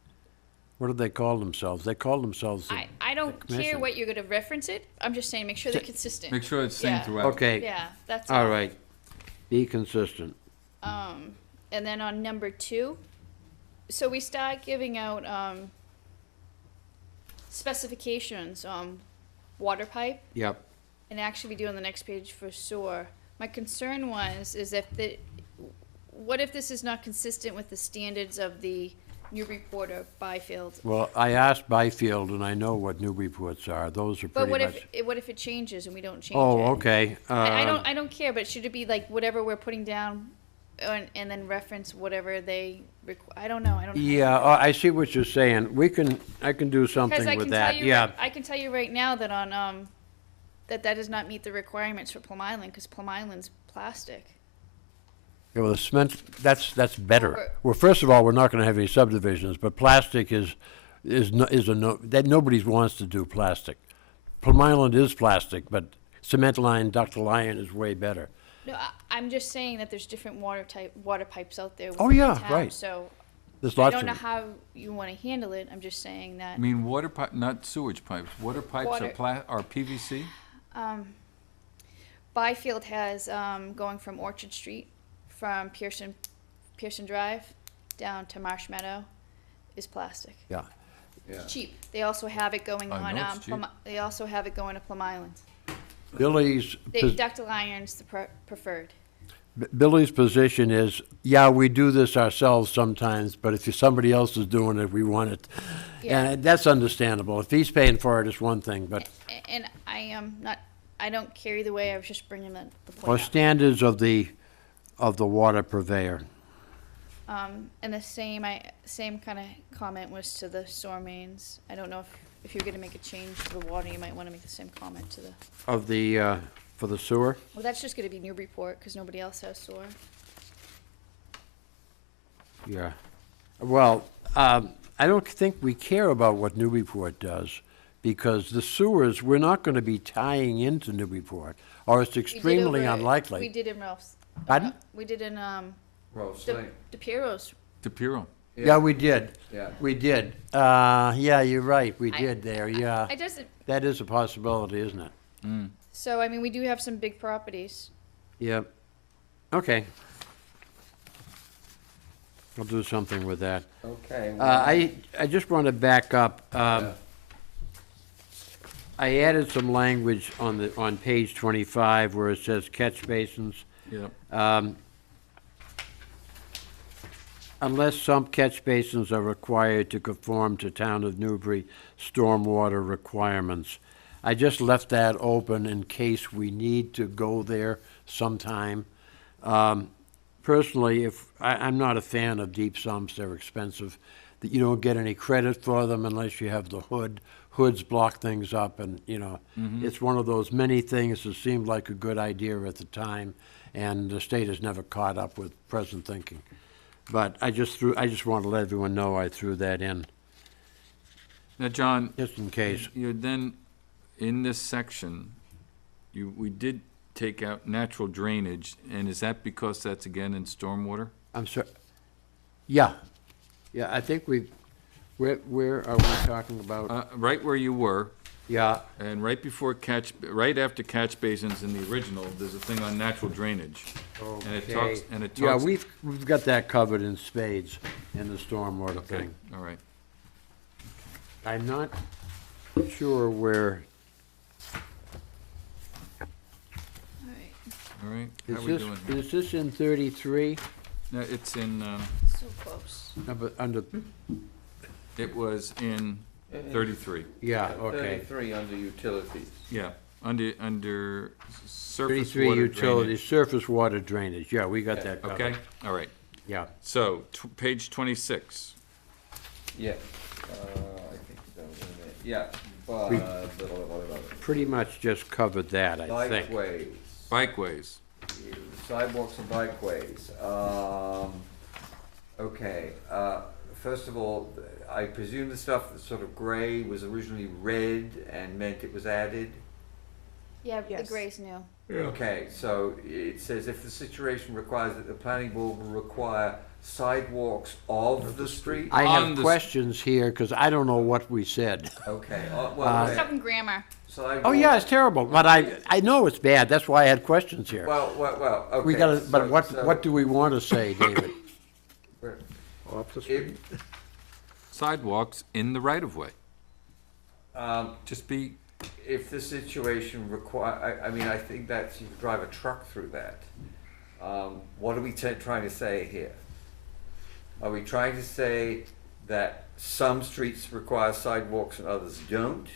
What do they call themselves? They call themselves, the- I don't care commission. what you're gonna reference it, I'm just saying, make sure they're consistent. Make sure it's same Yeah. throughout. okay, Yeah, that's all right. Be consistent. And then on number 2, so we start giving out specifications on water pipe, Yep. and actually we do on the next page for sewer. My concern is if what if this is not consistent with the standards of the Newburyport or Byfield? Well, I asked Byfield, and I know what Newburyports are. Those are But pretty much. what if it changes and we don't change it? Oh, okay. I don't care, but should it be like whatever we're putting down, and then reference whatever they I don't know. I don't. Yeah, I see what you're saying. I can do Because something I with can that, tell you, yeah. I can tell you right now that on that does not meet the requirements for Plum Island because Plum Island's plastic. Yeah, well, the cement, that's better. Or- Well, first of all, we're not gonna have any subdivisions, but plastic is a no, that nobody wants to do plastic. Plum Island is plastic, but cement line, ductile iron is way better. No, I'm just saying that there's different water pipes out there. Oh, within yeah, town, right. So There's I lots don't of know them. how you want to handle it. I'm just saying that I mean, water pipe, not sewage pipes. Water pipes are Water- are PVC? Byfield has going from Orchard Street, from Pearson Drive, down to Marsh Meadow, is plastic. Yeah. It's cheap. They also have it going I on. know it's cheap. They also have it going to Plum Island. Billy's, Ductile iron's the preferred. Billy's position is, yeah, we do this ourselves sometimes, but if somebody else is doing it, we want it. Yeah. And that's understandable. If he's paying for it, it's one thing, but And I am not. I don't care either way. I was just bringing the point or up. standards of the water purveyor. And the same kind of comment was to the sewer mains. I don't know if you're gonna make a change to the water, you might wanna make the same comment to the, Of the, for the sewer? well, that's just gonna be Newburyport, cause nobody else has sewer. Yeah. Well, I don't think we care about what Newburyport does, because the sewers, we're not gonna be tying into Newburyport, or it's We did extremely over- We unlikely. did in Ralph's. Pardon? We did in, Rose De Lane. DePiero's. DePiro. Yeah, we did. Yeah. We did. Yeah, you're right, we I- did there, yeah. I just, That is a possibility, isn't it? so, I mean, we do have some big properties. Yep. Okay. I'll do something with that. Okay. I just want to back up. I added some language on page 25 where it says catch basins. Yep. Unless some catch basins are required to conform to Town of Newbury stormwater requirements. I just left that open in case we need to go there sometime. Personally, I'm not a fan of deep sumps, they're expensive. That you don't get any credit for them unless you have the hood. Hoods block things up and, it's one of those many things that seemed like a good idea at the time, and the state has never caught up with present thinking. But I just want to let everyone know I threw that in, Now, John, just in case. you then, in this section, we did take out natural drainage, and is that because that's again in stormwater? I'm sorry. Yeah. Yeah, I think where are we talking about? Right where you were, Yeah, and right before right after catch basins in the original, there's a thing on natural drainage. And it talks, okay. Yeah, we've got that covered in spades in the stormwater Okay, thing. all right. I'm not sure where, All right, is how we this, doing here? is this in 33? No, it's in, So close. Under, it was in 33. yeah, okay. 33 under utilities. Yeah, under surface 33 water utilities, drainage. surface water drainage, yeah, we got that covered. Okay, all right. Yeah, So, page 26. Yeah, I think that was in it. Yeah, blah, We- blah, blah, blah, blah. pretty much just covered that, I think. Bikeways, Bikeways. sidewalks and bikeways. Okay, first of all, I presume the stuff that's sort of gray was originally red and meant it was added? Yeah, the Yes. gray's new. Okay, so it says if the situation requires that the planning board will require sidewalks of the street? I On have the- questions here, because I don't know what we said. Okay, well, Stuff in grammar. Oh, yeah, it's terrible, but I know it's bad, that's why I had questions here. Well, okay. We gotta, but so- what do we want to say, David? Off the If, street. Sidewalks in the right-of-way. um, Just be, if the situation require, I mean, I think that's, you drive a truck through that. What are we trying to say here? Are we trying to say that some streets require sidewalks and others don't?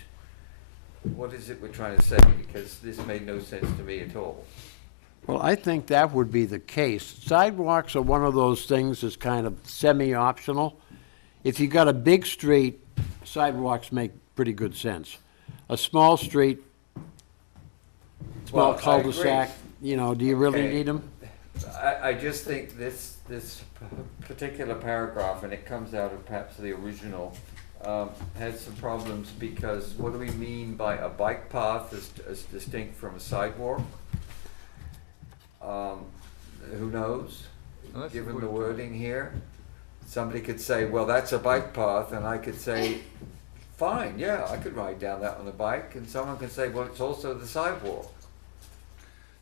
What is it we're trying to say? Because this made no sense to me at all. Well, I think that would be the case. Sidewalks are one of those things that's kind of semi-optional. If you got a big street, sidewalks make pretty good sense. A small street, small Well, I cul-de-sac, agree. do you really Okay. need them? I just think this particular paragraph, and it comes out of perhaps the original, had some problems because what do we mean by a bike path as distinct from a sidewalk? Who knows? Well, that's Given the the word. wording here, somebody could say, well, that's a bike path, and I could say, fine, yeah, I could ride down that on a bike, and someone could say, well, it's also the sidewalk.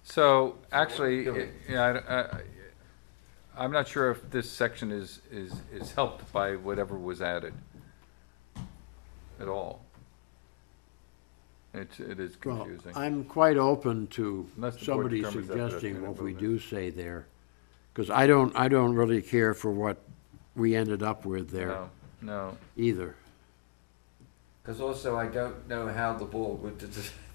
so, actually, Do we- I'm not sure if this section is helped by whatever was added at all. It is Well, confusing. I'm quite open to Unless the board somebody determines that that's suggesting gonna what we move it. do say there. Because I don't really care for what we ended up with there No, either. Because also I don't know how the board would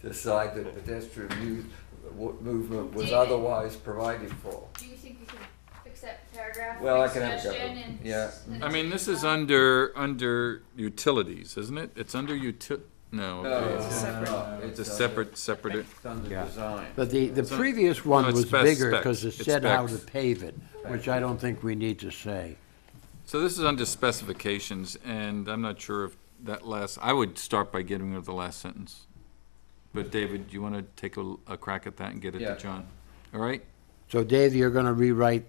decide that pedestrian movement was David. otherwise provided for. Do you think we can fix that paragraph? Well, I can have a go. Yeah. I mean, this is under utilities, isn't it? It's under no. No, okay. it's Separate. not. It's a separate, It's under Yeah. design. But the So- previous one no, it's was specs, bigger specs. because it It's said how to specs. pave it, which I don't think we need to say. so this is under specifications, and I'm not sure if that I would start by getting rid of the last sentence. But David, do you want to take a crack at that and get it Yeah. to John? All right? So Dave, you're gonna rewrite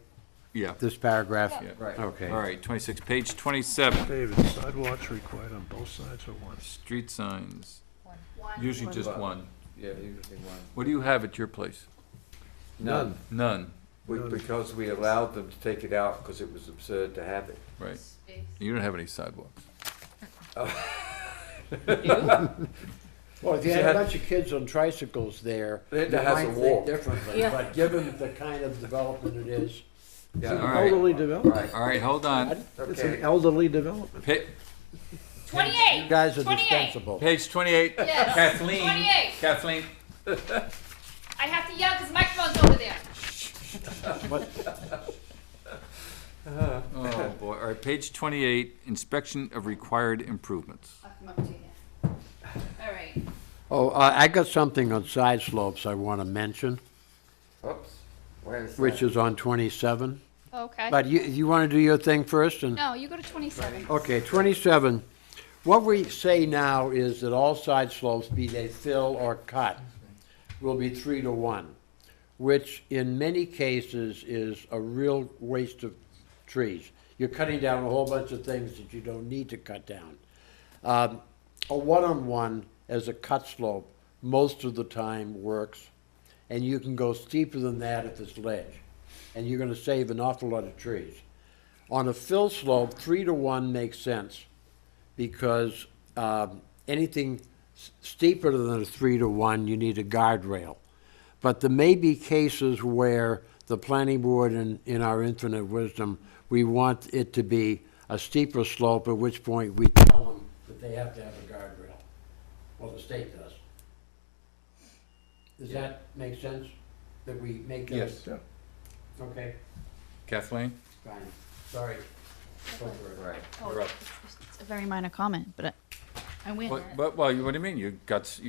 Yeah. this paragraph? Yeah. Right. Okay. All right, 26, page 27, David, sidewalks required on both sides or one? street signs, One. usually just One. one. Yeah, usually one. What do you have at your place? None. None, Because we allowed them to take it out because it was absurd to have it. right. Space. You don't have any sidewalks. Well, if you had a bunch of kids on tricycles there, you That has a might walk. think differently, Yeah. but given the kind of development it is, It's Yeah, an all right. elderly development. All right, hold on. It's an elderly development. you 28. guys are 28. dispensable. Page 28. Yes. Kathleen. 28. Kathleen. I have to yell because the microphone's over there. Oh, boy. All right, page 28, inspection of required improvements. I'll come up to you. All right. Oh, I got something on side slopes I want to mention, Oops, where's which is on 27. Okay. But you want to do your thing first and? No, you go to 27. Okay, 27. What we say now is that all side slopes, be they fill or cut, will be 3-to-1, which in many cases is a real waste of trees. You're cutting down a whole bunch of things that you don't need to cut down. A 1-on-1 as a cut slope most of the time works, and you can go steeper than that if it's ledge, and you're gonna save an awful lot of trees. On a fill slope, 3-to-1 makes sense, because anything steeper than a 3-to-1, you need a guardrail. But there may be cases where the planning board, in our infinite wisdom, we want it to be a steeper slope, at which point we tell them that they have to have a guardrail. Well, the state does. Does that make sense? That we make those? Yes. Yeah. Okay, Kathleen? fine. Sorry. Go for it. Right. You're up. It's a very minor comment, but I win. But, well, what do you mean? You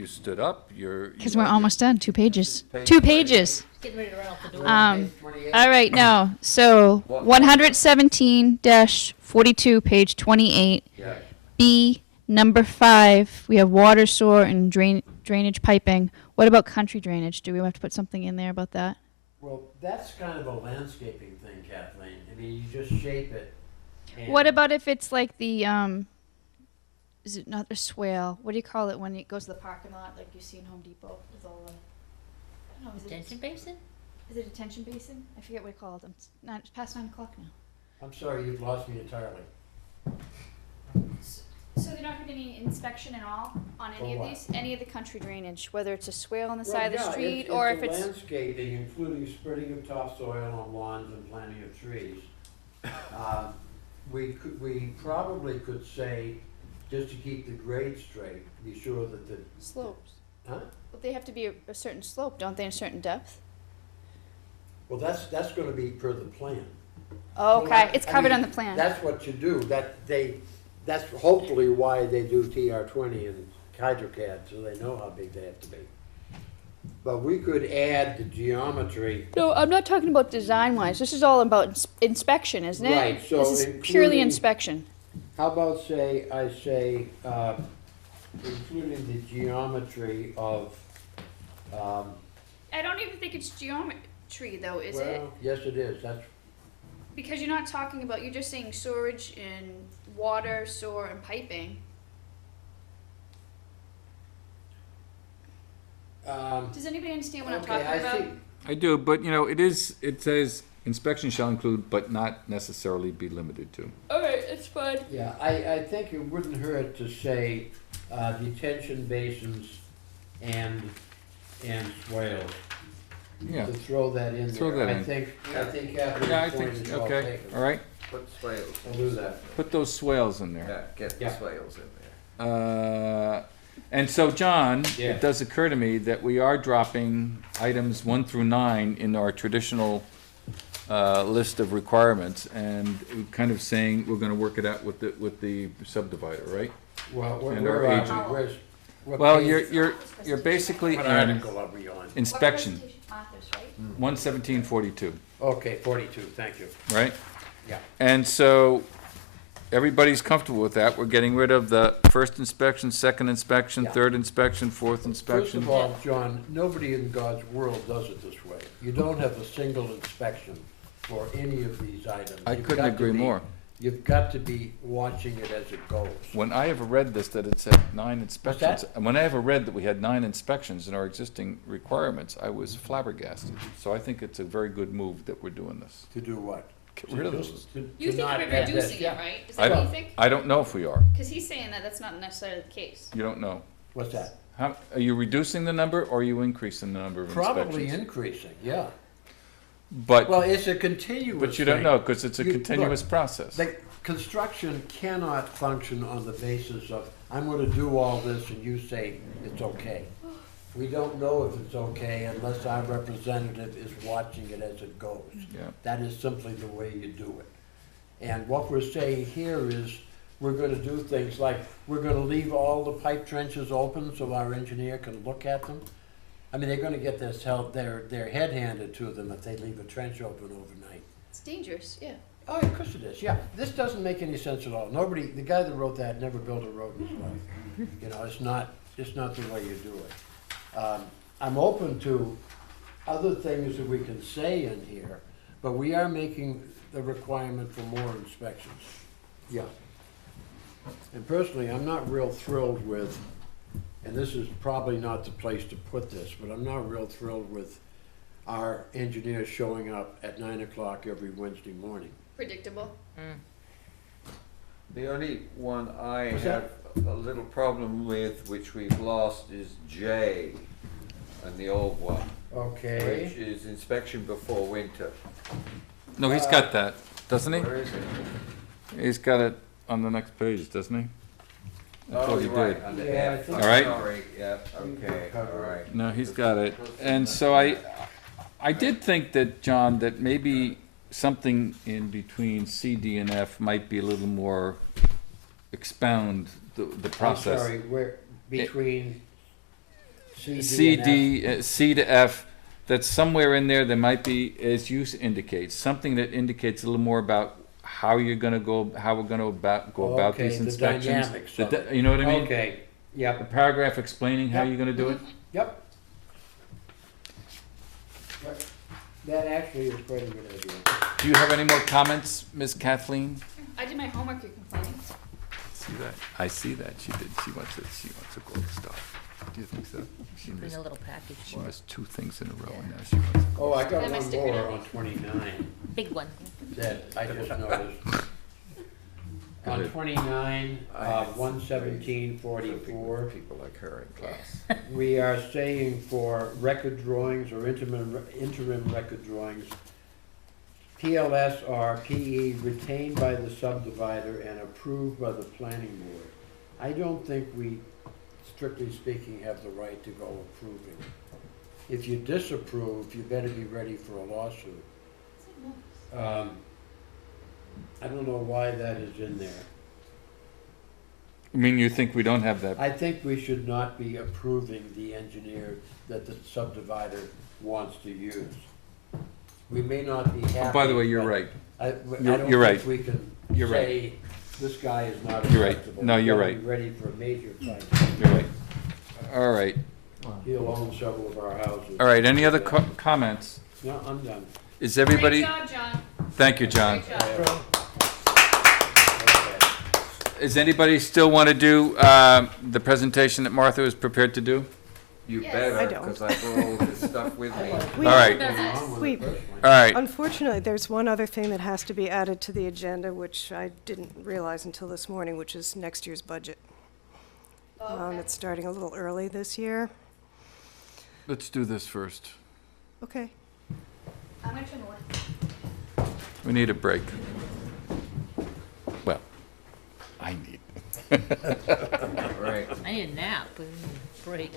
stood up, you're. Because we're almost done. 2 pages. 2 pages. Getting ready to run out the door. Um, 28? all right, no. So What? 117-42, page 28. Yeah. B, number 5, we have water, sewer, and drainage piping. What about country drainage? Do we have to put something in there about that? Well, that's kind of a landscaping thing, Kathleen. I mean, you just shape it. and- What about if it's like the, is it not a swale? What do you call it when it goes to the parking lot, like you see in Home Depot with all the, I don't know, is it, Detention basin? is it a detention basin? I forget what it's called. It's past 9 o'clock now. I'm sorry, you've lost me entirely. So they're not gonna do any inspection at all on any For of what? these? Any of the country drainage, whether it's a swale on the Well, side of the yeah, street or if it's. landscaping, including spreading of topsoil on lawns and planting of trees. We probably could say, just to keep the grade straight, be sure that the, Slopes. huh? But they have to be a certain slope, don't they, a certain depth? Well, that's gonna be per the plan. Oh, Well, okay, it's I covered mean, on the plan. That's what you do, that's hopefully why they do TR20 and HydroCAD, so they know how big they have to be. But we could add the geometry. No, I'm not talking about design-wise. This is all about inspection, isn't it? Right, so This is purely including- inspection. How about I say, including the geometry of, I don't even think it's geometry, though, is it? well, yes, it is, that's, Because you're not talking about, you're just saying storage and water, sewer, and piping. Does anybody understand what I'm okay, talking I about? see. I do, but it says inspection shall include, but not necessarily be limited to. Alright, it's fine. Yeah, I think it wouldn't hurt to say, detention basins and swales, Yeah. to throw that in there. Throw that in. I think Yeah, I Catherine's point think, is well okay, taken. all right. Put swales. We'll do that. Put those swales in there. Yeah, get the Yeah. swales in there. And so, John, Yeah. it does occur to me that we are dropping items 1 through 9 in our traditional list of requirements, and kind of saying we're gonna work it out with the subdivider, right? Well, And where our are agent. we? What Well, page- you're basically What in article are we on? inspection, Authors, right? 11742, Okay, 42, thank you. right? Yeah. And so, everybody's comfortable with that. We're getting rid of the first inspection, second inspection, Yeah. third inspection, fourth First inspection. of all, John, nobody in God's world does it this way. You don't have a single inspection for any of these items. I You've couldn't got to agree be- more. You've got to be watching it as it goes. When I ever read this, that it said 9 inspections, that? and when I ever read that we had 9 inspections in our existing requirements, I was flabbergasted. So I think it's a very good move that we're doing this. To do what? Get rid of those. You think not we're add that- reducing it, yeah. right? Is I that what you don't, think? I don't know if we are. Because he's saying that that's not necessarily the case. You don't know. What's that? How, are you reducing the number or are you increasing the number of Probably inspections? increasing, yeah. But, Well, it's a continuous but you don't thing. know, cause it's a You- continuous look, process. The construction cannot function on the basis of, I'm gonna do all this and you say it's okay. We don't know if it's okay unless our representative is watching it as it goes. Yeah. That is simply the way you do it. And what we're saying here is, we're gonna do things like, we're gonna leave all the pipe trenches open so our engineer can look at them. I mean, they're gonna get their head handed to them if they leave a trench open overnight. It's dangerous, yeah. Oh, of course it is, yeah. This doesn't make any sense at all. Nobody, the guy that wrote that never built a road in his life. You know, it's not the way you do it. I'm open to other things that we can say in here, but we are making the requirement for more inspections. Yeah. And personally, I'm not real thrilled with, and this is probably not the place to put this, but I'm not real thrilled with our engineers showing up at 9 o'clock every Wednesday morning. Predictable. The only one I What's have a little problem with, which we've lost, is J on the old one, Okay. which is inspection before winter. No, he's got that, doesn't he? Where is it? He's got it on the next page, doesn't he? I Oh, thought he you're right, did. under Yeah, I F. think- All right. Sorry, yeah, okay, all right. No, he's got it. And so I did think that, John, that maybe something in between C, D, and F might be a little more expound the process. I'm sorry, where, between C, C, D, and F? D, C to F, that somewhere in there might be, as you indicate, something that indicates a little more about how you're gonna go, how we're gonna go about Okay, these the inspections. dynamics of it. You know what I mean? Okay, A yep, paragraph explaining how Yep. you're gonna do it? yep. Right. That actually is quite a good idea. Do you have any more comments, Ms. Kathleen? I did my homework, you're complaining. See that? I see that. She did. She wants a gold star. Do you think so? She Bring missed, a little package she for it. missed 2 things in a row and now she wants a Oh, I got Am I one sticking more out? on 29 Big one. that I just noticed. Go On ahead. 29, 11744, People like her in class. we are saying for record drawings or interim record drawings, PLS or PE retained by the subdivider and approved by the planning board. I don't think we, strictly speaking, have the right to go approving. If you disapprove, you better be ready for a lawsuit. I don't know why that is in there. I mean, you think we don't have that? I think we should not be approving the engineer that the subdivider wants to use. We may not be happy. Oh, by the way, you're but right. I You're don't right. think we can You're right. say, this guy is not You're right. acceptable. No, you're We've right. gotta be ready for a major fight. You're right. All right. He'll own several of our houses. All right. Any other comments? No, I'm done. Is everybody? Great job, John. Thank you, John. Great job. Okay. Does anybody still want to do the presentation that Martha was prepared to do? You Yes. I better, don't. because I brought all this stuff with me. We- All right. Go on with it We- personally. All right. Unfortunately, there's one other thing that has to be added to the agenda, which I didn't realize until this morning, which is next year's budget. It's starting a little early this year. Let's do this first. Okay. I'm gonna turn the light. We need a break. Well, I need. Right. I need a nap, break.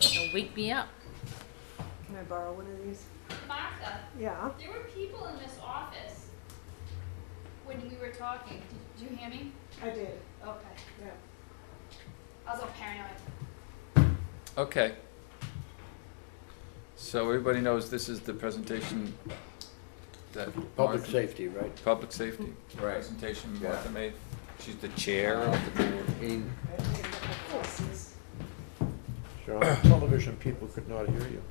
Don't wake me up. Can I borrow one of these? Martha, Yeah. there were people in this office when we were talking. Did you hear me? I did, Okay. yeah. I was all paranoid. Okay. So everybody knows this is the presentation that Public Martha- safety, right? Public safety Right. presentation Yeah. Martha made. She's the chair of the board. In, John, television people could not hear you.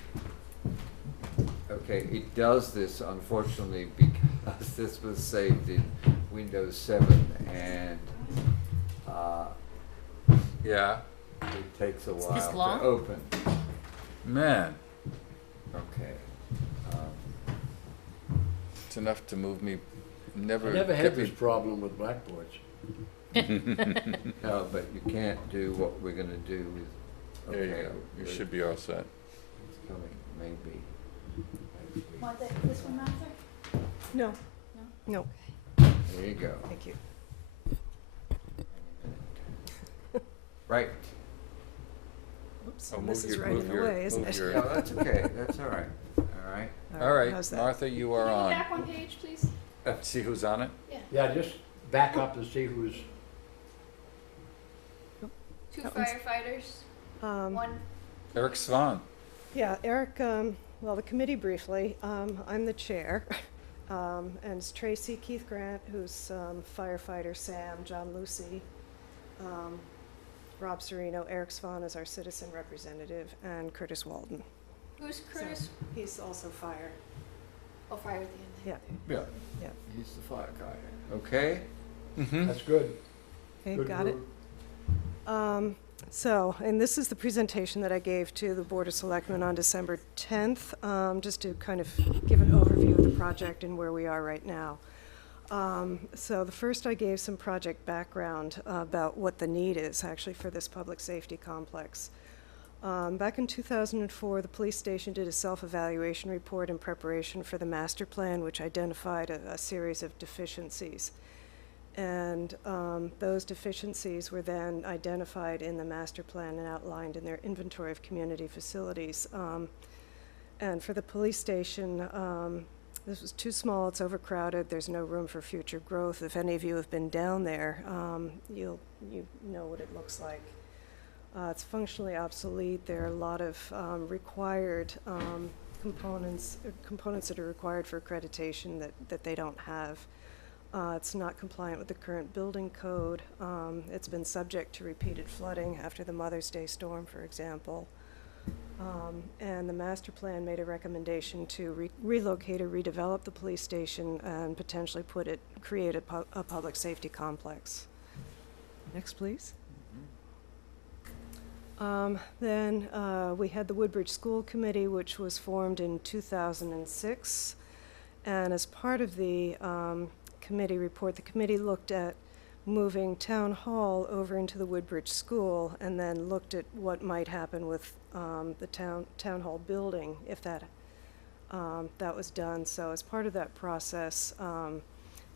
okay, it does this unfortunately because this was saved in Windows 7 and, Yeah. it takes a this while long? to open. Man, Okay. it's enough to move me. Never. I never get had me- this problem with blackboards. No, but you can't do what we're gonna do with, There you okay, go. You the- should be all set. It's coming, maybe. Want this one, Martha? No. No, There you go. thank you. Right. Oops, Oh, and this move is your- right move in the your- way, isn't move it? your- No, that's okay, that's all right, all right. All right, how's that? Martha, you are Can you go on. back one page, please? See who's on it? Yeah, just back up and see who's, Two That one's- firefighters, Um, one. Eric Swan. Yeah, Eric, well, the committee briefly, I'm the chair. And it's Tracy, Keith Grant, who's firefighter, Sam, John Lucy, Rob Serino, Eric Swan is our citizen representative, and Curtis Walden. Who's Curtis? He's also fire. Oh, fire at the end. Yeah. Yeah. Yeah. He's the fire guy, okay? Mm-hmm. that's good. Okay, Good got it. move. So, and this is the presentation that I gave to the Board of Selectmen on December 10th, just to kind of give an overview of the project and where we are right now. So the first I gave some project background about what the need is actually for this public safety complex. Back in 2004, the police station did a self-evaluation report in preparation for the master plan, which identified a series of deficiencies. And those deficiencies were then identified in the master plan and outlined in their inventory of community facilities. And for the police station, this was too small, it's overcrowded, there's no room for future growth. If any of you have been down there, you know what it looks like. It's functionally obsolete. There are a lot of required components that are required for accreditation that they don't have. It's not compliant with the current building code. It's been subject to repeated flooding after the Mother's Day storm, for example. And the master plan made a recommendation to relocate or redevelop the police station and potentially create a public safety complex. Next, please. Then we had the Woodbridge School Committee, which was formed in 2006. And as part of the committee report, the committee looked at moving Town Hall over into the Woodbridge School and then looked at what might happen with the Town Hall building if that was done. So as part of that process,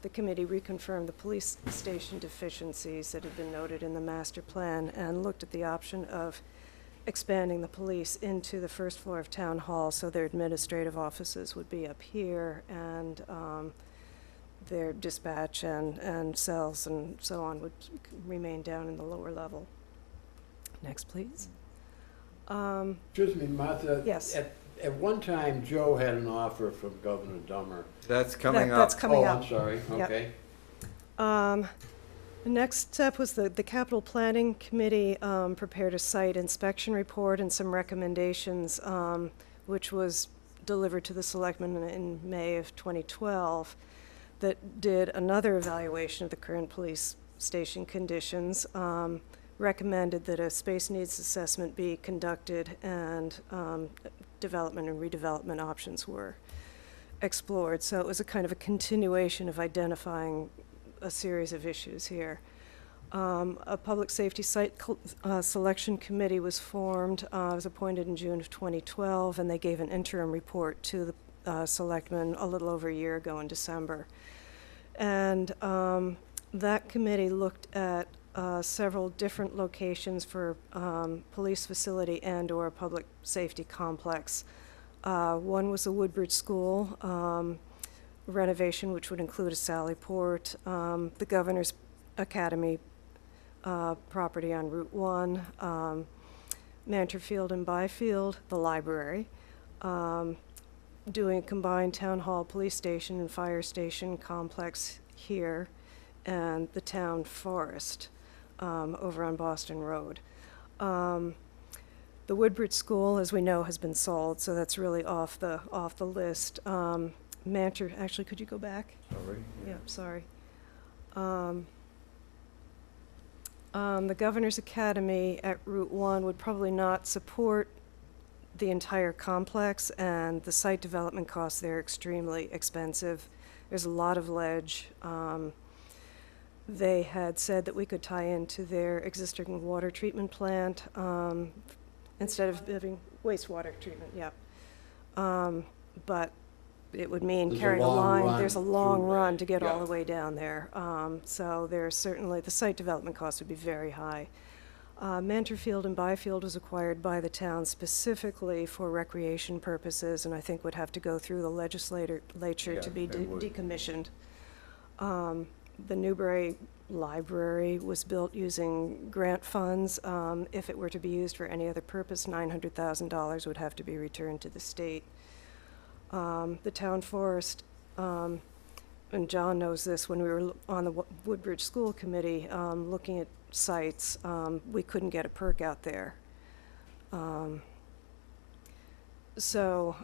the committee reconfirmed the police station deficiencies that had been noted in the master plan and looked at the option of expanding the police into the first floor of Town Hall so their administrative offices would be up here and their dispatch and cells and so on would remain down in the lower level. Next, please. Excuse me, Martha. Yes. At one time, Joe had an offer from Governor Dummer. That's coming That's up. coming Oh, up. I'm sorry, Yep. okay. The next step was the capital planning committee prepared a site inspection report and some recommendations, which was delivered to the selectmen in May of 2012, that did another evaluation of the current police station conditions, recommended that a space needs assessment be conducted and development and redevelopment options were explored. So it was a kind of a continuation of identifying a series of issues here. A public safety site selection committee was formed, was appointed in June of 2012, and they gave an interim report to the selectmen a little over a year ago in December. And that committee looked at several different locations for police facility and/or a public safety complex. One was the Woodbridge School renovation, which would include a Sally Port, the Governor's Academy property on Route 1, Manterfield and Byfield, the library, doing a combined town hall, police station, and fire station complex here, and the town forest over on Boston Road. The Woodbridge School, as we know, has been sold, so that's really off the list. Actually, could you go back? Sorry. Yeah, sorry. The Governor's Academy at Route 1 would probably not support the entire complex, and the site development costs there are extremely expensive. There's a lot of ledge. They had said that we could tie into their existing water treatment plant, instead of having wastewater treatment, yep. But it would mean There's a carrying a long line, there's a run long through run to get all yeah. the way down there. So there's certainly, the site development cost would be very high. Mantorfield and Byfield was acquired by the town specifically for recreation purposes, and I think would have to go through the legislature Yeah, to be they would. decommissioned. The Newbury Library was built using grant funds. If it were to be used for any other purpose, $900,000 would have to be returned to the state. The town forest, and John knows this, when we were on the Woodbridge School Committee, looking at sites, we couldn't get a perk out there. So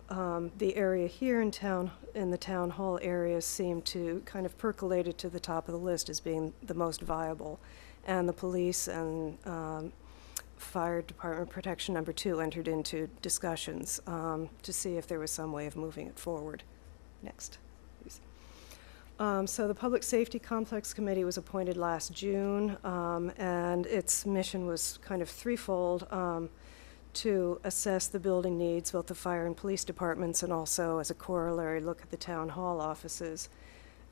the area here in town, in the town hall area, seemed to kind of percolated to the top of the list as being the most viable. And the police and Fire Department Protection Number 2 entered into discussions to see if there was some way of moving it forward. Next, please. So the Public Safety Complex Committee was appointed last June, and its mission was kind of threefold. To assess the building needs, both the fire and police departments, and also as a corollary, look at the town hall offices,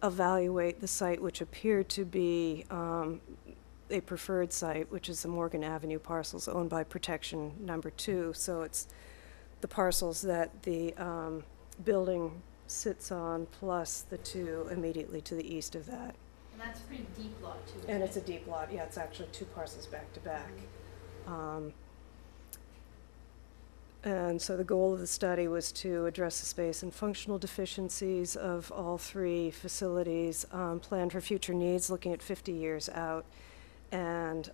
evaluate the site which appeared to be a preferred site, which is the Morgan Avenue parcels owned by Protection Number 2. So it's the parcels that the building sits on, plus the two immediately to the east of that. And that's a pretty deep lot too. And it's a deep lot, yeah, it's actually two parcels back to back. And so the goal of the study was to address the space and functional deficiencies of all three facilities, plan for future needs looking at 50 years out, and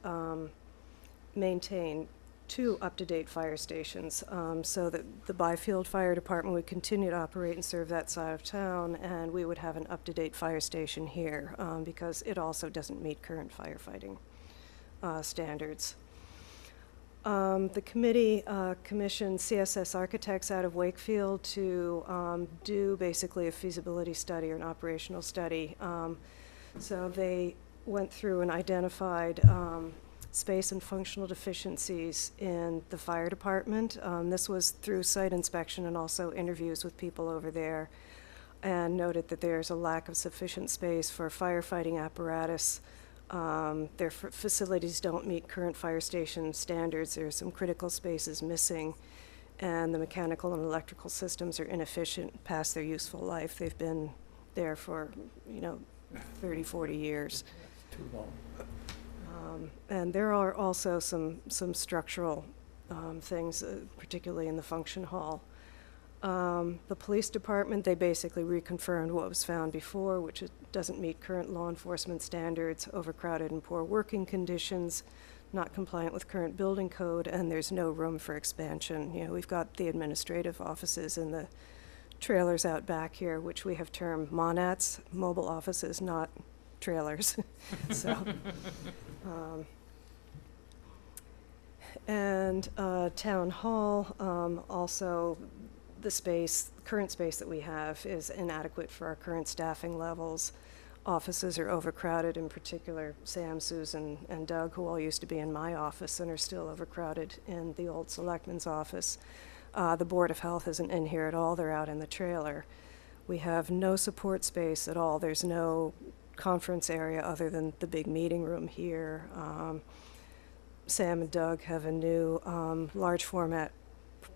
maintain 2 up-to-date fire stations, so that the Byfield Fire Department would continue to operate and serve that side of town, and we would have an up-to-date fire station here, because it also doesn't meet current firefighting standards. The committee commissioned CSS Architects out of Wakefield to do basically a feasibility study or an operational study. So they went through and identified space and functional deficiencies in the fire department. This was through site inspection and also interviews with people over there, and noted that there's a lack of sufficient space for firefighting apparatus. Their facilities don't meet current fire station standards. There are some critical spaces missing, and the mechanical and electrical systems are inefficient past their useful life. They've been there for, 30, 40 years. Too long. And there are also some structural things, particularly in the function hall. The police department, they basically reconfirmed what was found before, which it doesn't meet current law enforcement standards, overcrowded and poor working conditions, not compliant with current building code, and there's no room for expansion. We've got the administrative offices and the trailers out back here, which we have termed monats, mobile offices, not trailers. So, and town hall, also the current space that we have is inadequate for our current staffing levels. Offices are overcrowded, in particular Sam, Susan, and Doug, who all used to be in my office and are still overcrowded in the old selectman's office. The Board of Health isn't in here at all, they're out in the trailer. We have no support space at all. There's no conference area other than the big meeting room here. Sam and Doug have a new large format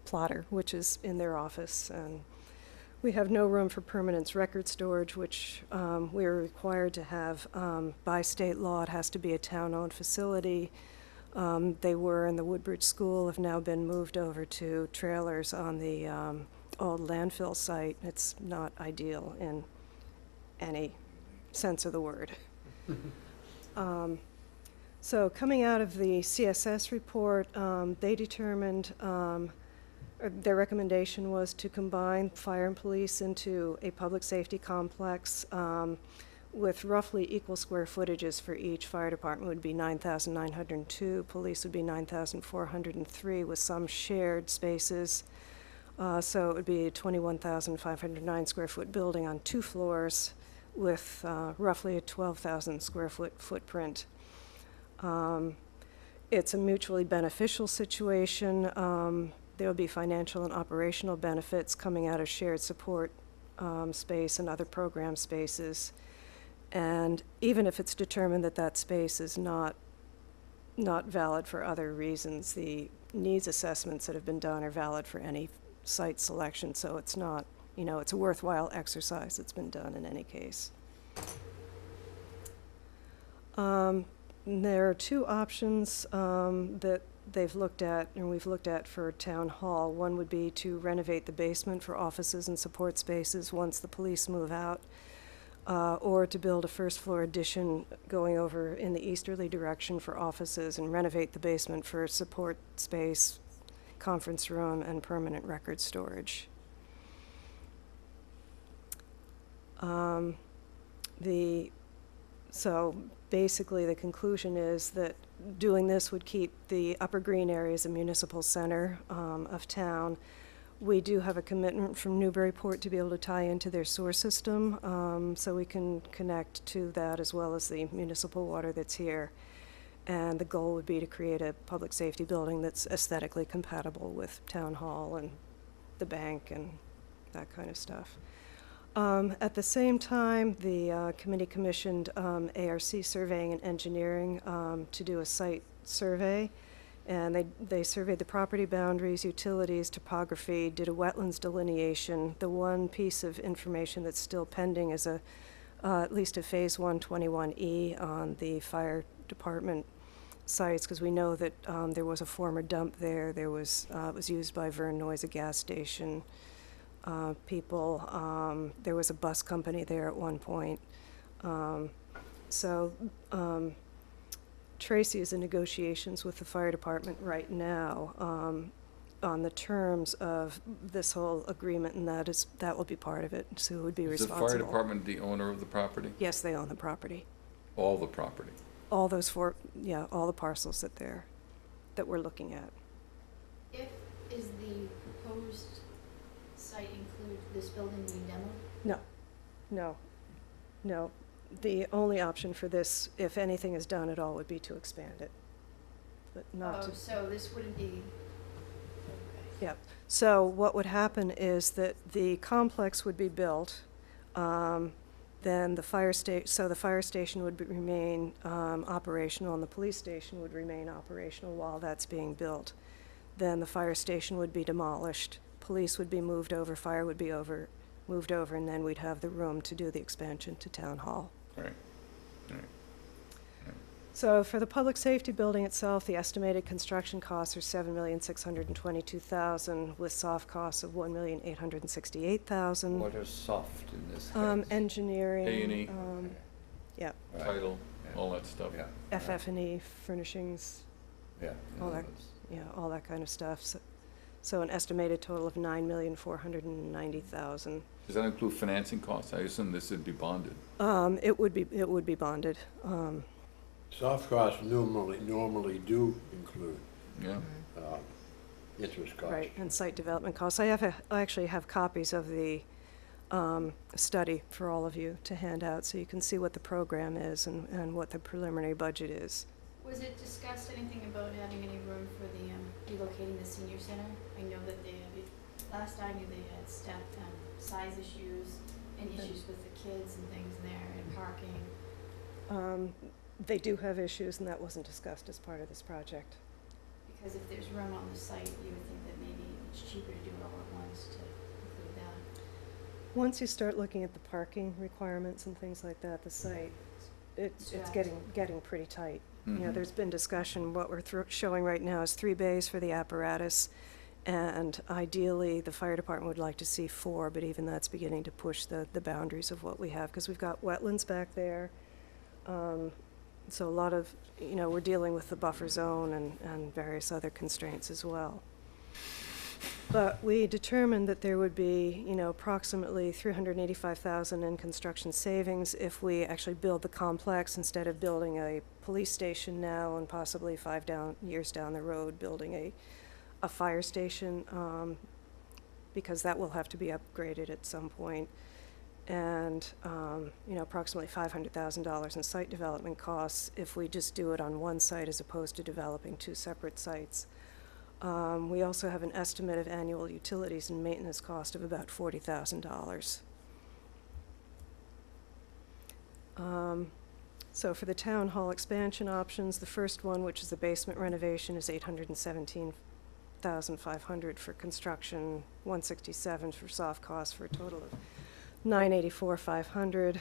plotter, which is in their office, and we have no room for permanence record storage, which we are required to have by state law. It has to be a town-owned facility. They were in the Woodbridge School, have now been moved over to trailers on the old landfill site. It's not ideal in any sense of the word. So coming out of the CSS report, they determined their recommendation was to combine fire and police into a public safety complex with roughly equal square footages for each. Fire department would be 9,902, police would be 9,403 with some shared spaces. So it would be a 21,509 square foot building on 2 floors with roughly a 12,000 square foot footprint. It's a mutually beneficial situation. There will be financial and operational benefits coming out of shared support space and other program spaces. And even if it's determined that that space is not valid for other reasons, the needs assessments that have been done are valid for any site selection, so it's not, it's a worthwhile exercise that's been done in any case. There are two options that they've looked at, and we've looked at for Town Hall. One would be to renovate the basement for offices and support spaces once the police move out, or to build a first-floor addition going over in the easterly direction for offices and renovate the basement for support space, conference room, and permanent record storage. So basically, the conclusion is that doing this would keep the Upper Green area as a municipal center of town. We do have a commitment from Newburyport to be able to tie into their sewer system, so we can connect to that as well as the municipal water that's here. And the goal would be to create a public safety building that's aesthetically compatible with Town Hall and the bank and that kind of stuff. At the same time, the committee commissioned ARC Surveying and Engineering to do a site survey. And they surveyed the property boundaries, utilities, topography, did a wetlands delineation. The one piece of information that's still pending is at least a Phase 121E on the fire department sites, because we know that there was a former dump there. There was, it was used by Vern Noyes, a gas station people. There was a bus company there at one point. Tracy is in negotiations with the fire department right now on the terms of this whole agreement, and that will be part of it, so who would be Is the responsible. fire department the owner of the property? Yes, they own the property. All the property? All those all the parcels that we're looking at. Is the proposed site include this building being demoed? No. The only option for this, if anything is done at all, would be to expand it, but not to. So this wouldn't be, okay. Yep. So what would happen is that the complex would be built, then the fire station would remain operational, and the police station would remain operational while that's being built. Then the fire station would be demolished, police would be moved over, fire would be moved over, and then we'd have the room to do the expansion to Town Hall. Right. So for the public safety building itself, the estimated construction costs are $7,622,000 with soft costs of $1,868,000. What is soft in this case? Engineering. A&E. Yeah, Right. Title, all that stuff. Yeah. FF&E, furnishings, Yeah. all that. All that kind of stuff. So an estimated total of $9,490,000. Does that include financing costs? I assume this would be bonded. It would be bonded. Soft costs normally do include Yeah. interest costs. Right, and site development costs. I actually have copies of the study for all of you to hand out, so you can see what the program is and what the preliminary budget is. Was it discussed anything about having any room for the relocating the senior center? I know that last I knew they had staff size issues and issues with the kids and things there and parking. They do have issues, and that wasn't discussed as part of this project. Because if there's room on the site, you would think that maybe it's cheaper to do it all at once to include that. Once you start looking at the parking requirements and things like that, the site, it's Strapped. getting pretty tight. Mhm. There's been discussion, what we're showing right now is 3 bays for the apparatus, and ideally, the fire department would like to see 4, but even that's beginning to push the boundaries of what we have, because we've got wetlands back there. So a lot of, we're dealing with the buffer zone and various other constraints as well. But we determined that there would be, approximately $385,000 in construction savings if we actually build the complex instead of building a police station now and possibly 5 years down the road, building a fire station, because that will have to be upgraded at some point. and, approximately $500,000 in site development costs if we just do it on one site as opposed to developing two separate sites. We also have an estimate of annual utilities and maintenance cost of about $40,000. So for the town hall expansion options, the first one, which is the basement renovation, is $817,500 for construction, $167,000 for soft costs, for a total of $984,500.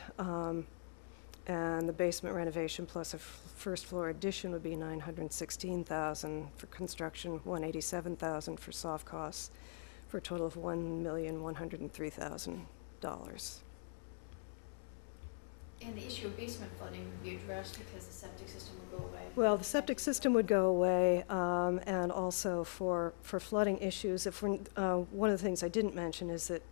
And the basement renovation plus a first floor addition would be $916,000 for construction, $187,000 for soft costs, for a total of $1,103,000. And the issue of basement flooding would be addressed because the septic system will go away. Well, the septic system would go away, and also for flooding issues, if we're, one of the things I didn't mention is that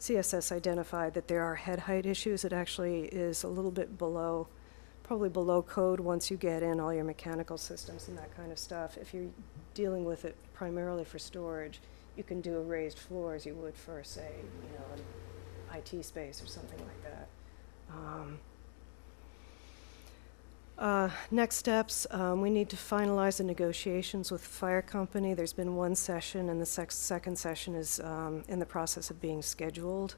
CSS identified that there are head height issues. It actually is a little bit below, probably below code once you get in all your mechanical systems and that kind of stuff. If you're dealing with it primarily for storage, you can do a raised floor as you would for, say, an IT space or something like that. Next steps, we need to finalize the negotiations with the fire company. There's been one session, and the second session is in the process of being scheduled.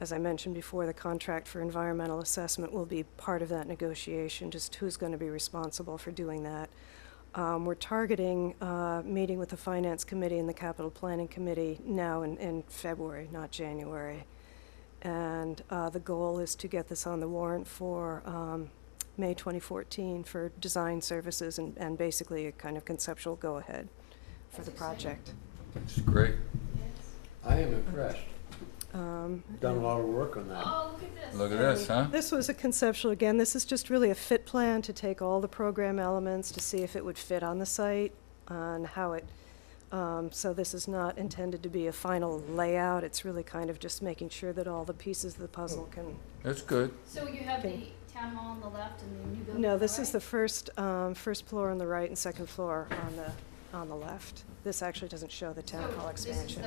As I mentioned before, the contract for environmental assessment will be part of that negotiation, just who's going to be responsible for doing that. We're targeting meeting with the Finance Committee and the Capital Planning Committee now in February, not January. And the goal is to get this on the warrant for May 2014 for design services and basically a kind of conceptual go-ahead for the project. It's great. I am impressed. Done a lot of work on that. Oh, look at this. Look at this, huh? This was a conceptual, again, this is just really a fit plan to take all the program elements to see if it would fit on the site and how it, so this is not intended to be a final layout. It's really kind of just making sure that all the pieces of the puzzle can. That's good. So you have the Okay. town hall on the left and the new building No, on the this is right? the first floor on the right and second floor on the left. This actually doesn't show the town hall expansion.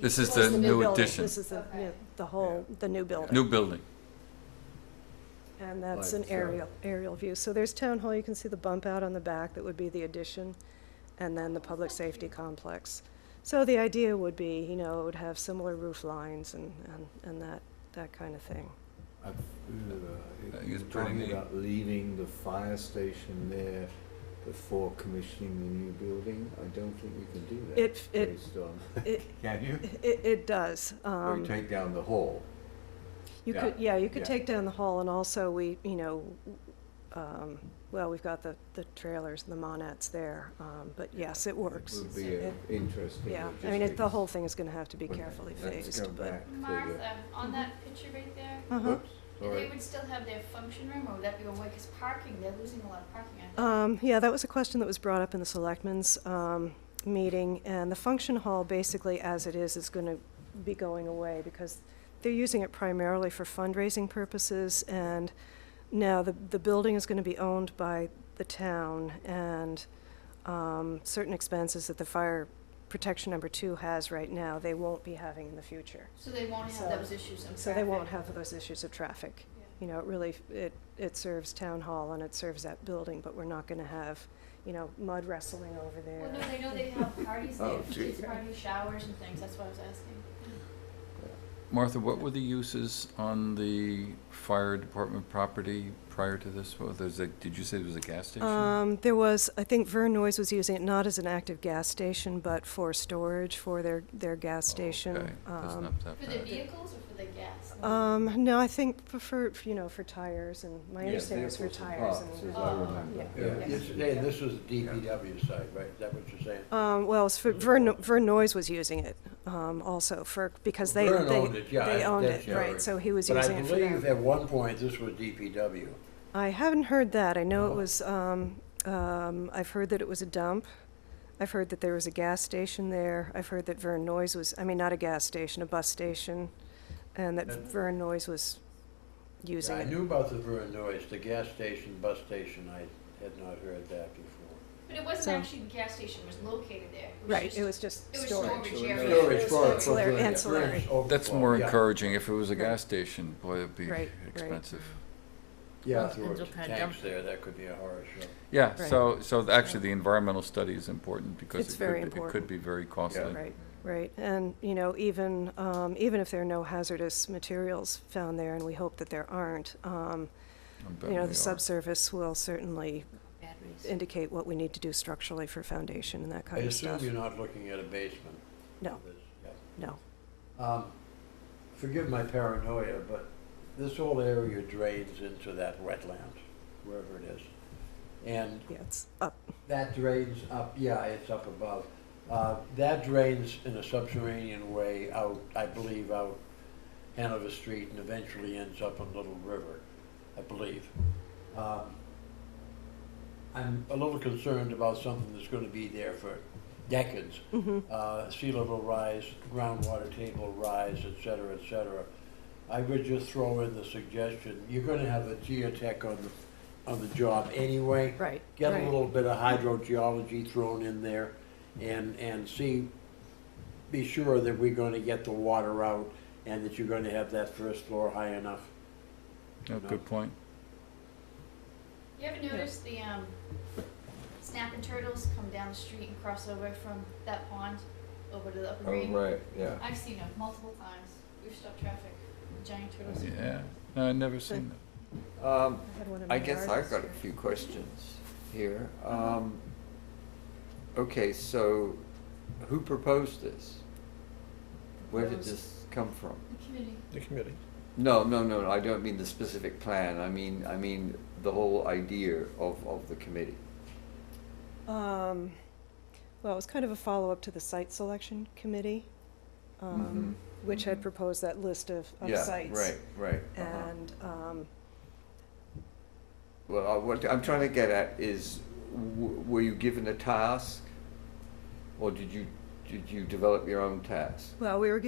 This is This the is new building. addition, This is Okay. the new building. new building. And that's Like an so. aerial view. So there's town hall, you can see the bump out on the back, that would be the addition, and then the public safety complex. So the idea would be, it would have similar roof lines and that kind of thing. I think it's You're pretty talking neat. about leaving the fire station there before commissioning the new building? I don't think you can do that It- based on, It, can you? it does. Or you take down the hall? You Yeah, could, you could yeah. take down the hall, and also we, well, we've got the trailers and the monettes there, but yes, it works. Would be It- interesting. Yeah, I mean, the whole thing is gonna have to be carefully Let's phased, go but. back to the, Martha, on that picture right there, Uh-huh. oops, they sorry. would still have their function room, or would that be away? Because parking, they're losing a lot of parking, aren't they? Yeah, that was a question that was brought up in the selectmen's meeting, and the function hall, basically as it is gonna be going away, because they're using it primarily for fundraising purposes, and now the building is gonna be owned by the town, and certain expenses that the fire protection number 2 has right now, they won't be having in the future. So they won't So- have those issues of traffic? So they won't have those issues of traffic. Yeah. It really, it serves town hall and it serves that building, but we're not gonna have, mud wrestling over there. Well, no, they know they have parties there, Oh, kids' gee. parties, showers and things, that's why I was asking. Martha, what were the uses on the fire department property prior to this? Well, did you say there was a gas station? There was, I think Vern Noyes was using it not as an active gas station, but for storage for their gas station. Okay, that's not that For the bad. vehicles or for the gas? No, I think for tires, and my Yeah, understanding is for vehicles and tires parts, and. as I remember. Yeah. You're saying this was the DPW site, right? Is that what you're saying? Well, it's for Vern Noyes was using it, also because they Vern owned it, yeah, they owned that's it, right, right. so he was But I using it for believe them. at one point this was DPW. I haven't heard that. I know it No. was, I've heard that it was a dump. I've heard that there was a gas station there. I've heard that Vern Noyes was, not a gas station, a bus station, and that And- Vern Noyes was using Yeah, I it. knew about the Vern Noise, the gas station, bus station, I had not heard that before. But it wasn't So- actually the gas station was located there. Right, it was just it was storage. storage area. Storage It was for ancillary- the ancillary. bridge overflow, That's more yeah. encouraging. If it was a Right. gas station, boy, it'd be Right, right. expensive. Yeah, Well, through depends what kind of tanks dump- there, that could be a horror show. Yeah, Right. so actually, the environmental study is important because It's very it could important. be very costly. Right, right. And, even if there are no hazardous materials found there, and we hope that there aren't, I bet they the are. subsurface will certainly Batteries. indicate what we need to do structurally for foundation and that I kind of assume stuff. you're not looking at a basement? No. for this, yeah. No. Forgive my paranoia, but this whole area drains into that wetland, wherever it is. And Yeah, it's up. that drains up, yeah, it's up above. That drains in a subterranean way out, I believe, out Hanover Street and eventually ends up in Little River, I believe. I'm a little concerned about something that's gonna be there for decades. Sea level rise, groundwater table rise, et cetera, et cetera. I would just throw in the suggestion, you're gonna have a geotech on the job anyway. Right, Get a right. little bit of hydrogeology thrown in there and be sure that we're gonna get the water out and that you're gonna have that first floor high enough. Oh, good point. You ever notice the snapping turtles come down the street and cross over from that pond over to the upper Oh, green? right, yeah. I've seen them multiple times. We've stopped traffic with giant turtles. Yeah, no, I've never seen that. I had one in I my guess yard I've got a this few questions here. Okay, so who proposed this? Where did Proposed. this come from? The committee. The committee. No, I don't mean the specific plan. I mean the whole idea of the committee. Well, it was kind of a follow-up to the site selection committee, which had proposed that list of Yeah, sites. right. And, Well, what I'm trying to get at is, were you given a task? Or did you develop your own task? well, we were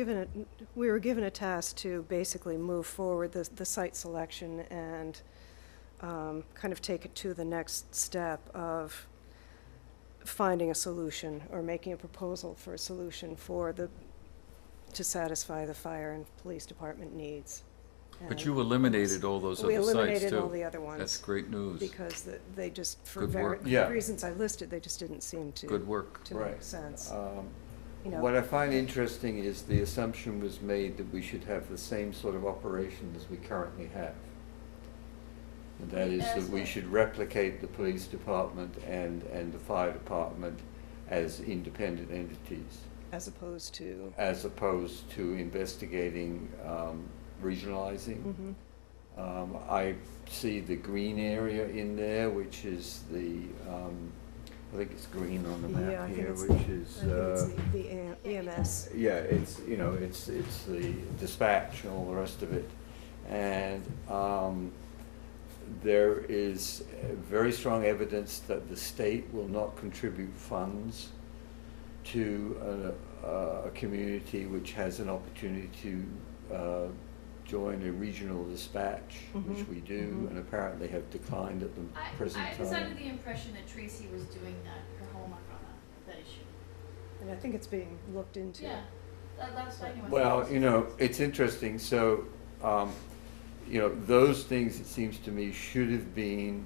given a task to basically move forward the site selection and kind of take it to the next step of finding a solution or making a proposal for a solution to satisfy the fire and police department needs. But And you eliminated all those other we sites, too. eliminated all the other ones. That's great news. Because they just, for Good work. Yeah. reasons I listed, they just didn't seem Good work. to make Right. sense. You What know, I find interesting is the assumption was made that we should have the same sort of operation as we currently have. And that is that we should replicate the police department and the fire department as independent entities, as opposed to, as opposed to investigating, regionalizing. I see the green area in there, which is I think it's green on the yeah, I map think here, it's which the, is, I think it's the EMS. yeah, it's the dispatch and all the rest of it. And there is very strong evidence that the state will not contribute funds to a community which has an opportunity to join a regional dispatch, which we do, and apparently have declined at the present I was time. under the impression that Tracy was doing her homework on that issue. And I think it's being looked into. Yeah, that's what I knew. Well, it's interesting, so, those things, it seems to me, should have been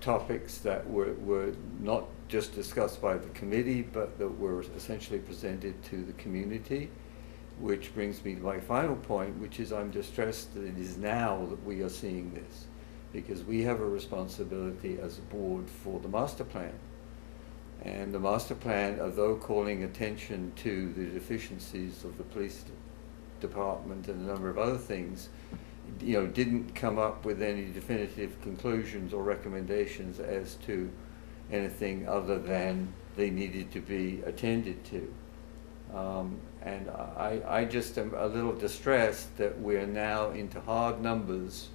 topics that were not just discussed by the committee, but that were essentially presented to the community, which brings me to my final point, which is I'm distressed that it is now that we are seeing this, because we have a responsibility as a board for the master plan. And the master plan, although calling attention to the deficiencies of the police department and a number of other things, didn't come up with any definitive conclusions or recommendations as to anything other than they needed to be attended to. And I just am a little distressed that we're now into hard numbers,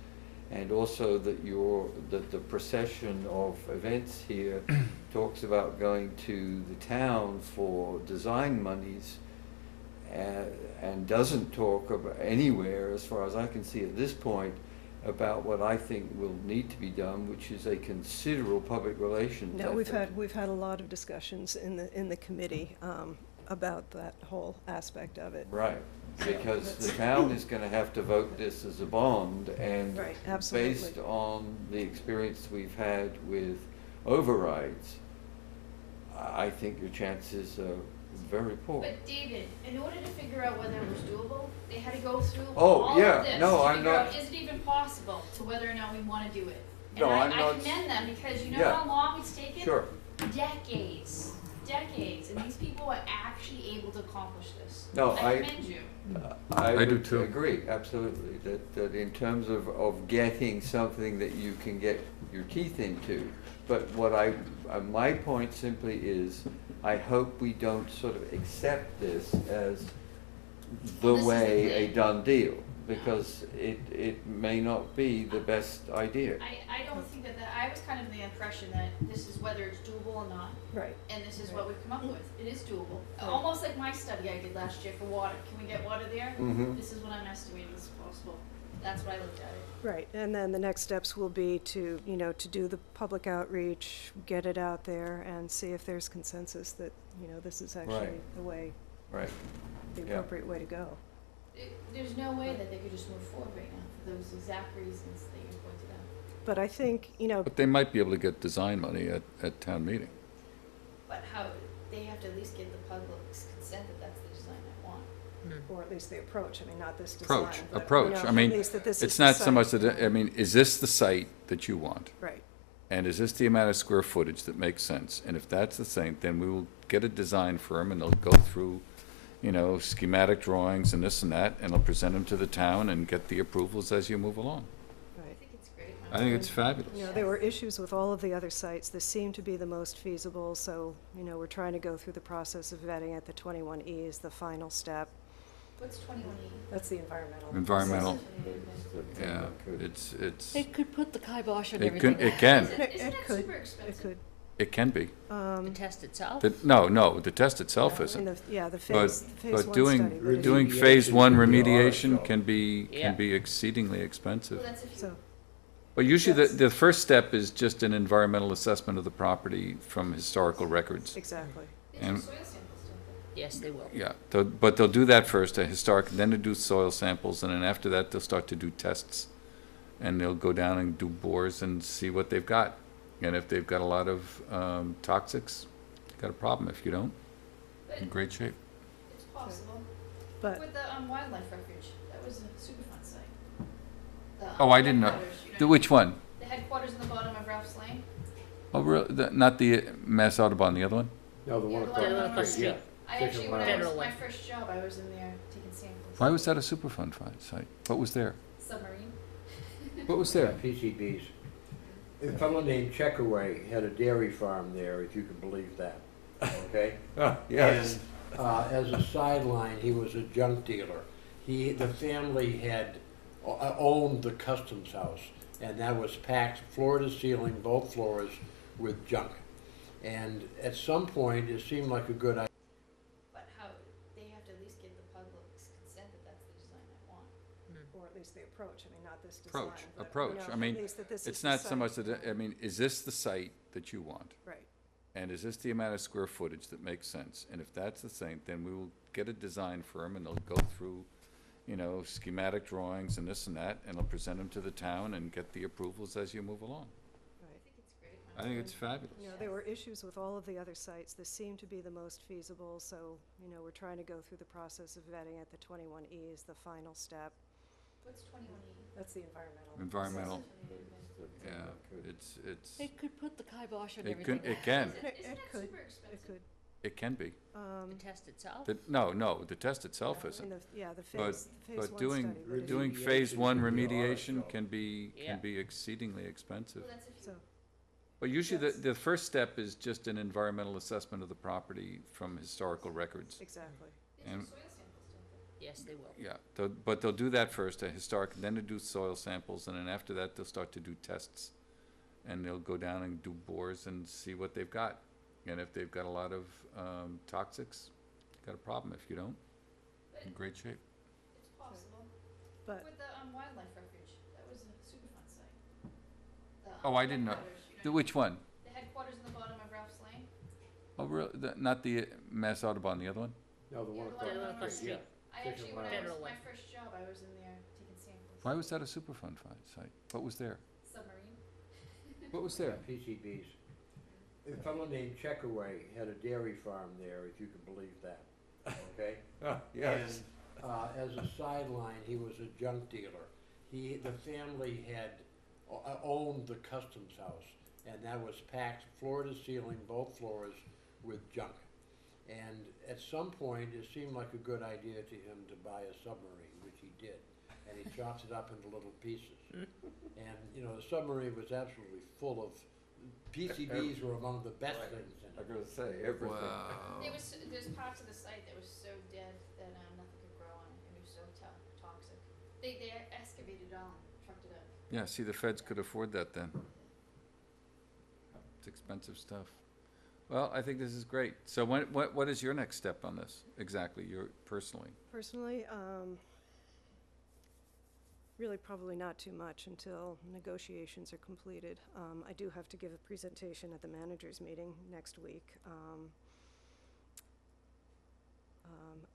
and also that the procession of events here talks about going to the town for design monies, and doesn't talk about anywhere, as far as I can see at this point, about what I think will need to be done, which is a considerable public relations No, effort. we've had a lot of discussions in the committee, about that whole aspect of it. Right, because the town is gonna have to vote this as a bond, and Right, absolutely. based on the experience we've had with overrides, I think your chances are very poor. But David, in order to figure out whether it was doable, they had to go through Oh, all yeah. of this No, to I'm figure not- out, is it even possible to whether or not we wanna do it? No, I'm And I not- commend them, because you know Yeah. how long it's taken? Sure. Decades, and these people are actually able to accomplish this. No, I commend you. I do would too. agree, absolutely, that in terms of getting something that you can get your teeth into, but what my point simply is, I hope we don't sort of accept this as the Well, this is the way a thing. done deal, because it may not be the best idea. I don't think that, I was kind of the impression that this is whether it's doable or not, Right. and this is what we've come up with. It is doable. Almost like my study I did last year for water. Can we get water there? Mhm. This is what I'm estimating is possible. That's what I looked at it. Right, and then the next steps will be to, to do the public outreach, get it out there, and see if there's consensus that, this is actually Right. the way, Right, the Yeah. appropriate way to go. There's no way that they could just move forward right now for those exact reasons that you pointed out. But I think, But they might be able to get design money at town meeting. But how, they have to at least get the public's consent that that's the design I want. or at least the approach, not this design. Approach. I mean, at least that this is it's the not so site. much that, I mean, is this the site that you want? Right, And is this the amount of square footage that makes sense? And if that's the same, then we will get a design firm and they'll go through, schematic drawings and this and that, and they'll present them to the town and get the approvals as you move along. right. I think it's great. I think it's fabulous. There were issues with all of the other sites. This seemed to be the most feasible, so, we're trying to go through the process of vetting it. The 21E is the final step. What's 21E? That's the environmental. Environmental, That, yeah, could- it's, It could put the kibosh on it everything. can, it can, Isn't It it could, super it expensive? could. it can be. The test itself? No, the test itself I isn't. mean, the But, phase one but study. doing, but it- doing Remediation phase one can be a lot, remediation so- can be, Yeah. can be exceedingly expensive. Well, that's if you, So, But usually Yes. the first step is just an environmental assessment of the property from historical records. exactly. they do And- soil samples, don't they? Yes, they will. Yeah, but they'll do that first, a historic, then they'll do soil samples, and then after that, they'll start to do tests. And they'll go down and do bores and see what they've got. And if they've got a lot of toxics, you've got a problem. If you don't, in great shape. It's possible. But, With the wildlife refuge, that was a Superfund site. The, Oh, I didn't know. headquarters, you know, Which one? the headquarters in the bottom of Ralph's Lane. Oh, really? Not the Mass Audubon, the other one? No, the one Yeah, the across one the across street, the yeah. I actually, when I General was, my one. first job, I was in there taking samples. Why was that a Superfund site? What was there? Submarine. What was there? PCBs. A fellow named Checkaway had a dairy farm there, if you can believe that, okay? Yes. And, as a sideline, he was a junk dealer. The family had owned the customs house, and that was packed floor to ceiling, both floors, with junk. And at some point, it seemed like a good idea. But how, they have to at least get the public's consent that that's the design I want. or at least the approach, not this design. Approach. but, I mean, at least that this is it's the not so site. much that, I mean, is this the site that you want? Right, And is this the amount of square footage that makes sense? And if that's the same, then we will get a design firm and they'll go through, schematic drawings and this and that, and they'll present them to the town and get the approvals as you move along. right. I think it's great. I think it's fabulous. There were issues with all of the other sites. This seemed to be the most feasible, so, we're trying to go through the process of vetting it. The 21E is the final step. What's 21E? That's the environmental. Environmental, That, yeah, it's, It could put the kibosh on it everything. can, it can, Isn't It that could, super it expensive? could. it can be. The test itself? No, the test itself I isn't. mean, the But, phase but one doing, study. but it- doing Remediation phase one can be a lot, remediation so- can be, Yeah. can be exceedingly expensive. Well, that's if you, So, But usually Yes. the first step is just an environmental assessment of the property from historical records. exactly. they do And- soil samples, don't they? Yes, they will. Yeah, but they'll do that first, a historic, then they'll do soil samples, and then after that, they'll start to do tests. And they'll go down and do bores and see what they've got. And if they've got a lot of toxics, you've got a problem. If you don't, in great shape. It's possible. But, With the wildlife refuge, that was a Superfund Oh, I didn't know. Which one? The headquarters in the bottom of Ralph's Lane. Oh, really? Not the Mass Audubon, the other one? No, the one Yeah, across the one the across the street, yeah. street. I actually, when I was, General my one. first job, I was in there taking samples. Why was that a Superfund site? What was there? Submarine. What was there? PCBs. A fellow named Checkaway had a dairy farm there, if you can believe that, okay? Yes. And, as a sideline, he was a junk dealer. The family had owned the customs house, and that was packed floor to ceiling, both floors, with junk. And at some point, it seemed like a good idea to him to buy a submarine, which he did. And he chopped it up into little pieces. And, you know, the submarine was absolutely full of, PCBs were among the best things in I'm it. gonna say, everything. Wow. There's parts of the site that was so dead that nothing could grow on it. It was so toxic. They excavated it all and trucked it up. Yeah, see, the feds could afford that then. It's expensive stuff. Well, I think this is great. So what is your next step on this, exactly, personally? Personally, really probably not too much until negotiations are completed. I do have to give a presentation at the managers' meeting next week.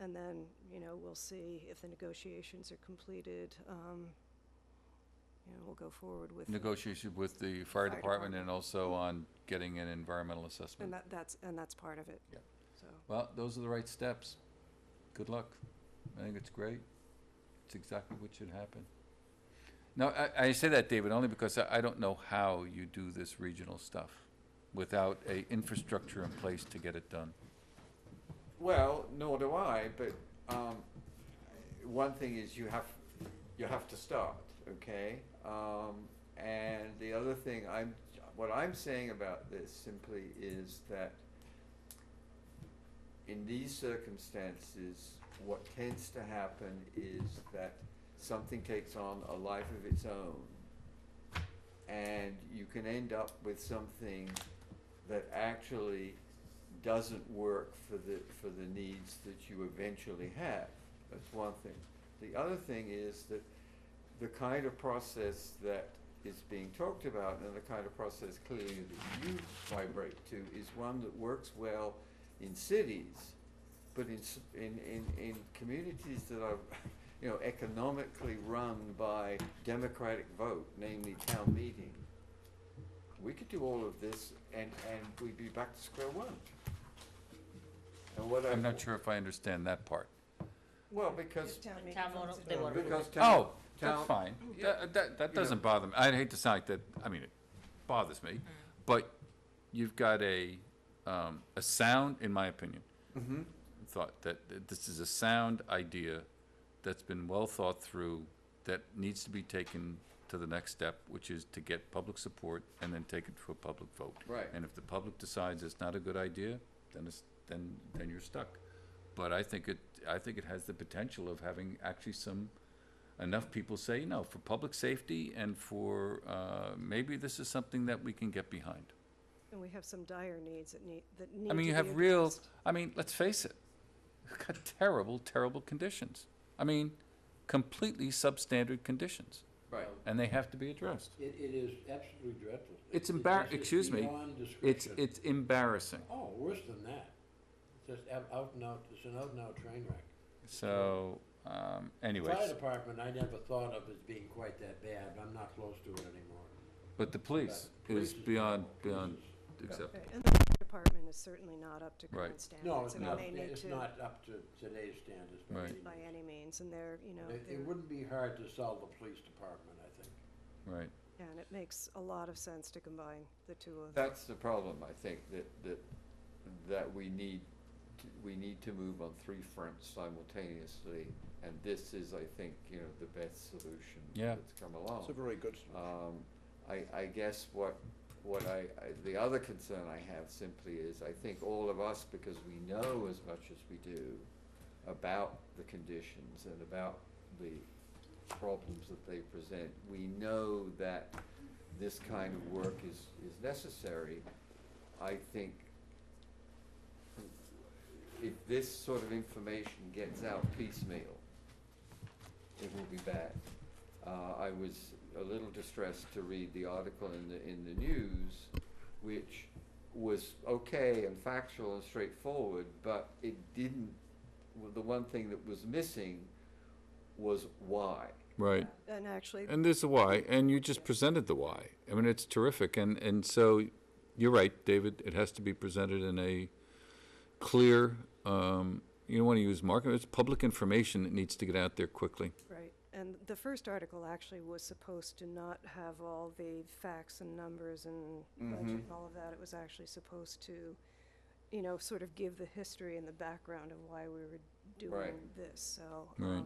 And then, you know, we'll see if the negotiations are completed. You know, we'll go forward with. Negotiation with the fire Fire department and department. also on getting an environmental assessment. And that's part of it. Yeah. So, Well, those are the right steps. Good luck. I think it's great. It's exactly what should happen. No, I say that, David, only because I don't know how you do this regional stuff without a infrastructure in place to get it done. Well, nor do I, but one thing is you have to start, okay? And the other thing what I'm saying about this simply is that in these circumstances, what tends to happen is that something takes on a life of its own, and you can end up with something that actually doesn't work for the needs that you eventually have. That's one thing. The other thing is that the kind of process that is being talked about and the kind of process clearly that you vibrate to is one that works well in cities, but in communities that are, you know, economically run by democratic vote, namely town meeting. We could do all of this and we'd be back to square one. And what I'm not sure if I understand that part. Well, because Town meeting Town votes vote, it they down. want because Oh, town, that's fine. Yeah. That doesn't bother me. I'd hate to sound like that, I mean, it bothers me. But you've got a sound, in my opinion, Mhm. thought that this is a sound idea that's been well thought through, that needs to be taken to the next step, which is to get public support and then take it to a public vote. Right. And if the public decides it's not a good idea, then you're stuck. But I think it has the potential of having actually enough people say, no, for public safety and for, maybe this is something that we can get behind. And we have some dire needs that need to be I mean, you have let's face it, we've got terrible, terrible conditions. I mean, completely substandard conditions, Right. and they have to be addressed. It is absolutely dreadful. It's It's excuse me, beyond it's description. embarrassing. Oh, worse than that. It's just out and out, it's an out and out train wreck. So, Fire anyways, department, I never thought of as being quite that bad. I'm not close to it anymore. but the police Police is is beyond terrible. acceptable. And the fire department is certainly not up to Right. current No, standards. I mean, no, they need it's to, not up to today's standards. by Right. any by means. any means, and they're, you know, It wouldn't be hard to sell the police department, I think. Right. and it makes a lot of sense to combine the two of them. That's the problem, I think, that we need to move on three fronts simultaneously, and this is, I think, you know, the best solution Yeah. that's come along. It's a very good solution. I guess the other concern I have simply is, I think all of us, because we know as much as we do about the conditions and about the problems that they present, we know that this kind of work is necessary. I think if this sort of information gets out piecemeal, it will be bad. I was a little distressed to read the article in the news, which was okay and factual and straightforward, but it didn't, well, the one thing that was missing was why. Right. And actually, And there's the why, and you just presented the why. I mean, it's terrific, and so, you're right, David, it has to be presented in a clear, you don't want to use marketing, it's public information that needs to get out there quickly. right, and the first article actually was supposed to not have all the facts and numbers and budget and all of that. It was actually supposed to, you know, sort of give the history and the background of why we were doing Right. this, so, Right.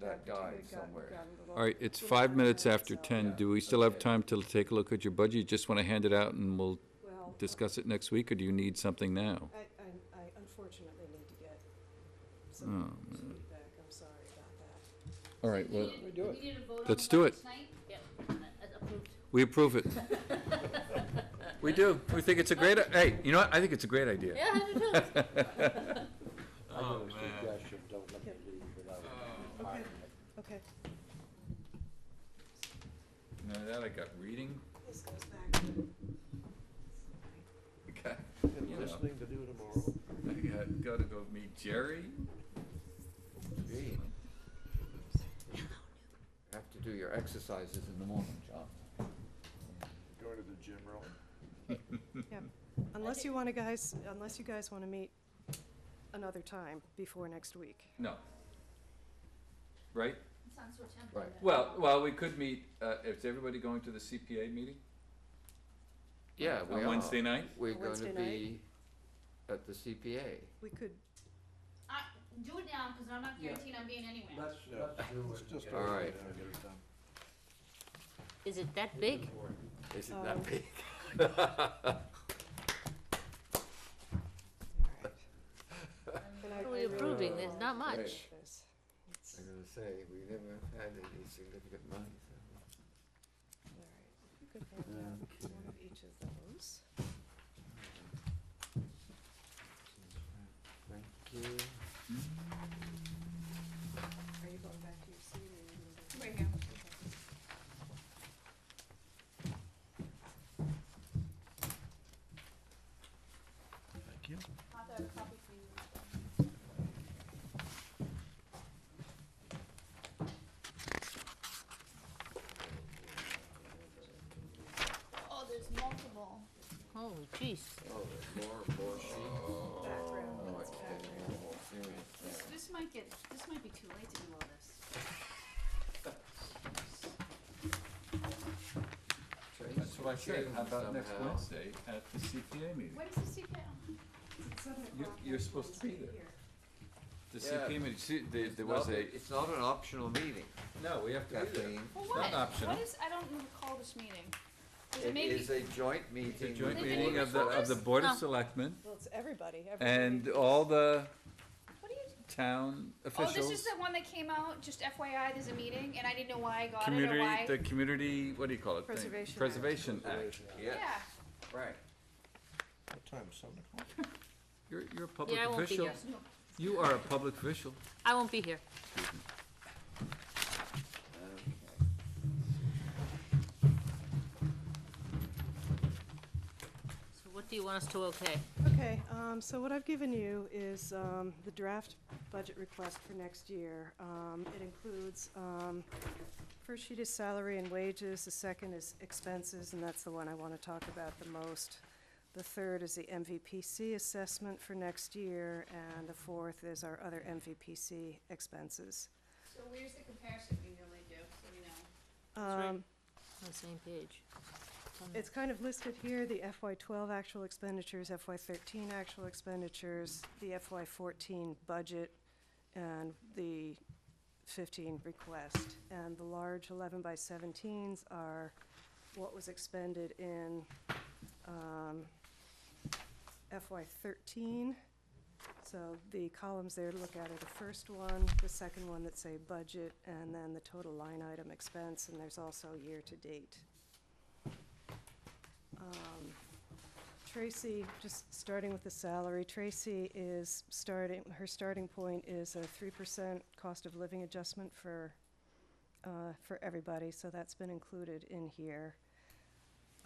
That guide somewhere. All right, it's 5 minutes after 10. Do we still have time to take a look at your budget? You just want to hand it out and we'll Well, discuss it next week, or do you need something now? I unfortunately need to get Oh, some feedback, I'm sorry about that. All right, well, We do it. Need a vote on Let's the do budget it. tonight? Yep, approved. we approve it. We do. We think it's a great, hey, you know what? I think it's a great idea. Yeah, I do too. I got a suggestion, don't let me leave without. Okay, okay. Now that I got reading, This goes back to, okay, And you know, listening to do tomorrow. I got to go meet Jerry. Gee. Have to do your exercises in the morning, John. Going to the gym, really. yeah, unless you guys want to meet another time before next week. No. Right? Sounds so tempting. Right. Well, we could meet, is everybody going to the CPA meeting? Yeah, we On are. Wednesday night? We're going to Wednesday be at the CPA. We could, Do it now, because I'm not guaranteed I'm being anywhere. Let's just. All right. Get it done. Is it that big? Is it that big? What are we approving? There's not much. this. I'm gonna say, we never had any significant money, so. All right, you could hand out one of each of those. Thank you. Are you going back to your seat or you moving? Right here. Thank you. I'll have a copy for you. Oh, there's multiple. Oh, jeez. Oh, there's more sheets. Background, Oh, that's it's background. getting more serious. This might be too late to do all this. That's what I said. How about next Somehow. Wednesday at the CPA meeting? What is the CPA? It's 7 o'clock You're next supposed to be Wednesday there. here. The Yeah. CPA meeting, see, there was a, It's not an optional meeting, no, we have to be there. Kathleen. For It's what? not optional. What is, I don't recall this meeting. Is it It maybe? is a joint meeting. It's a joint They've been meeting here of the before? Board of No. Selectmen Well, it's everybody. and all the What are you? town Oh, officials. this is the one that came out, just FYI, there's a meeting, and I didn't know why I got it or Community, why. the community, what do you call it? thing? Preservation Act. Preservation Act. Yes, Yeah. right. What time, 7 o'clock? You're a public Yeah, I won't be official. here. You are a public official. I won't be here. So what do you want us to okay? Okay, so what I've given you is the draft budget request for next year. It includes, first sheet is salary and wages, the second is expenses, and that's the one I want to talk about the most. The third is the MVPC assessment for next year, and the fourth is our other MVPC expenses. So where's the comparison we normally do, so we know? That's right. Um, On the same page. It's kind of listed here, the FY12 actual expenditures, FY13 actual expenditures, the FY14 budget, and the 15 request. And the large 11 by 17s are what was expended in FY13. So the columns there to look at are the first one, the second one that say budget, and then the total line item expense, and there's also year-to-date. Tracy, just starting with the salary, Tracy is her starting point is a 3% cost of living adjustment for for everybody, so that's been included in here.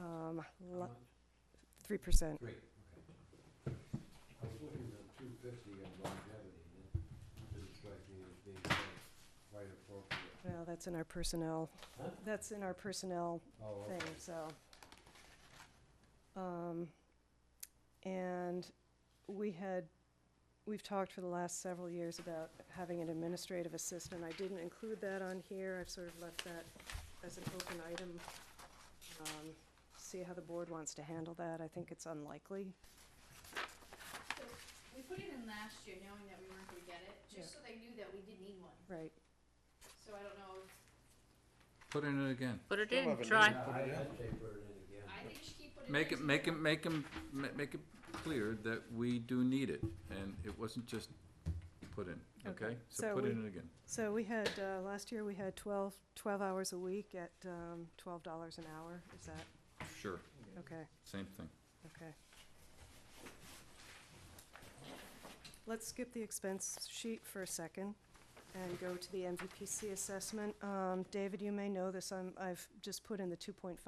3%. Great, okay. I was looking at 250 and longevity, and it didn't strike me as being quite appropriate. Well, that's in our personnel, Huh? that's in our personnel Oh, okay. thing, so. And we've talked for the last several years about having an administrative assistant. I didn't include that on here. I've sort of left that as an open item. See how the board wants to handle that. I think it's unlikely. So we put it in last year knowing that we weren't gonna get it, just so they knew that we did need one. Right. So I don't know if, Put in it again. Put it Still in, haven't try. even put it in. I'd say put it in again. I think you should keep putting it in. Make it clear that we do need it, and it wasn't just put in, okay? Okay. So So put we- in it again. So we had, last year we had 12 hours a week at $12 an hour. Is that, Sure, okay, same thing. okay. Let's skip the expense sheet for a second and go to the MVPC assessment. David, you may know this, I've just put in the 2.5%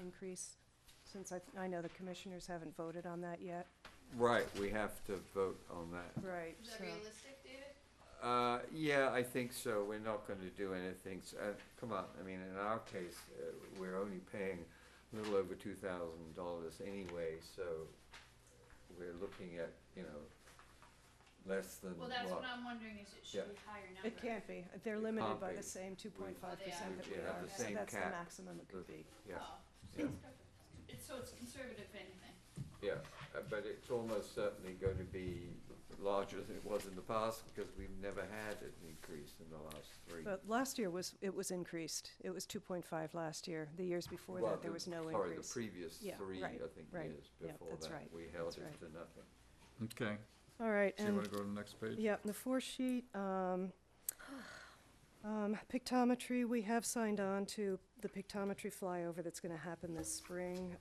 increase, since I know the commissioners haven't voted on that yet. Right, we have to vote on that. Right, Is that so, realistic, David? Yeah, I think so. We're not going to do anything. Come on, I mean, in our case, we're only paying a little over $2,000 anyway, so we're looking at, less than Well, that's what what? I'm wondering, is it should be higher number? it can't be, they're It limited can't by be. the same 2.5% that We we have are, the so same that's the cap maximum it could that- be. Yeah, Oh, yeah. it's perfect. So it's conservative, if anything. yeah, but it's almost certainly going to be larger than it was in the past because we've never had an increase in the last 3. But last year it was increased. It was 2.5 last year. The years before Well, that, there was no increase. Sorry, the previous Yeah, 3, right, I think, right. years Yeah, before that's that. right, We held that's it right. to nothing. Okay, All right, so you and, wanna go to the next page? yeah, the 4 sheet, pictometry, we have signed on to the pictometry flyover that's gonna happen this spring.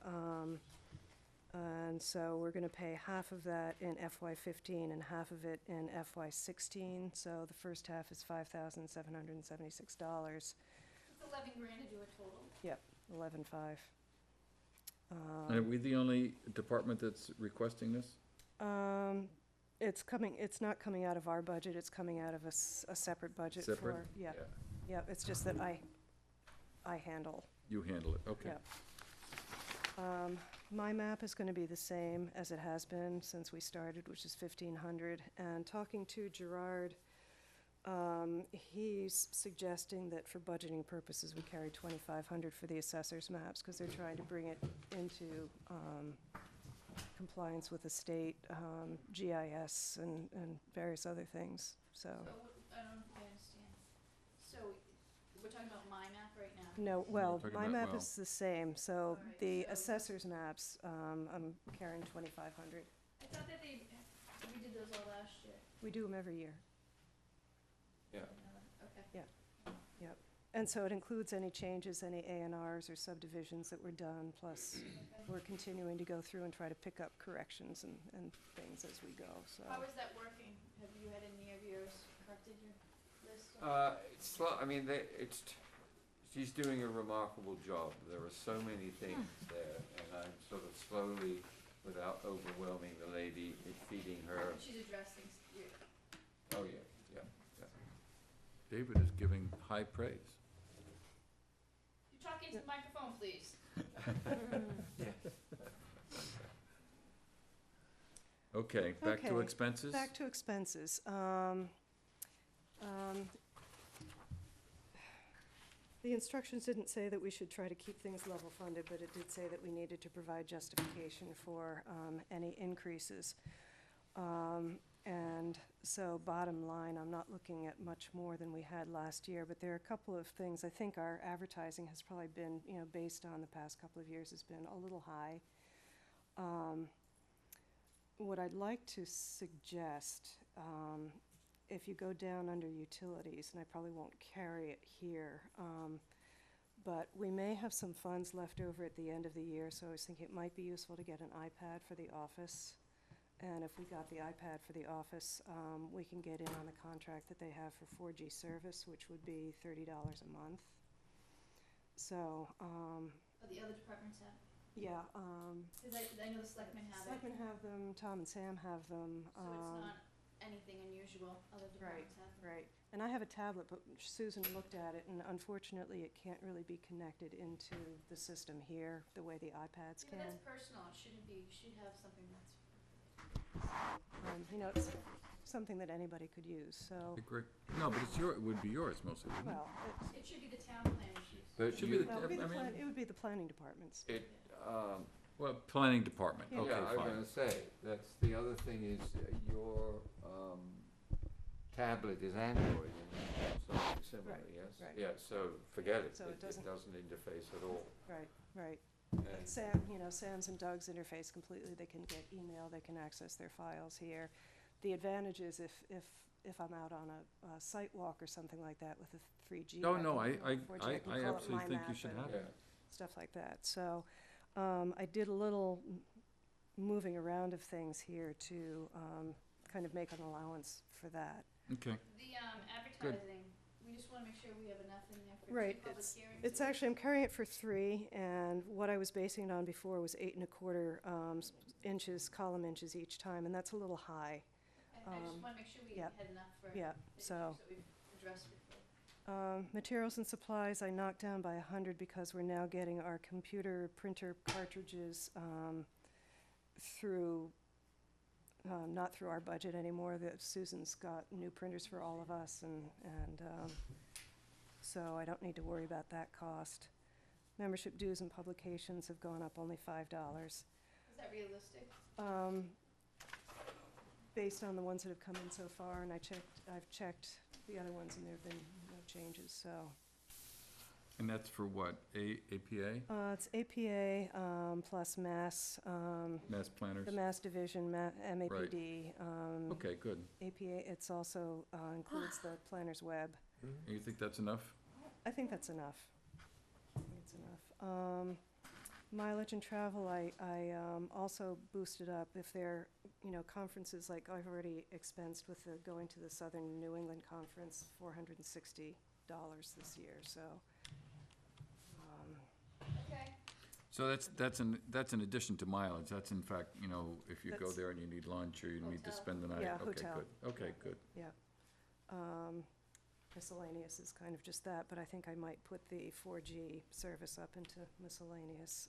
And so we're gonna pay half of that in FY15 and half of it in FY16. So the first half is $5,776. It's 11 grand to do a total. Yep, 11.5. And are we the only department that's requesting this? It's not coming out of our budget, it's coming out of a separate budget for, Separate? yeah, yeah, it's just that I handle, You handle it, okay. yeah. My map is gonna be the same as it has been since we started, which is 1,500, and talking to Gerard, he's suggesting that for budgeting purposes, we carry 2,500 for the assessor's maps, because they're trying to bring it into, compliance with the state, GIS and various other things, So, so. I don't know if I understand. So, we're talking about my map right now? No, well, talking my about- map well- is the same, so Alright, the so- assessor's maps, I'm carrying 2,500. I thought that we did those all last year. We do them every year, Yeah. Okay. yep. And so it includes any changes, any A&Rs or subdivisions that were done, plus we're continuing to go through and try to pick up corrections and things as we go, so. How is that working? Have you had any of yours corrected your list? She's doing a remarkable job. There are so many things there, and I'm sort of slowly, without overwhelming the lady, feeding her. She's addressing, Oh, yeah, yeah, yeah. David is giving high praise. you talk into the microphone, please. Okay, back to Okay, expenses? Back to expenses. The instructions didn't say that we should try to keep things level funded, but it did say that we needed to provide justification for any increases. And so bottom line, I'm not looking at much more than we had last year, but there are a couple of things. I think our advertising has probably been, based on the past couple of years, has been a little high. What I'd like to suggest, if you go down under utilities, and I probably won't carry it here, but we may have some funds left over at the end of the year, so I was thinking it might be useful to get an iPad for the office. And if we got the iPad for the office, we can get in on the contract that they have for 4G service, which would be $30 a month. So, But the other departments have, yeah, because I know the selectmen have it, Selectmen have them, Tom and Sam have them. so it's not anything unusual, other departments have them. Right, and I have a tablet, but Susan looked at it, and unfortunately, it can't really be connected into the system here, the way the iPads Yeah, can. but that's personal, it shouldn't be, you should have something that's, You know, it's something that anybody could use, so, Agree. No, but it would be yours mostly, wouldn't it? well, it should be the town plan issues. But it should you- be, well, I mean- it would be the planning departments. It, Well, planning department, Yeah. okay, yeah, I was fine. gonna say, that's, the other thing is, your, tablet is Android, and something similar, Right, yes? right. Yeah, so forget it, So it it doesn't- doesn't interface at all. Right, right. And- Sam, you know, Sam's and Doug's interface completely, they can get email, they can access their files here. The advantage is if I'm out on a site walk or something like that with a 3G. No, no, can- I 4G, can I pull up absolutely think you MyMap should and have Yeah, it. stuff like that. So, I did a little moving around of things here to, kind of make an allowance for that. Okay, The, advertising, we just wanna make sure we have enough in there for Right, two public hearings. It's actually, I'm carrying it for 3, and what I was basing it on before was 8 1/4 inches, column inches each time, and that's a little high. I just wanna make sure we yep, had enough for yeah, the so- issues that we've addressed before. Materials and supplies, I knocked down by 100 because we're now getting our computer printer cartridges through, not through our budget anymore. That Susan's got new printers for all of us, and so I don't need to worry about that cost. Membership dues and publications have gone up only $5. Is that realistic? Based on the ones that have come in so far, and I've checked the other ones, and there have been no changes, so. and that's for what, APA, It's APA, plus Mass, mass planners? the Mass Division, MAPD. Okay, good. APA, it's also, includes the Planner's Web. And you think that's enough? I think that's enough. I think it's enough. Mileage and travel, I also boosted up if there, you know, conferences, like I've already expensed with the, going to the Southern New England Conference, $460 this year, so. Okay. So that's in addition to mileage, that's in fact, you know, if you go That's- there and you need lunch or you need to Hotel. spend the night, Yeah, okay, hotel. good, okay, good. Yeah. Miscellaneous is kind of just that, but I think I might put the 4G service up into miscellaneous.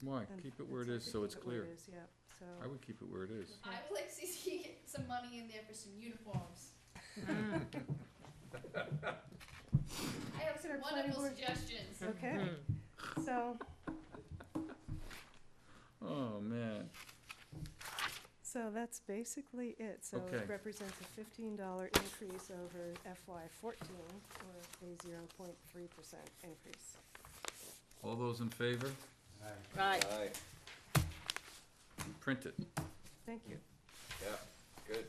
Why, and keep it where it that's is so it's keep it where it clear. is, yeah, so. I would keep it where it is. I would like to see some money in there for some uniforms. I have some Consider planning wonderful board- suggestions. Okay, so, Oh, man. so that's basically it. So Okay. it represents a $15 increase over FY14, or a 0.3% increase. All those in favor? Right. aye, Print it. Thank you. yeah, good.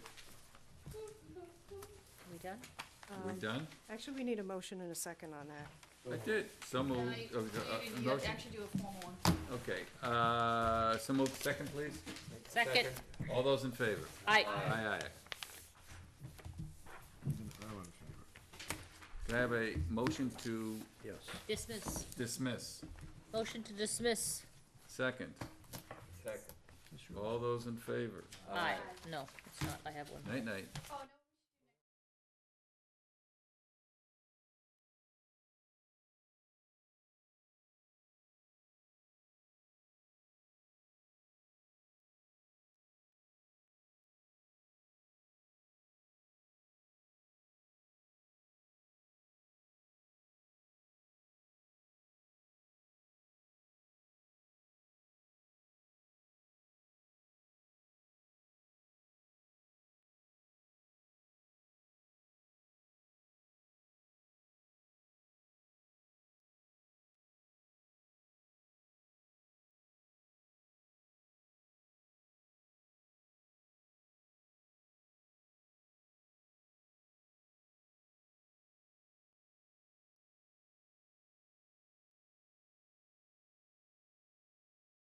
Are we done? Are we Um, done? Actually, we need a motion and a second on that. I did. So Now moved. you have to Motion? actually do a formal one. Okay, so moved, second, please. Second. All those in favor? Aye. Aye, aye. Can I have a motion to Yes. Dismiss. dismiss? Motion to dismiss. Second. Second. All those in favor? Aye. No, it's not. I have one. Night, night. Oh, no.